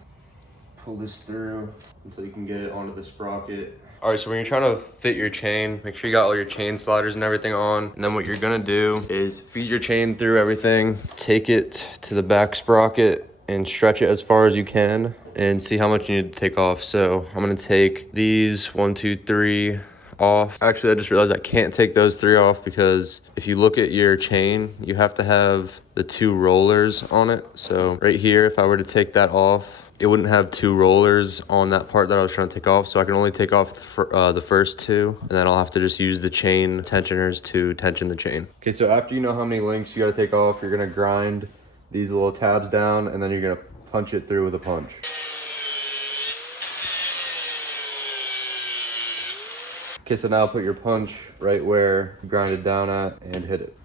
Pull this through until you can get it onto the sprocket. All right, so when you're trying to fit your chain, make sure you got all your chain sliders and everything on. And then what you're gonna do is feed your chain through everything, take it to the back sprocket and stretch it as far as you can and see how much you need to take off. So I'm gonna take these 1, 2, 3 off. Actually, I just realized I can't take those 3 off because if you look at your chain, you have to have the 2 rollers on it. So right here, if I were to take that off, it wouldn't have 2 rollers on that part that I was trying to take off. So I can only take off the first 2, and then I'll have to just use the chain tensioners to tension the chain. Okay, so after you know how many links you gotta take off, you're gonna grind these little tabs down, and then you're gonna punch it through with a punch. Okay, so now put your punch right where you grind it down at and hit it.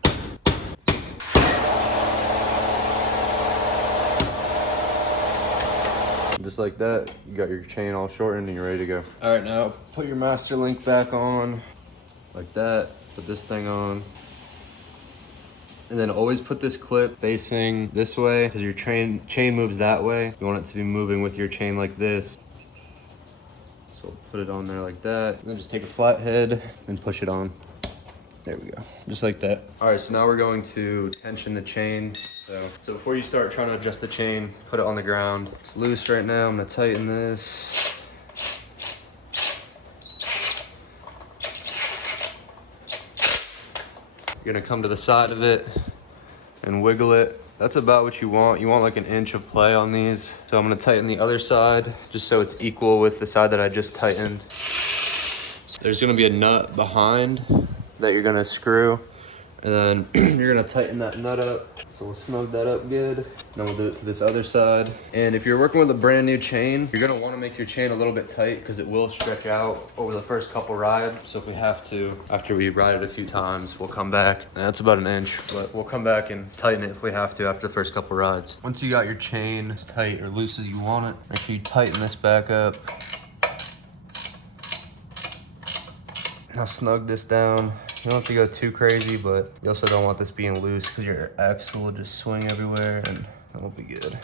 Just like that, you got your chain all shortened and you're ready to go. All right, now put your master link back on like that. Put this thing on. And then always put this clip facing this way because your chain moves that way. You want it to be moving with your chain like this. So put it on there like that. And then just take a flat head and push it on. There we go, just like that. All right, so now we're going to tension the chain. So before you start trying to adjust the chain, put it on the ground. It's loose right now, I'm gonna tighten this. You're gonna come to the side of it and wiggle it. That's about what you want. You want like an inch of play on these. So I'm gonna tighten the other side just so it's equal with the side that I just tightened. There's gonna be a nut behind that you're gonna screw, and then you're gonna tighten that nut up. So we'll snug that up good. Then we'll do it to this other side. And if you're working with a brand new chain, you're gonna wanna make your chain a little bit tight because it will stretch out over the first couple rides. So if we have to, after we ride it a few times, we'll come back. And that's about an inch, but we'll come back and tighten it if we have to after the first couple rides. Once you got your chain as tight or loose as you want it, make sure you tighten this back up. Now snug this down. You don't have to go too crazy, but you also don't want this being loose because your axle will just swing everywhere and that won't be good.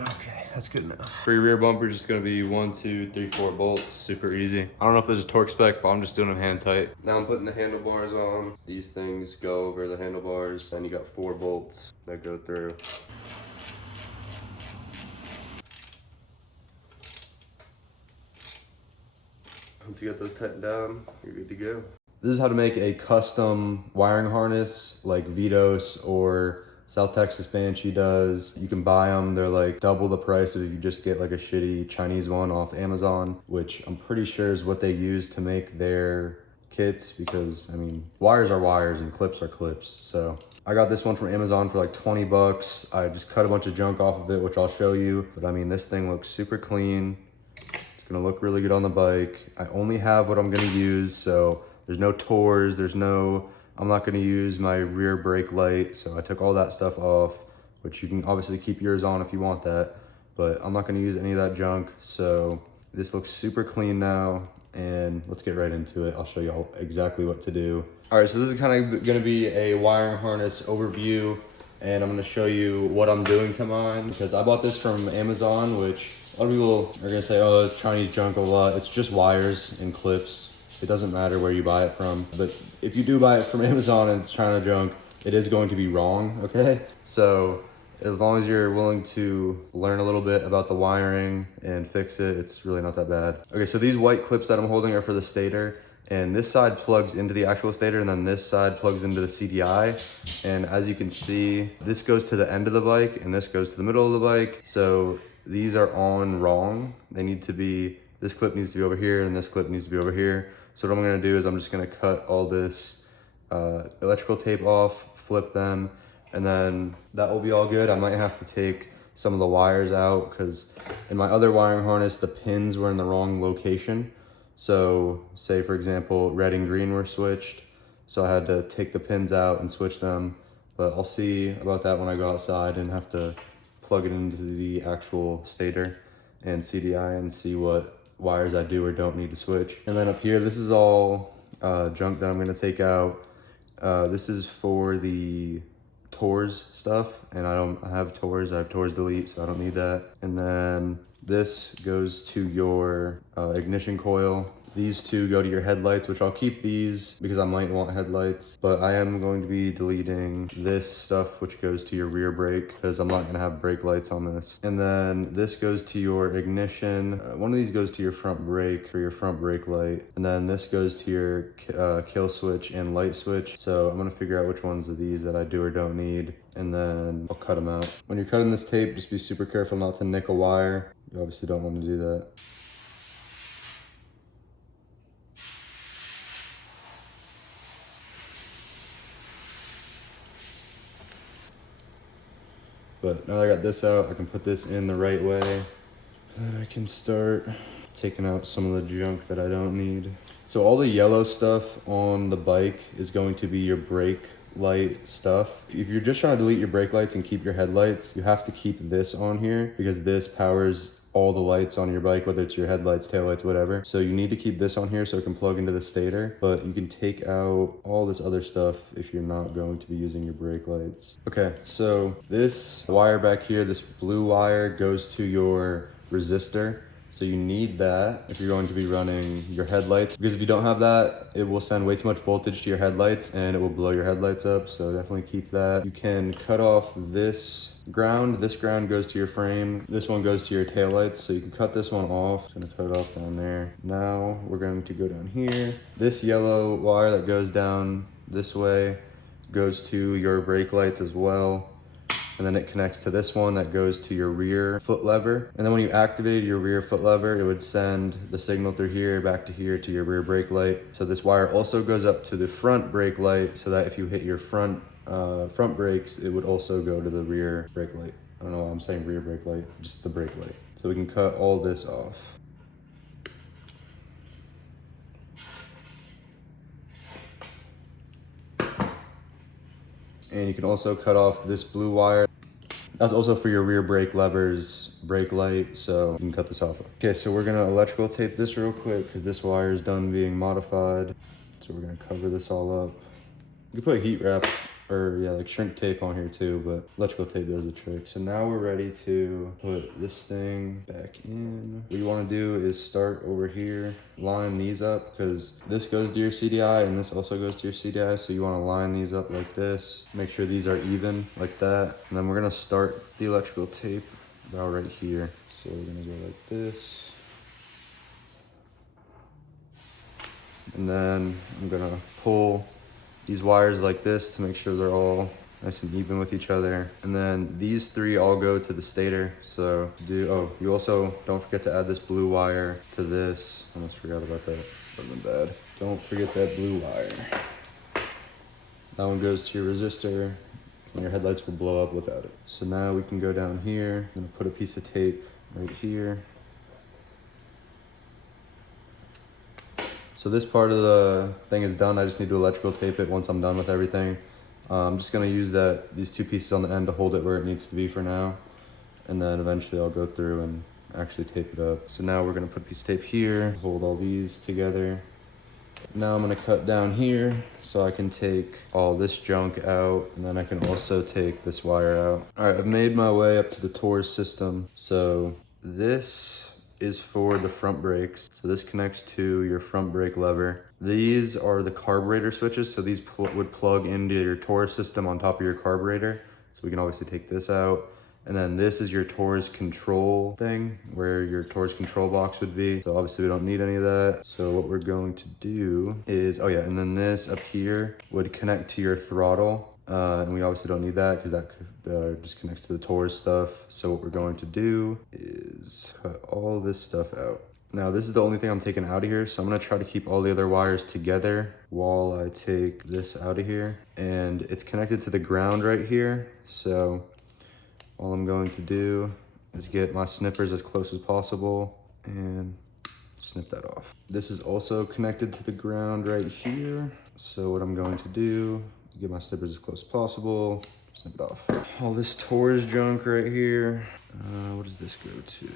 Okay, that's good enough. For your rear bumper, it's just gonna be 1, 2, 3, 4 bolts, super easy. I don't know if there's a torque spec, but I'm just doing them hand tight. Now I'm putting the handlebars on. These things go over the handlebars, and you got 4 bolts that go through. Once you get those tightened down, you're good to go. This is how to make a custom wiring harness like Vitos or South Texas Banshee does. You can buy them. They're like double the price if you just get like a shitty Chinese one off Amazon, which I'm pretty sure is what they use to make their kits because, I mean, wires are wires and clips are clips. So I got this one from Amazon for like 20 bucks. I just cut a bunch of junk off of it, which I'll show you. But I mean, this thing looks super clean. It's gonna look really good on the bike. I only have what I'm gonna use, so there's no tours, I'm not gonna use my rear brake light, so I took all that stuff off, which you can obviously keep yours on if you want that, but I'm not gonna use any of that junk. So this looks super clean now, and let's get right into it. I'll show you all exactly what to do. All right, so this is kind of gonna be a wiring harness overview, and I'm gonna show you what I'm doing to mine, because I bought this from Amazon, which a lot of people are gonna say, oh, it's Chinese junk a lot. It's just wires and clips. It doesn't matter where you buy it from, but if you do buy it from Amazon and it's China junk, it is going to be wrong, okay? So as long as you're willing to learn a little bit about the wiring and fix it, it's really not that bad. Okay, so these white clips that I'm holding are for the stator, and this side plugs into the actual stator, and then this side plugs into the CDI. And as you can see, this goes to the end of the bike, and this goes to the middle of the bike. So these are on wrong. They need to be, this clip needs to be over here, and this clip needs to be over here. So what I'm gonna do is I'm just gonna cut all this electrical tape off, flip them, and then that will be all good. I might have to take some of the wires out because in my other wiring harness, the pins were in the wrong location. So say for example, red and green were switched. So I had to take the pins out and switch them, but I'll see about that when I go outside and have to plug it into the actual stator and CDI and see what wires I do or don't need to switch. And then up here, this is all junk that I'm gonna take out. This is for the Tours stuff, and I have Tours, I have Tours delete, so I don't need that. And then this goes to your ignition coil. These two go to your headlights, which I'll keep these because I might want headlights, but I am going to be deleting this stuff, which goes to your rear brake because I'm not gonna have brake lights on this. And then this goes to your ignition. One of these goes to your front brake for your front brake light. And then this goes to your kill switch and light switch. So I'm gonna figure out which ones of these that I do or don't need, and then I'll cut them out. When you're cutting this tape, just be super careful not to nick a wire. You obviously don't want to do that. But now that I got this out, I can put this in the right way. And then I can start taking out some of the junk that I don't need. So all the yellow stuff on the bike is going to be your brake light stuff. If you're just trying to delete your brake lights and keep your headlights, you have to keep this on here because this powers all the lights on your bike, whether it's your headlights, taillights, whatever. So you need to keep this on here so it can plug into the stator, but you can take out all this other stuff if you're not going to be using your brake lights. Okay, so this wire back here, this blue wire goes to your resistor. So you need that if you're going to be running your headlights, because if you don't have that, it will send way too much voltage to your headlights and it will blow your headlights up. So definitely keep that. You can cut off this ground. This ground goes to your frame. This one goes to your taillights. So you can cut this one off. I'm gonna cut it off down there. Now we're going to go down here. This yellow wire that goes down this way goes to your brake lights as well. And then it connects to this one that goes to your rear foot lever. And then when you activated your rear foot lever, it would send the signal through here, back to here, to your rear brake light. So this wire also goes up to the front brake light so that if you hit your front brakes, it would also go to the rear brake light. I don't know why I'm saying rear brake light, just the brake light. So we can cut all this off. And you can also cut off this blue wire. That's also for your rear brake levers, brake light, so you can cut this off. Okay, so we're gonna electrical tape this real quick because this wire is done being modified. So we're gonna cover this all up. You can put heat wrap or yeah, like shrink tape on here too, but electrical tape does the trick. So now we're ready to put this thing back in. What you wanna do is start over here, line these up because this goes to your CDI and this also goes to your CDI. So you wanna line these up like this. Make sure these are even like that. And then we're gonna start the electrical tape about right here. So we're gonna go like this. And then I'm gonna pull these wires like this to make sure they're all nice and even with each other. And then these three all go to the stator. So you also don't forget to add this blue wire to this. I almost forgot about that, but been bad. Don't forget that blue wire. That one goes to your resistor and your headlights will blow up without it. So now we can go down here. I'm gonna put a piece of tape right here. So this part of the thing is done. I just need to electrical tape it once I'm done with everything. I'm just gonna use these two pieces on the end to hold it where it needs to be for now. And then eventually I'll go through and actually tape it up. So now we're gonna put a piece of tape here, hold all these together. Now I'm gonna cut down here so I can take all this junk out, and then I can also take this wire out. All right, I've made my way up to the Taurus system. So this is for the front brakes. So this connects to your front brake lever. These are the carburetor switches. So these would plug into your Taurus system on top of your carburetor. So we can obviously take this out. And then this is your Taurus control thing, where your Taurus control box would be. So obviously we don't need any of that. So what we're going to do is, and then this up here would connect to your throttle. And we obviously don't need that because that just connects to the Taurus stuff. So what we're going to do is cut all this stuff out. Now this is the only thing I'm taking out of here. So I'm gonna try to keep all the other wires together while I take this out of here. And it's connected to the ground right here. So all I'm going to do is get my snippers as close as possible and snip that off. This is also connected to the ground right here. So what I'm going to do, get my snippers as close as possible, snip it off. All this Taurus junk right here. What does this go to?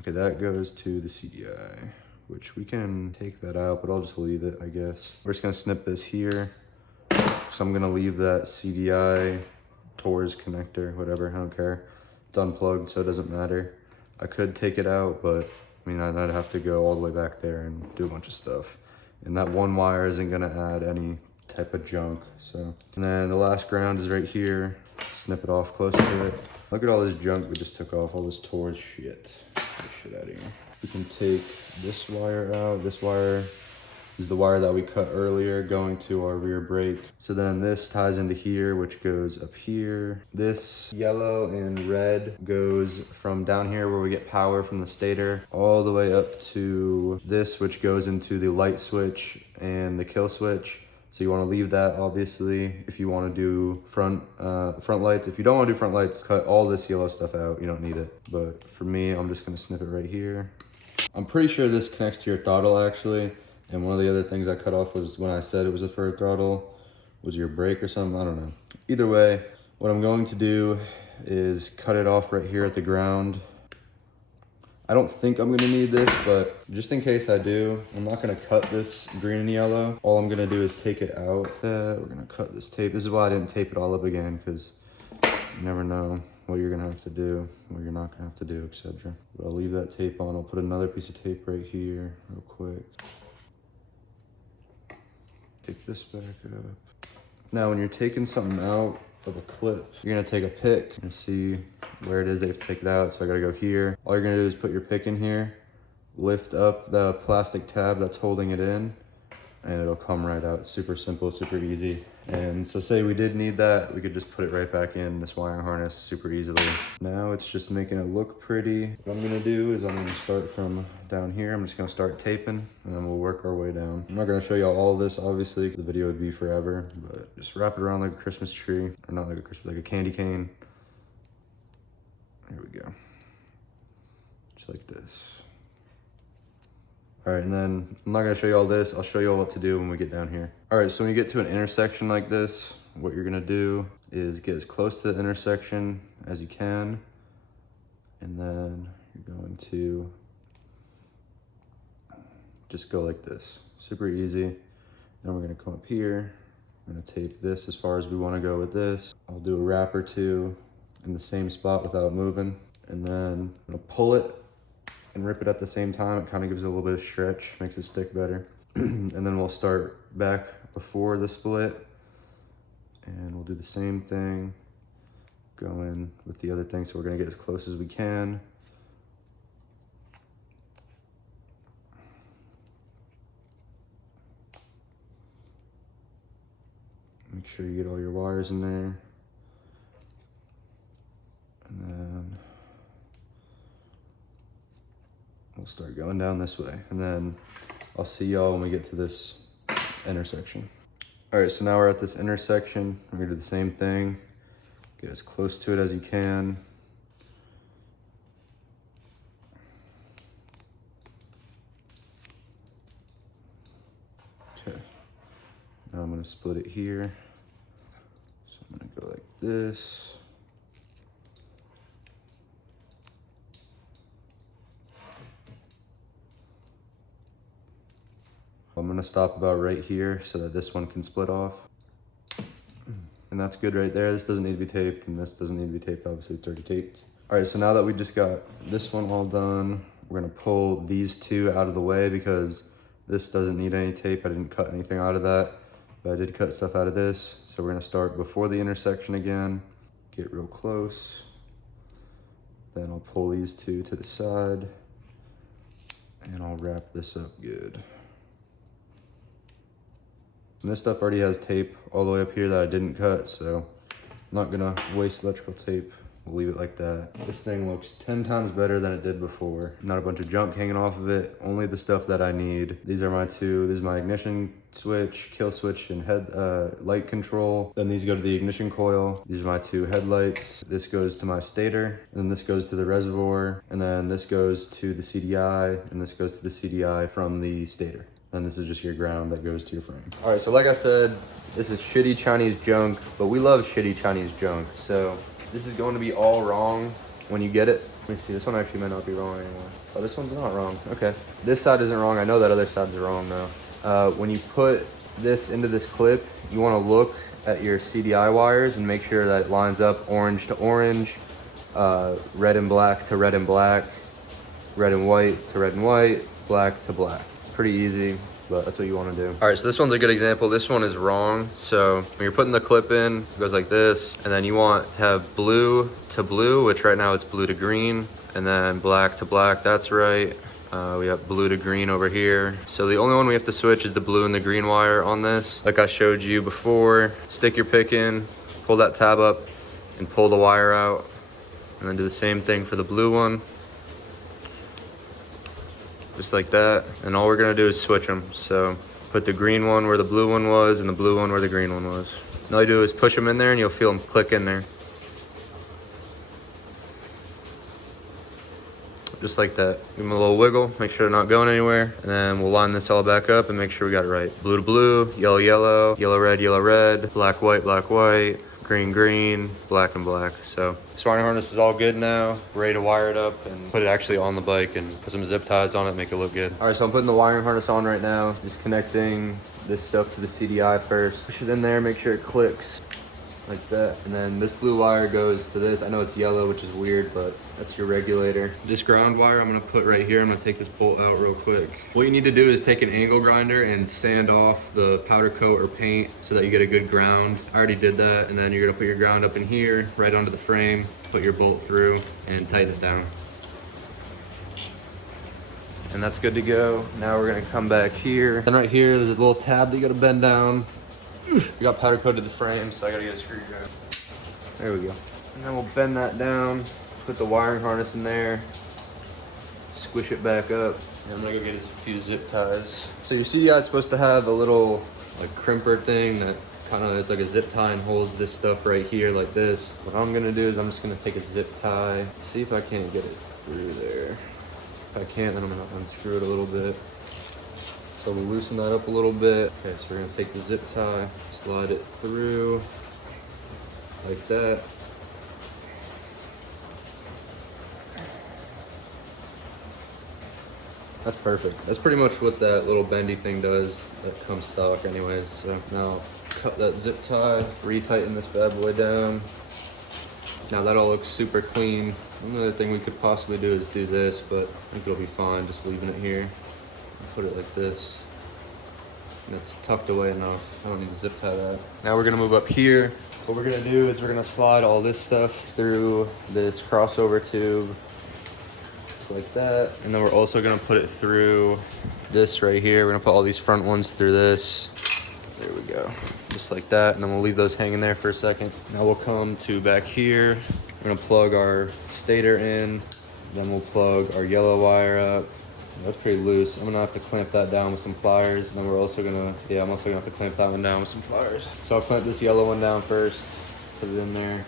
Okay, that goes to the CDI, which we can take that out, but I'll just leave it, I guess. We're just gonna snip this here. So I'm gonna leave that CDI Taurus connector, whatever, I don't care. It's unplugged, so it doesn't matter. I could take it out, but I mean, I'd have to go all the way back there and do a bunch of stuff. And that one wire isn't gonna add any type of junk, so. And then the last ground is right here. Snip it off close to it. Look at all this junk we just took off, all this Taurus shit. Get this shit out of here. We can take this wire out. This wire is the wire that we cut earlier going to our rear brake. So then this ties into here, which goes up here. This yellow and red goes from down here where we get power from the stator all the way up to this, which goes into the light switch and the kill switch. So you want to leave that, obviously, if you want to do front lights. If you don't want to do front lights, cut all this yellow stuff out. You don't need it. But for me, I'm just going to snip it right here. I'm pretty sure this connects to your throttle, actually. And one of the other things I cut off was when I said it was a for throttle, was your brake or something, I don't know. Either way, what I'm going to do is cut it off right here at the ground. I don't think I'm gonna need this, but just in case I do, I'm not gonna cut this green and yellow. All I'm gonna do is take it out. We're gonna cut this tape. This is why I didn't tape it all up again, because you never know what you're gonna have to do, what you're not gonna have to do, etc. But I'll leave that tape on. I'll put another piece of tape right here real quick. Take this back up. Now, when you're taking something out of a clip, you're gonna take a pick and see where it is they take it out. So I gotta go here. All you're gonna do is put your pick in here, lift up the plastic tab that's holding it in, and it'll come right out. Super simple, super easy. And so say we did need that, we could just put it right back in this wiring harness super easily. Now it's just making it look pretty. What I'm gonna do is I'm gonna start from down here. I'm just gonna start taping and then we'll work our way down. I'm not gonna show y'all all of this, obviously, 'cause the video would be forever, but just wrap it around like a Christmas tree, or not like a Christmas, like a candy cane. Here we go. Just like this. All right, and then I'm not gonna show you all this. I'll show you all what to do when we get down here. All right, so when you get to an intersection like this, what you're gonna do is get as close to the intersection as you can. And then you're going to just go like this. Super easy. Then we're gonna come up here. I'm gonna tape this as far as we wanna go with this. I'll do a wrap or two in the same spot without moving. And then I'm gonna pull it and rip it at the same time. It kind of gives it a little bit of stretch, makes it stick better. And then we'll start back before the split and we'll do the same thing going with the other thing. So we're gonna get as close as we can. Make sure you get all your wires in there. And then we'll start going down this way, and then I'll see y'all when we get to this intersection. All right, so now we're at this intersection. We're gonna do the same thing. Get as close to it as you can. Okay, now I'm gonna split it here. So I'm gonna go like this. I'm gonna stop about right here so that this one can split off. And that's good right there. This doesn't need to be taped, and this doesn't need to be taped, obviously it's already taped. All right, so now that we just got this one all done, we're gonna pull these two out of the way because this doesn't need any tape. I didn't cut anything out of that, but I did cut stuff out of this. So we're gonna start before the intersection again, get real close. Then I'll pull these two to the side and I'll wrap this up good. And this stuff already has tape all the way up here that I didn't cut, so I'm not gonna waste electrical tape. We'll leave it like that. This thing looks 10 times better than it did before. Not a bunch of junk hanging off of it, only the stuff that I need. These are my two. This is my ignition switch, kill switch, and light control. Then these go to the ignition coil. These are my two headlights. This goes to my stator, and then this goes to the reservoir, and then this goes to the CDI, and this goes to the CDI from the stator. And this is just your ground that goes to your frame. All right, so like I said, this is shitty Chinese junk, but we love shitty Chinese junk. So this is going to be all wrong when you get it. Let me see, this one actually might not be wrong anymore. Oh, this one's not wrong, okay. This side isn't wrong, I know that other side's wrong though. When you put this into this clip, you wanna look at your CDI wires and make sure that it lines up orange to orange, red and black to red and black, red and white to red and white, black to black. Pretty easy, but that's what you want to do. All right, so this one's a good example. This one is wrong. So when you're putting the clip in, it goes like this, and then you want to have blue to blue, which right now it's blue to green, and then black to black, that's right. We have blue to green over here. So the only one we have to switch is the blue and the green wire on this. Like I showed you before, stick your pick in, pull that tab up, and pull the wire out, and then do the same thing for the blue one. Just like that, and all we're gonna do is switch them. So put the green one where the blue one was and the blue one where the green one was. And all you do is push them in there and you'll feel them click in there. Just like that. Give them a little wiggle, make sure they're not going anywhere, and then we'll line this all back up and make sure we got it right. Blue to blue, yellow, yellow, yellow, red, black, white, green, green, black, and black. So this wiring harness is all good now. Ready to wire it up and put it actually on the bike and put some zip ties on it, make it look good. All right, so I'm putting the wiring harness on right now. Just connecting this stuff to the CDI first. Push it in there, make sure it clicks like that. And then this blue wire goes to this. I know it's yellow, which is weird, but that's your regulator. This ground wire I'm gonna put right here. I'm gonna take this bolt out real quick. What you need to do is take an angle grinder and sand off the powder coat or paint so that you get a good ground. I already did that. And then you're gonna put your ground up in here, right onto the frame, put your bolt through and tighten it down. And that's good to go. Now we're gonna come back here. And right here, there's a little tab that you gotta bend down. You got powder coated the frame, so I gotta get a screwdriver. There we go. And then we'll bend that down, put the wiring harness in there, squish it back up, and I'm gonna go get a few zip ties. So your CDI is supposed to have a little like crimper thing that kind of, it's like a zip tie and holds this stuff right here like this. What I'm gonna do is I'm just gonna take a zip tie, see if I can't get it through there. If I can't, then I'm gonna unscrew it a little bit. So we'll loosen that up a little bit. Okay, so we're gonna take the zip tie, slide it through like that. That's perfect. That's pretty much what that little bendy thing does that comes stock anyways. So now cut that zip tie, retighten this bad boy down. Now that all looks super clean. Another thing we could possibly do is do this, but I think it'll be fine just leaving it here. Put it like this. And it's tucked away enough. I don't need to zip tie that. Now we're gonna move up here. What we're gonna do is we're gonna slide all this stuff through this crossover tube. Just like that. And then we're also gonna put it through this right here. We're gonna put all these front ones through this. There we go. Just like that. And then we'll leave those hanging there for a second. Now we'll come to back here. We're gonna plug our stator in. Then we'll plug our yellow wire up. That's pretty loose. I'm gonna have to clamp that down with some pliers. And then we're also gonna, I'm also gonna have to clamp that one down with some pliers. So I'll clamp this yellow one down first, put it in there.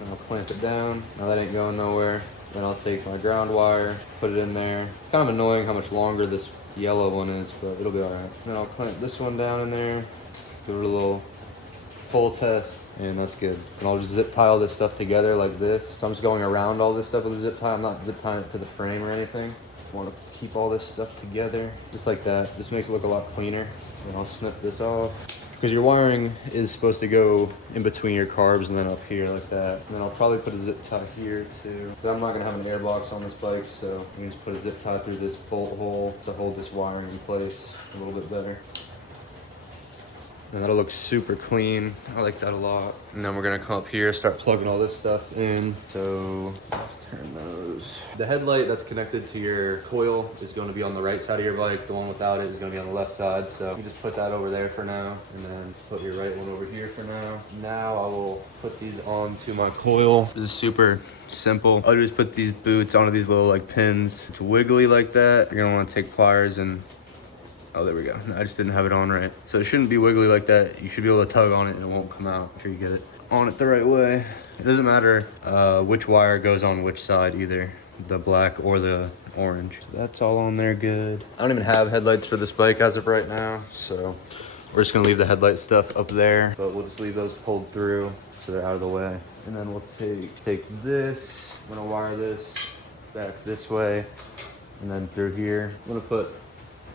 Then I'll clamp it down. Now that ain't going nowhere. Then I'll take my ground wire, put it in there. It's kind of annoying how much longer this yellow one is, but it'll be all right. Then I'll clamp this one down in there, give it a little pull test, and that's good. And I'll just zip tie all this stuff together like this. So I'm just going around all this stuff with a zip tie. I'm not zip tying it to the frame or anything. I want to keep all this stuff together, just like that. Just makes it look a lot cleaner. And I'll snip this off. Because your wiring is supposed to go in between your carbs and then up here like that. And then I'll probably put a zip tie here too. But I'm not gonna have an air box on this bike, so I'm gonna just put a zip tie through this bolt hole to hold this wiring in place a little bit better. And that'll look super clean. I like that a lot. And then we're gonna come up here, start plugging all this stuff in. So turn those. The headlight that's connected to your coil is going to be on the right side of your bike. The one without it is going to be on the left side. So you just put that over there for now, and then put your right one over here for now. Now I will put these onto my coil. This is super simple. I'll just put these boots onto these little like pins. It's wiggly like that. You're gonna want to take pliers and, oh, there we go. I just didn't have it on right. So it shouldn't be wiggly like that. You should be able to tug on it and it won't come out. Make sure you get it on it the right way. It doesn't matter which wire goes on which side either, the black or the orange. So that's all on there good. I don't even have headlights for this bike as of right now, so we're just gonna leave the headlight stuff up there, but we'll just leave those pulled through so they're out of the way. And then we'll take this, I'm gonna wire this back this way, and then through here. I'm gonna put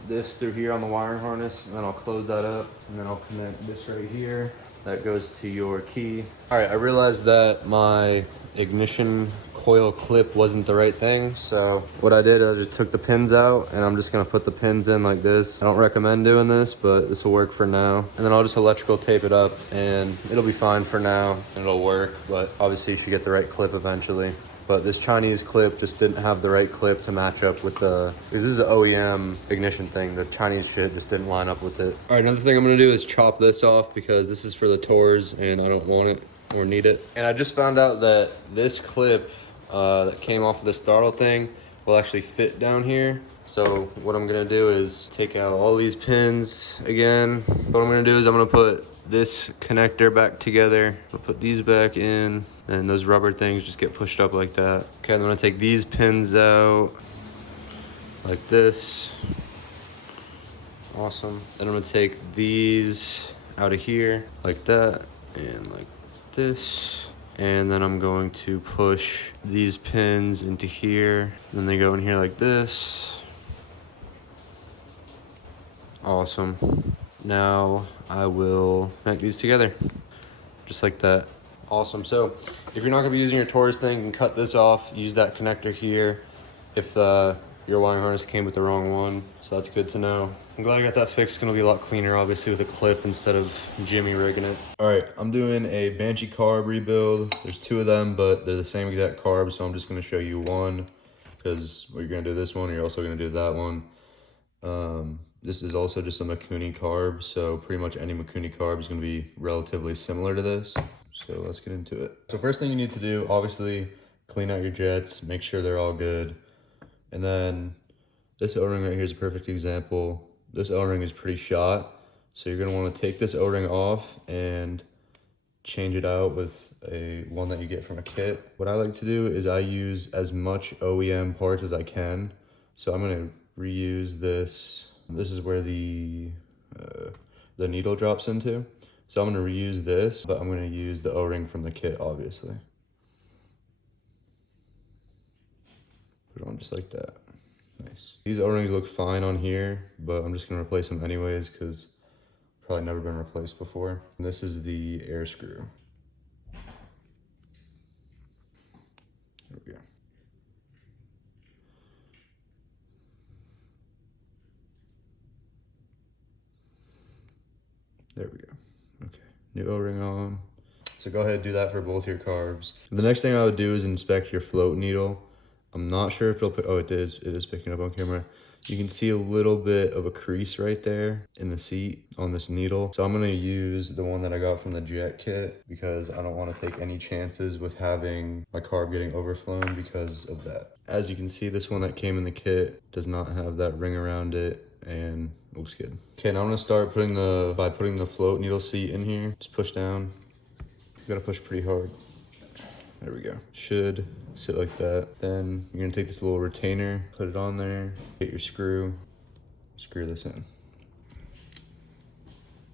this through here on the wiring harness, and then I'll close that up, and then I'll connect this right here. That goes to your key. All right, I realized that my ignition coil clip wasn't the right thing, so what I did is I just took the pins out, and I'm just gonna put the pins in like this. I don't recommend doing this, but this will work for now. And then I'll just electrical tape it up, and it'll be fine for now, and it'll work, but obviously you should get the right clip eventually. But this Chinese clip just didn't have the right clip to match up with the, because this is an OEM ignition thing. The Chinese shit just didn't line up with it. All right, another thing I'm gonna do is chop this off because this is for the Tours and I don't want it or need it. And I just found out that this clip that came off of this throttle thing will actually fit down here. So what I'm gonna do is take out all these pins again. What I'm gonna do is I'm gonna put this connector back together. I'll put these back in, and those rubber things just get pushed up like that. Okay, I'm gonna take these pins out like this. Awesome. Then I'm gonna take these out of here like that and like this. And then I'm going to push these pins into here. Then they go in here like this. Awesome. Now I will connect these together just like that. Awesome. So if you're not gonna be using your Taurus thing, you can cut this off, use that connector here if your wiring harness came with the wrong one. So that's good to know. I'm glad I got that fixed. It's gonna be a lot cleaner, obviously, with a clip instead of Jimmy rigging it. All right, I'm doing a Banshee carb rebuild. There's two of them, but they're the same exact carb, so I'm just gonna show you one because you're gonna do this one, you're also gonna do that one. This is also just a Mikuni carb, so pretty much any Mikuni carb is gonna be relatively similar to this. So let's get into it. So first thing you need to do, obviously, clean out your jets, make sure they're all good. And then this O-ring right here is a perfect example. This O-ring is pretty shot, so you're gonna wanna take this O-ring off and change it out with one that you get from a kit. What I like to do is I use as much OEM parts as I can. So I'm gonna reuse this. This is where the needle drops into. So I'm gonna reuse this, but I'm gonna use the O-ring from the kit, obviously. Put it on just like that. Nice. These O-rings look fine on here, but I'm just gonna replace them anyways because probably never been replaced before. And this is the air screw. There we go. There we go. Okay, new O-ring on. So go ahead and do that for both your carbs. The next thing I would do is inspect your float needle. I'm not sure if it'll pick, oh, it is picking up on camera. You can see a little bit of a crease right there in the seat on this needle. So I'm gonna use the one that I got from the jet kit because I don't wanna take any chances with having my carb getting overflown because of that. As you can see, this one that came in the kit does not have that ring around it and looks good. Okay, now I'm gonna start by putting the float needle seat in here. Just push down. You gotta push pretty hard. There we go. Should sit like that. Then you're gonna take this little retainer, put it on there, get your screw, screw this in.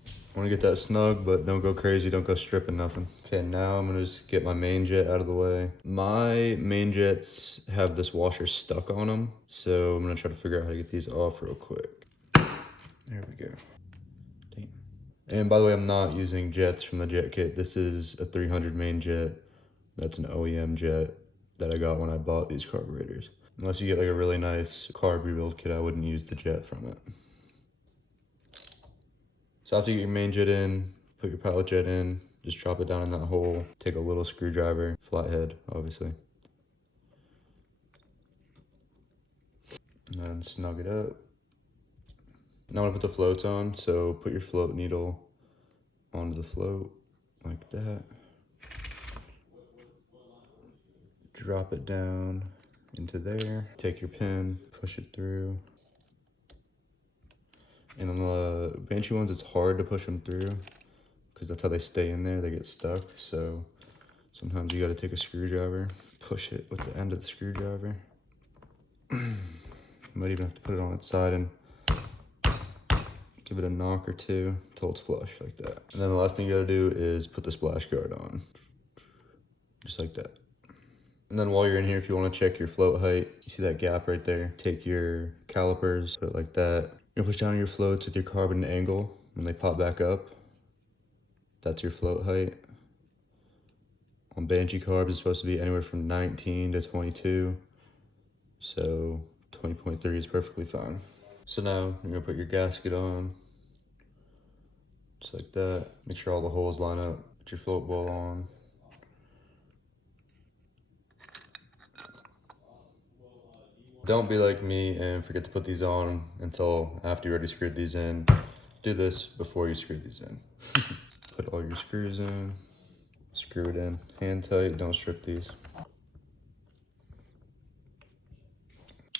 I wanna get that snug, but don't go crazy, don't go stripping nothing. Okay, now I'm gonna just get my main jet out of the way. My main jets have this washer stuck on them, so I'm gonna try to figure out how to get these off real quick. There we go. Damn. And by the way, I'm not using jets from the jet kit. This is a 300 main jet. That's an OEM jet that I got when I bought these carburetors. Unless you get like a really nice carb rebuild kit, I wouldn't use the jet from it. So after you get your main jet in, put your pilot jet in, just drop it down in that hole, take a little screwdriver, flathead, obviously. And then snug it up. Now I'm gonna put the floats on, so put your float needle onto the float, like that. Drop it down into there. Take your pin, push it through. And on the Banshee ones, it's hard to push them through because that's how they stay in there, they get stuck. So sometimes you gotta take a screwdriver, push it with the end of the screwdriver. You might even have to put it on its side and give it a knock or two until it's flush like that. And then the last thing you gotta do is put the splash guard on, just like that. And then while you're in here, if you wanna check your float height, you see that gap right there, take your calipers, put it like that. You're gonna push down your floats with your carbon angle. When they pop back up, that's your float height. On Banshee carbs, it's supposed to be anywhere from 19 to 22. So 20.3 is perfectly fine. So now you're gonna put your gasket on, just like that. Make sure all the holes line up. Put your float bowl on. Don't be like me and forget to put these on until after you already screwed these in. Do this before you screw these in. Put all your screws in, screw it in. Hand tight, don't strip these.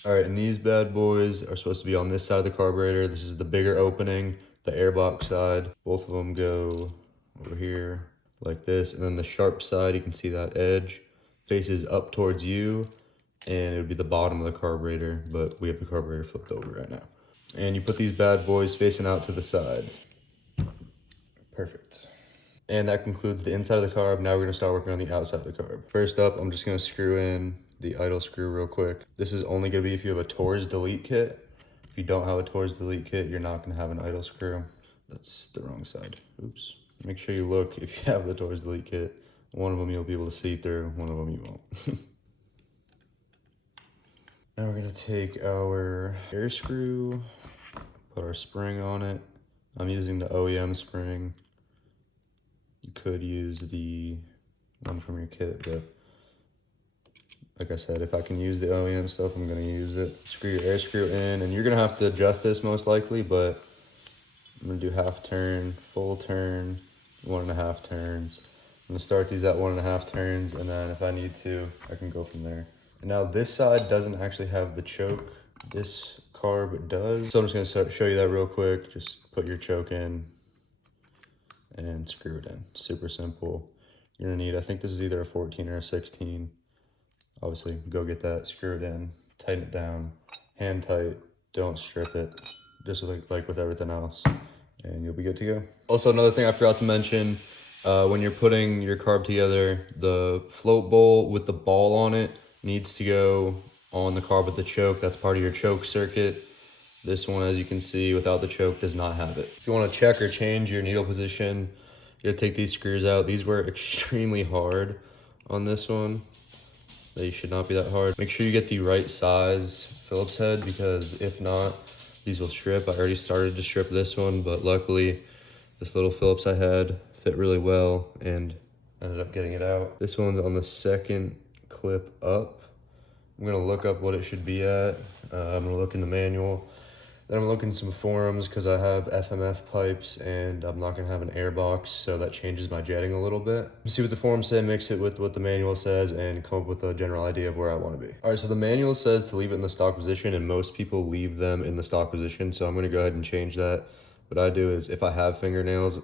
All right, and these bad boys are supposed to be on this side of the carburetor. This is the bigger opening, the airbox side. Both of them go over here like this. And then the sharp side, you can see that edge, faces up towards you. And it would be the bottom of the carburetor, but we have the carburetor flipped over right now. And you put these bad boys facing out to the side. Perfect. And that concludes the inside of the carb. Now we're gonna start working on the outside of the carb. First up, I'm just gonna screw in the idle screw real quick. This is only gonna be if you have a Tor's delete kit. If you don't have a Tor's delete kit, you're not gonna have an idle screw. That's the wrong side. Oops. Make sure you look if you have the Tor's delete kit. One of them you'll be able to see through, one of them you won't. Now we're gonna take our air screw, put our spring on it. I'm using the OEM spring. You could use the one from your kit, but like I said, if I can use the OEM stuff, I'm gonna use it. Screw your air screw in, and you're gonna have to adjust this most likely, but I'm gonna do half turn, full turn, 1.5 turns. I'm gonna start these at 1.5 turns, and then if I need to, I can go from there. And now this side doesn't actually have the choke. This carb does. So I'm just gonna show you that real quick. Just put your choke in and screw it in. Super simple. You're gonna need, I think this is either a 14 or a 16. Obviously, go get that, screw it in, tighten it down, hand tight, don't strip it, just like with everything else, and you'll be good to go. Also, another thing I forgot to mention, when you're putting your carb together, the float bowl with the ball on it needs to go on the carb with the choke. That's part of your choke circuit. This one, as you can see, without the choke, does not have it. If you want to check or change your needle position, you gotta take these screws out. These were extremely hard on this one. They should not be that hard. Make sure you get the right size Phillips head, because if not, these will strip. I already started to strip this one, but luckily this little Phillips I had fit really well and ended up getting it out. This one's on the second clip up. I'm gonna look up what it should be at. I'm gonna look in the manual. Then I'm looking some forums because I have FMF pipes and I'm not gonna have an air box, so that changes my jetting a little bit. See what the forums say, mix it with what the manual says, and come up with a general idea of where I wanna be. All right, so the manual says to leave it in the stock position, and most people leave them in the stock position, so I'm gonna go ahead and change that. What I do is, if I have fingernails,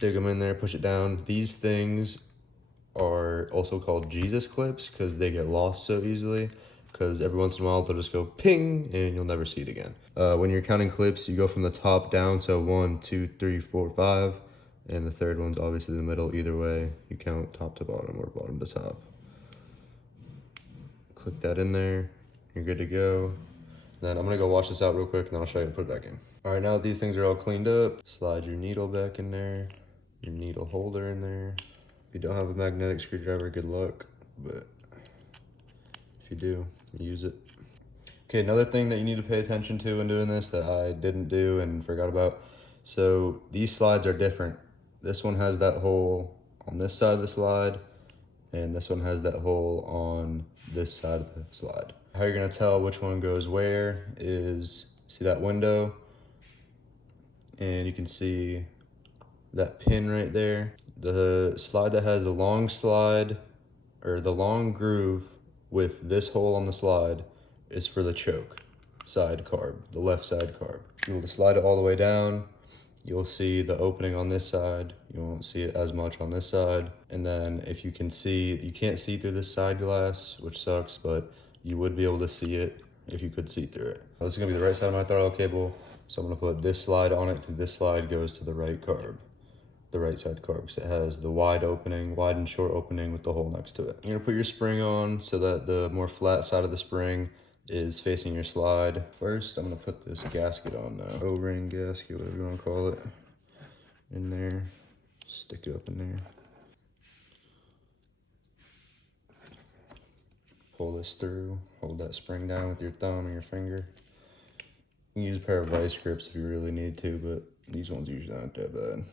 dig them in there, push it down. These things are also called Jesus clips because they get lost so easily, because every once in a while they'll just go ping and you'll never see it again. When you're counting clips, you go from the top down, so 1, 2, 3, 4, 5, and the third one's obviously the middle. Either way, you count top to bottom or bottom to top. Click that in there, you're good to go. Then I'm gonna go wash this out real quick and then I'll show you how to put it back in. All right, now that these things are all cleaned up, slide your needle back in there, your needle holder in there. If you don't have a magnetic screwdriver, good luck, but if you do, use it. Okay, another thing that you need to pay attention to when doing this that I didn't do and forgot about. So these slides are different. This one has that hole on this side of the slide, and this one has that hole on this side of the slide. How you're gonna tell which one goes where is, see that window? And you can see that pin right there. The slide that has the long slide, or the long groove with this hole on the slide, is for the choke side carb, the left side carb. You will slide it all the way down. You'll see the opening on this side. You won't see it as much on this side. And then if you can see, you can't see through this side glass, which sucks, but you would be able to see it if you could see through it. This is gonna be the right side of my throttle cable. So I'm gonna put this slide on it because this slide goes to the right carb, the right side carb, because it has the wide opening, wide and short opening with the hole next to it. You're gonna put your spring on so that the more flat side of the spring is facing your slide. First, I'm gonna put this gasket on now. O-ring gasket, whatever you wanna call it, in there. Stick it up in there. Pull this through, hold that spring down with your thumb and your finger. You can use a pair of vice grips if you really need to, but these ones usually aren't that bad.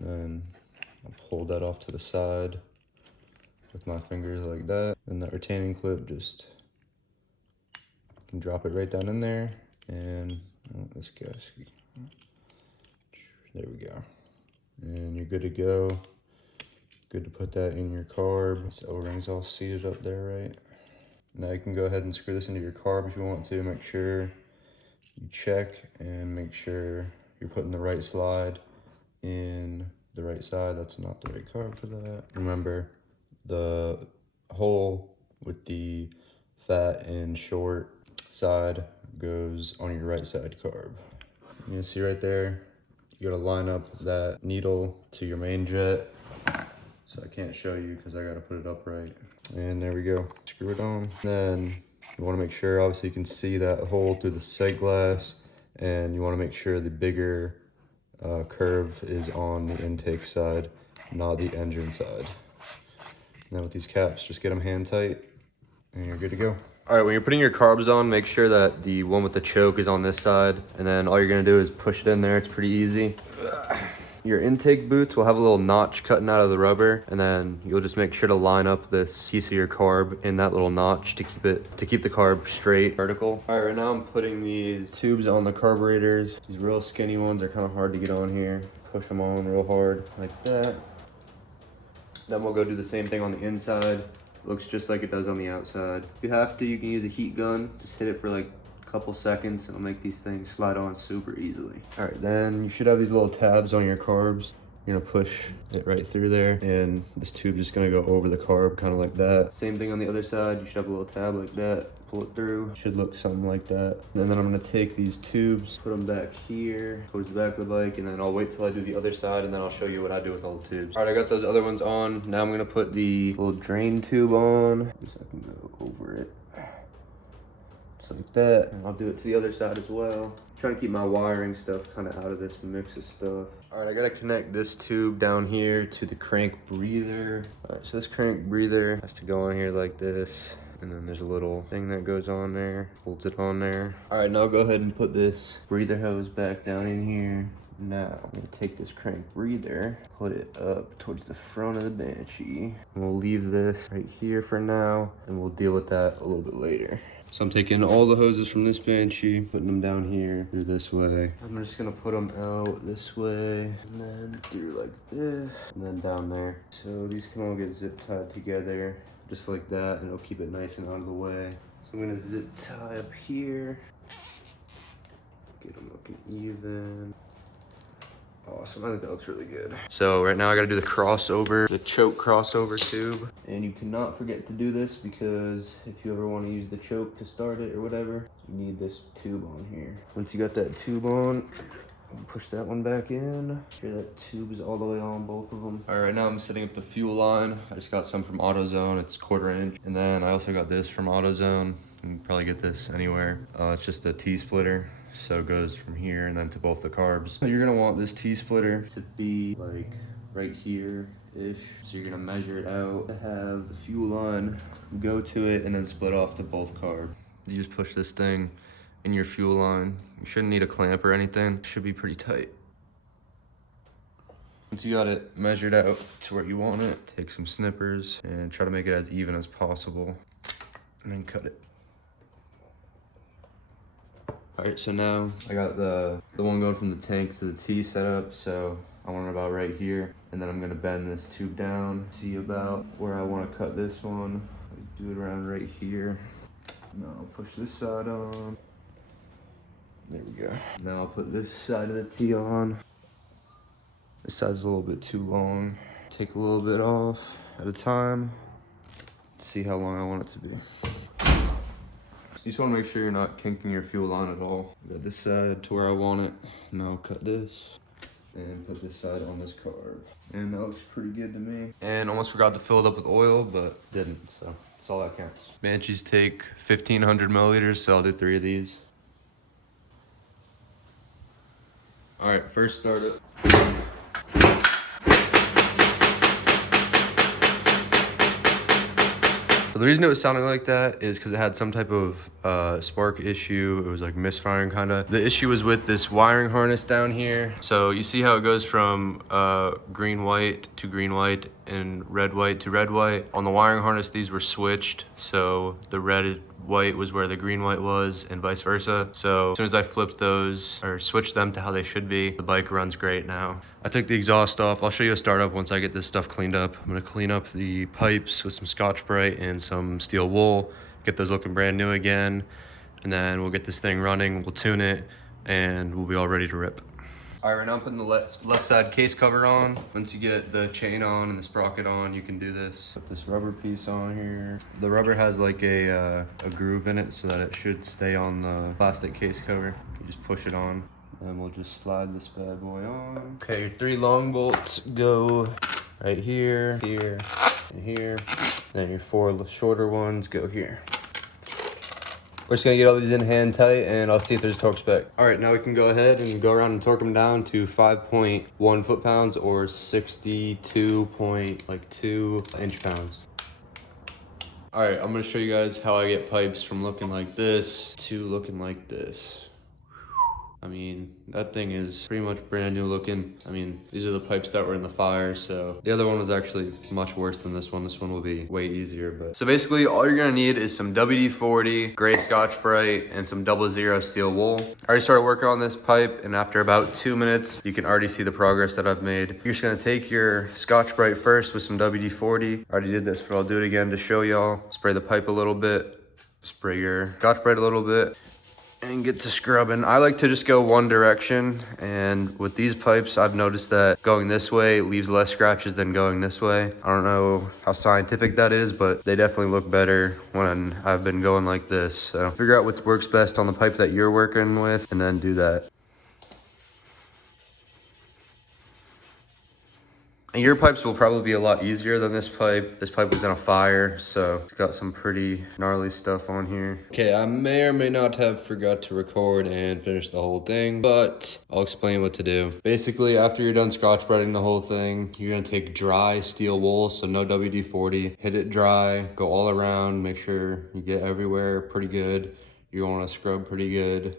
Then I'll pull that off to the side with my fingers like that. And that retaining clip, just you can drop it right down in there, and this gasket. There we go. And you're good to go. Good to put that in your carb. This O-ring's all seated up there, right? Now you can go ahead and screw this into your carb if you want to. Make sure you check and make sure you're putting the right slide in the right side. That's not the right carb for that. Remember, the hole with the fat and short side goes on your right side carb. You can see right there, You gotta line up that needle to your main jet. So I can't show you because I gotta put it upright. And there we go. Screw it on. Then you wanna make sure, obviously you can see that hole through the sight glass, and you wanna make sure the bigger curve is on the intake side, not the engine side. Now with these caps, just get them hand tight and you're good to go. All right, when you're putting your carbs on, make sure that the one with the choke is on this side, and then all you're gonna do is push it in there. It's pretty easy. Your intake boots will have a little notch cutting out of the rubber, and then you'll just make sure to line up this piece of your carb in that little notch to keep the carb straight, vertical. All right, right now I'm putting these tubes on the carburetors. These real skinny ones are kind of hard to get on here. Push them on real hard like that. Then we'll go do the same thing on the inside. Looks just like it does on the outside. If you have to, you can use a heat gun. Just hit it for like a couple seconds. It'll make these things slide on super easily. All right, then you should have these little tabs on your carbs. You're gonna push it right through there, and this tube just gonna go over the carb, kind of like that. Same thing on the other side. You should have a little tab like that. Pull it through. Should look something like that. And then I'm gonna take these tubes, put them back here towards the back of the bike, and then I'll wait till I do the other side, and then I'll show you what I do with all the tubes. All right, I got those other ones on. Now I'm gonna put the little drain tube on, so I can go over it. Just like that. And I'll do it to the other side as well. Trying to keep my wiring stuff kind of out of this mix of stuff. All right, I gotta connect this tube down here to the crank breather. All right, so this crank breather has to go on here like this. And then there's a little thing that goes on there, holds it on there. All right, now go ahead and put this breather hose back down in here. Now, I'm gonna take this crank breather, put it up towards the front of the Banshee. And we'll leave this right here for now, and we'll deal with that a little bit later. So I'm taking all the hoses from this Banshee, putting them down here, through this way. I'm just gonna put them out this way, and then through like this, and then down there. So these can all get zip tied together, just like that, and it'll keep it nice and out of the way. So I'm gonna zip tie up here, get them looking even. Awesome, I think that looks really good. So right now I gotta do the crossover, the choke crossover tube. And you cannot forget to do this, because if you ever wanna use the choke to start it or whatever, you need this tube on here. Once you got that tube on, push that one back in. Make sure that tube is all the way on both of them. All right, right now I'm setting up the fuel line. I just got some from AutoZone, it's 1/4 inch. And then I also got this from AutoZone. You can probably get this anywhere. It's just a T-splitter. So it goes from here and then to both the carbs. So you're gonna want this T-splitter to be like right here-ish. So you're gonna measure it out to have the fuel line go to it and then split off to both carbs. You just push this thing in your fuel line. You shouldn't need a clamp or anything. It should be pretty tight. Once you got it measured out to where you want it, take some snippers and try to make it as even as possible, and then cut it. All right, so now I got the one going from the tank to the T set up, so I want it about right here. And then I'm gonna bend this tube down, see about where I wanna cut this one. Do it around right here. Now I'll push this side on. There we go. Now I'll put this side of the T on. This side's a little bit too long. Take a little bit off at a time. See how long I want it to be. You just want to make sure you're not kinking your fuel line at all. Got this side to where I want it. Now I'll cut this and put this side on this carb. And that looks pretty good to me. And almost forgot to fill it up with oil, but didn't, so that's all that counts. Banshees take 1,500 milliliters, so I'll do 3 of these. All right, first start it. The reason it was sounding like that is because it had some type of spark issue. It was like misfiring kind of. The issue was with this wiring harness down here. So you see how it goes from green white to green white and red white to red white. On the wiring harness, these were switched. So the red white was where the green white was and vice versa. So as soon as I flipped those or switched them to how they should be, the bike runs great now. I took the exhaust off. I'll show you a startup once I get this stuff cleaned up. I'm gonna clean up the pipes with some Scotch-Brite and some steel wool, get those looking brand new again, and then we'll get this thing running, we'll tune it, and we'll be all ready to rip. All right, right now I'm putting the left side case cover on. Once you get the chain on and the sprocket on, you can do this. Put this rubber piece on here. The rubber has like a groove in it so that it should stay on the plastic case cover. You just push it on And we'll just slide this bad boy on. Okay, your 3 long bolts go right here, here, and here. Then your 4 shorter ones go here. We're just gonna get all these in hand tight and I'll see if there's a torque spec. All right, now we can go ahead and go around and torque them down to 5.1 foot-pounds or 62.2 inch-pounds. All right, I'm gonna show you guys how I get pipes from looking like this to looking like this. I mean, that thing is pretty much brand new looking. I mean, these are the pipes that were in the fire, so the other one was actually much worse than this one. This one will be way easier, but. So basically, all you're gonna need is some WD-40, gray Scotch-Brite, and some 00 steel wool. I already started working on this pipe, and after about 2 minutes, you can already see the progress that I've made. You're just gonna take your Scotch-Brite first with some WD-40. I already did this, but I'll do it again to show y'all. Spray the pipe a little bit, spray your Scotch-Brite a little bit, and get to scrubbing. I like to just go one direction, and with these pipes I've noticed that going this way leaves less scratches than going this way. I don't know how scientific that is, but they definitely look better when I've been going like this. So figure out what works best on the pipe that you're working with and then do that. And your pipes will probably be a lot easier than this pipe. This pipe was in a fire, so it's got some pretty gnarly stuff on here. Okay, I may or may not have forgot to record and finish the whole thing, but I'll explain what to do. Basically, after you're done Scotch-Briting the whole thing, you're gonna take dry steel wool, so no WD-40, hit it dry, go all around, make sure you get everywhere pretty good. You wanna scrub pretty good.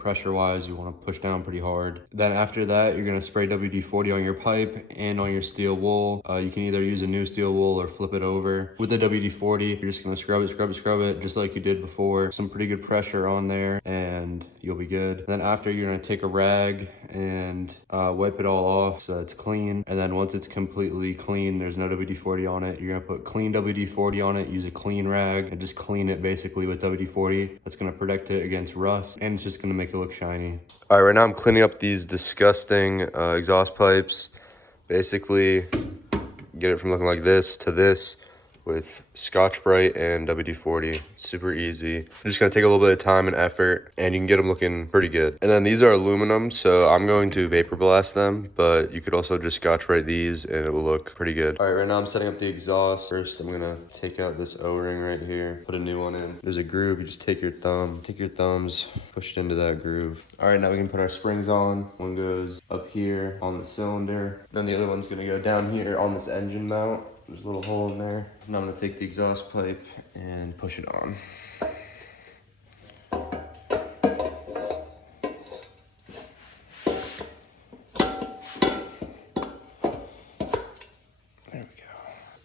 Pressure-wise, you want to push down pretty hard. Then after that, you're going to spray WD-40 on your pipe and on your steel wool. You can either use a new steel wool or flip it over. With the WD-40, you're just going to scrub it, just like you did before. Some pretty good pressure on there, and you'll be good. Then after, you're going to take a rag and wipe it all off so it's clean. And then once it's completely clean, there's no WD-40 on it, you're going to put clean WD-40 on it, use a clean rag, and just clean it basically with WD-40. That's going to protect it against rust, and it's just gonna make it look shiny. All right, right now I'm cleaning up these disgusting exhaust pipes. Basically, get it from looking like this to this with Scotch-Brite and WD-40. Super easy. I'm just gonna take a little bit of time and effort, and you can get them looking pretty good. And then these are aluminum, so I'm going to vapor blast them, but you could also just Scotch-Brite these and it will look pretty good. All right, right now I'm setting up the exhaust. First, I'm gonna take out this O-ring right here, put a new one in. There's a groove, you just take your thumbs, push it into that groove. All right, now we can put our springs on. One goes up here on the cylinder, then the other one's gonna go down here on this engine mount. There's a little hole in there. Now I'm gonna take the exhaust pipe and push it on. There we go.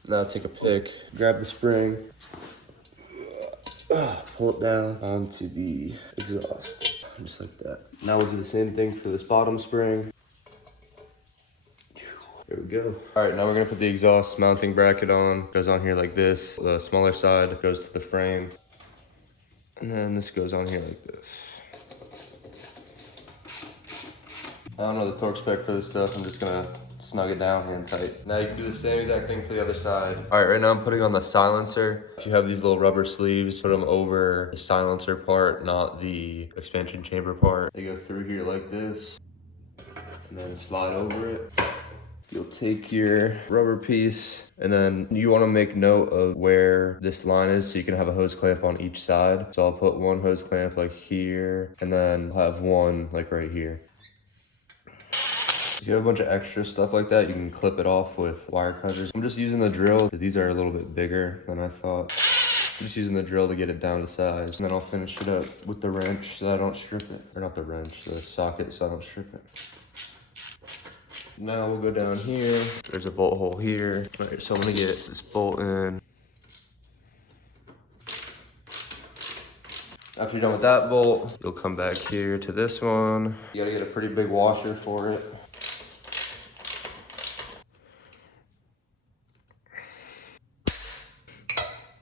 Now take a pick, grab the spring, pull it down onto the exhaust, just like that. Now we'll do the same thing for this bottom spring. There we go. All right, now we're gonna put the exhaust mounting bracket on. Goes on here like this. The smaller side goes to the frame. And then this goes on here like this. I don't know the torque spec for this stuff. I'm just gonna snug it down hand tight. Now you can do the same exact thing for the other side. All right, right now I'm putting on the silencer. If you have these little rubber sleeves, put them over the silencer part, not the expansion chamber part. They go through here like this, and then slide over it. You'll take your rubber piece, and then you want to make note of where this line is so you can have a hose clamp on each side. So I'll put one hose clamp like here, and then I'll have one like right here. If you have a bunch of extra stuff like that, you can clip it off with wire cutters. I'm just using the drill because these are a little bit bigger than I thought. I'm just using the drill to get it down to size. And then I'll finish it up with the wrench so I don't strip it. Or not the wrench, the socket so I don't strip it. Now we'll go down here. There's a bolt hole here. All right, so I'm gonna get this bolt in. After you're done with that bolt, you'll come back here to this one. You gotta get a pretty big washer for it.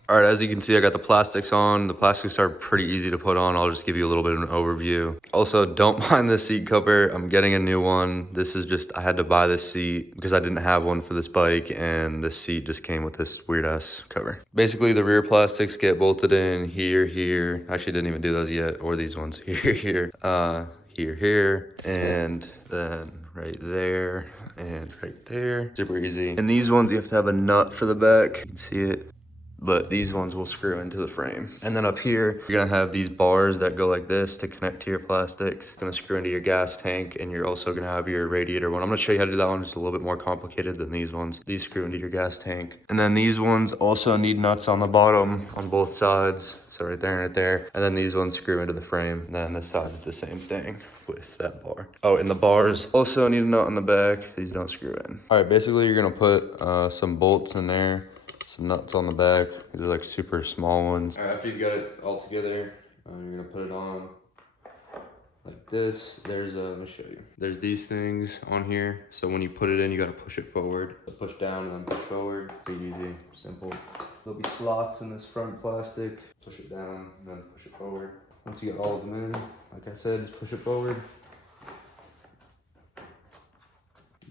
All right, as you can see, I got the plastics on. The plastics are pretty easy to put on. I'll just give you a little bit of an overview. Also, don't mind the seat cover. I'm getting a new one. This is just, I had to buy this seat because I didn't have one for this bike, and this seat just came with this weird ass cover. Basically, the rear plastics get bolted in here, here. Actually, didn't even do those yet, or these ones, here, here. here, and then right there, and right there. Super easy. And these ones, you have to have a nut for the back. You can see it. But these ones will screw into the frame. And then up here, you're gonna have these bars that go like this to connect to your plastics. It's gonna screw into your gas tank, and you're also gonna have your radiator one. I'm gonna show you how to do that one. It's a little bit more complicated than these ones. These screw into your gas tank. And then these ones also need nuts on the bottom on both sides. So right there and right there. And then these ones screw into the frame. And then this side is the same thing with that bar. Oh, and the bars also need a nut on the back. These don't screw in. All right, basically you're gonna put some bolts in there. Some nuts on the back. These are like super small ones. All right, after you got it all together, you're gonna put it on like this. There's let me show you. There's these things on here. So when you put it in, you gotta push it forward. So push down and then push forward. Pretty easy, simple. There'll be slots in this front plastic. Push it down and then push it forward. Once you get all of them in, like I said, just push it forward.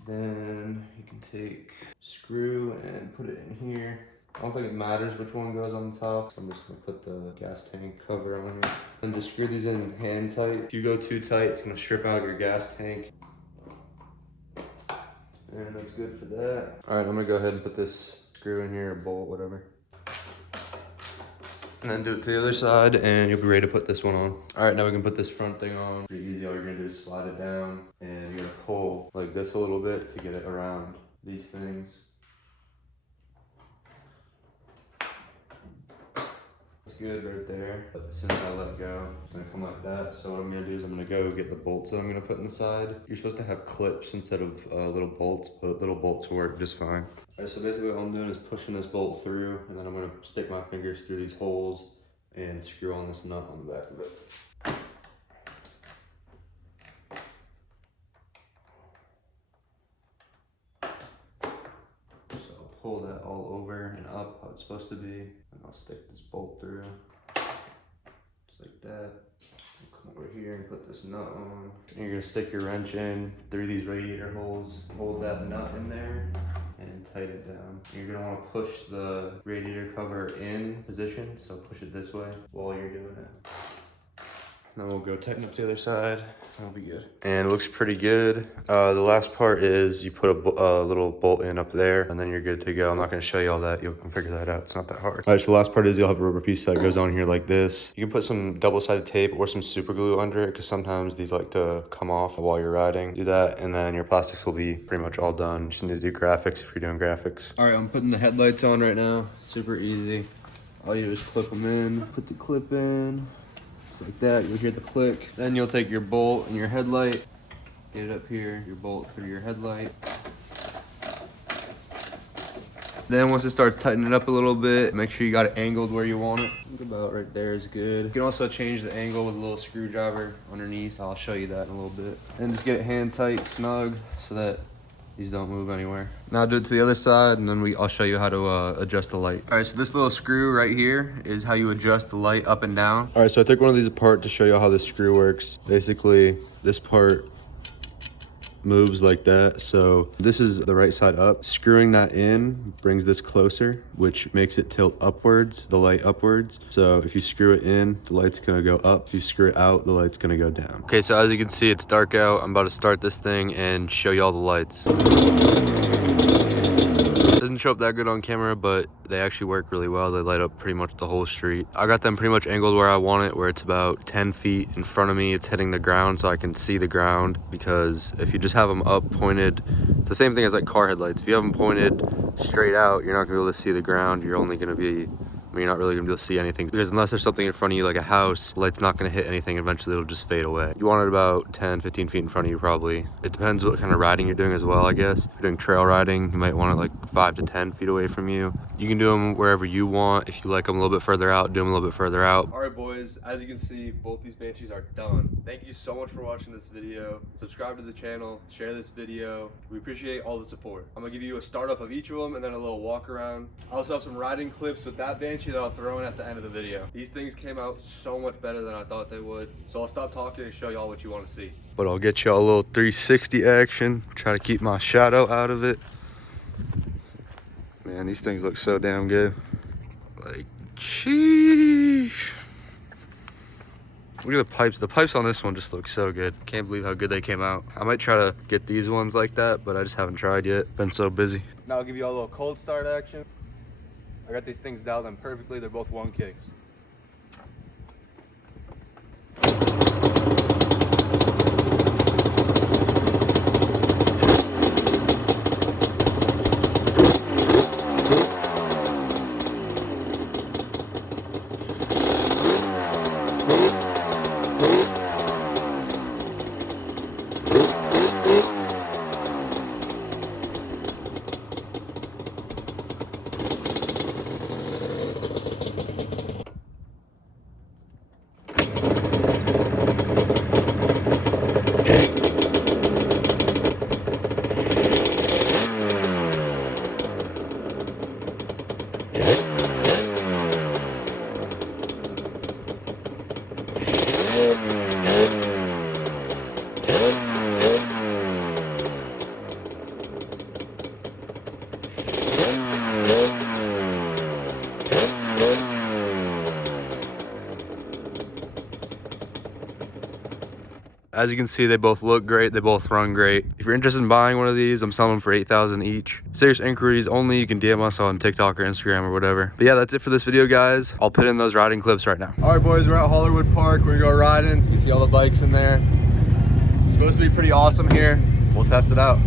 Then you can take screw and put it in here. I don't think it matters which one goes on the top, so I'm just gonna put the gas tank cover on here. And just screw these in hand tight. If you go too tight, it's gonna strip out your gas tank. And that's good for that. All right, I'm gonna go ahead and put this screw in here, or bolt, whatever. And then do it to the other side, and you'll be ready to put this one on. All right, now we can put this front thing on. Pretty easy. All you're gonna do is slide it down, and you're gonna pull like this a little bit to get it around these things. It's good right there, but as soon as I let go, it's gonna come like that. So what I'm gonna do is I'm gonna go get the bolts that I'm gonna put inside. You're supposed to have clips instead of little bolts, but little bolts work just fine. All right, so basically all I'm doing is pushing this bolt through, and then I'm gonna stick my fingers through these holes and screw on this nut on the back of it. So I'll pull that all over and up how it's supposed to be, and I'll stick this bolt through, just like that. I'll come over here and put this nut on. And you're gonna stick your wrench in through these radiator holes, hold that nut in there, and tighten it down. You're gonna wanna push the radiator cover in position, so push it this way while you're doing it. Then we'll go tighten up the other side. That'll be good. And it looks pretty good. The last part is you put a little bolt in up there, and then you're good to go. I'm not gonna show you all that. You can figure that out. It's not that hard. All right, so the last part is you'll have a rubber piece that goes on here like this. You can put some double-sided tape or some super glue under it, because sometimes these like to come off while you're riding. Do that, and then your plastics will be pretty much all done. You just need to do graphics if you're doing graphics. All right, I'm putting the headlights on right now. Super easy. All you do is clip them in, put the clip in. Just like that, you'll hear the click. Then you'll take your bolt and your headlight, get it up here, your bolt through your headlight. Then once it starts tightening up a little bit, make sure you got it angled where you want it. I think about right there is good. You can also change the angle with a little screwdriver underneath. I'll show you that in a little bit. And just get it hand tight, snug, so that these don't move anywhere. Now do it to the other side, and then I'll show you how to adjust the light. All right, so this little screw right here is how you adjust the light up and down. All right, so I took one of these apart to show you how this screw works. Basically, this part moves like that. So this is the right side up. Screwing that in brings this closer, which makes it tilt upwards, the light upwards. So if you screw it in, the light's gonna go up. If you screw it out, the light's gonna go down. Okay, so as you can see, it's dark out. I'm about to start this thing and show you all the lights. Doesn't show up that good on camera, but they actually work really well. They light up pretty much the whole street. I got them pretty much angled where I want it, where it's about 10 feet in front of me. It's hitting the ground so I can see the ground, because if you just have them up pointed, it's the same thing as like car headlights. If you have them pointed straight out, you're not gonna be able to see the ground. You're only gonna be, you're not really gonna be able to see anything, because unless there's something in front of you like a house, the light's not gonna hit anything. Eventually it'll just fade away. You want it about 10, 15 feet in front of you probably. It depends what kind of riding you're doing as well, I guess. If you're doing trail riding, you might want it like 5 to 10 feet away from you. You can do them wherever you want. If you like them a little bit further out, do them a little bit further out. All right, boys, as you can see, both these Banshees are done. Thank you so much for watching this video. Subscribe to the channel, share this video. We appreciate all the support. I'm gonna give you a startup of each of them and then a little walk around. I also have some riding clips with that Banshee that I'll throw in at the end of the video. These things came out so much better than I thought they would. So I'll stop talking and show y'all what you want to see. But I'll get y'all a little 360 action. Try to keep my shadow out of it. Man, these things look so damn good. Like, sheesh. Look at the pipes. The pipes on this one just look so good. Can't believe how good they came out. I might try to get these ones like that, but I just haven't tried yet. Been so busy. Now I'll give you all a little cold start action. I got these things dialed in perfectly. They're both 1 kicks. As you can see, they both look great. They both run great. If you're interested in buying one of these, I'm selling them for $8,000 each. Serious inquiries only. You can DM us on TikTok or Instagram or whatever. But yeah, that's it for this video, guys. I'll put in those riding clips right now. All right, boys, we're at Hollywood Park. We're gonna go riding. You see all the bikes in there. It's supposed to be pretty awesome here. We'll test it out.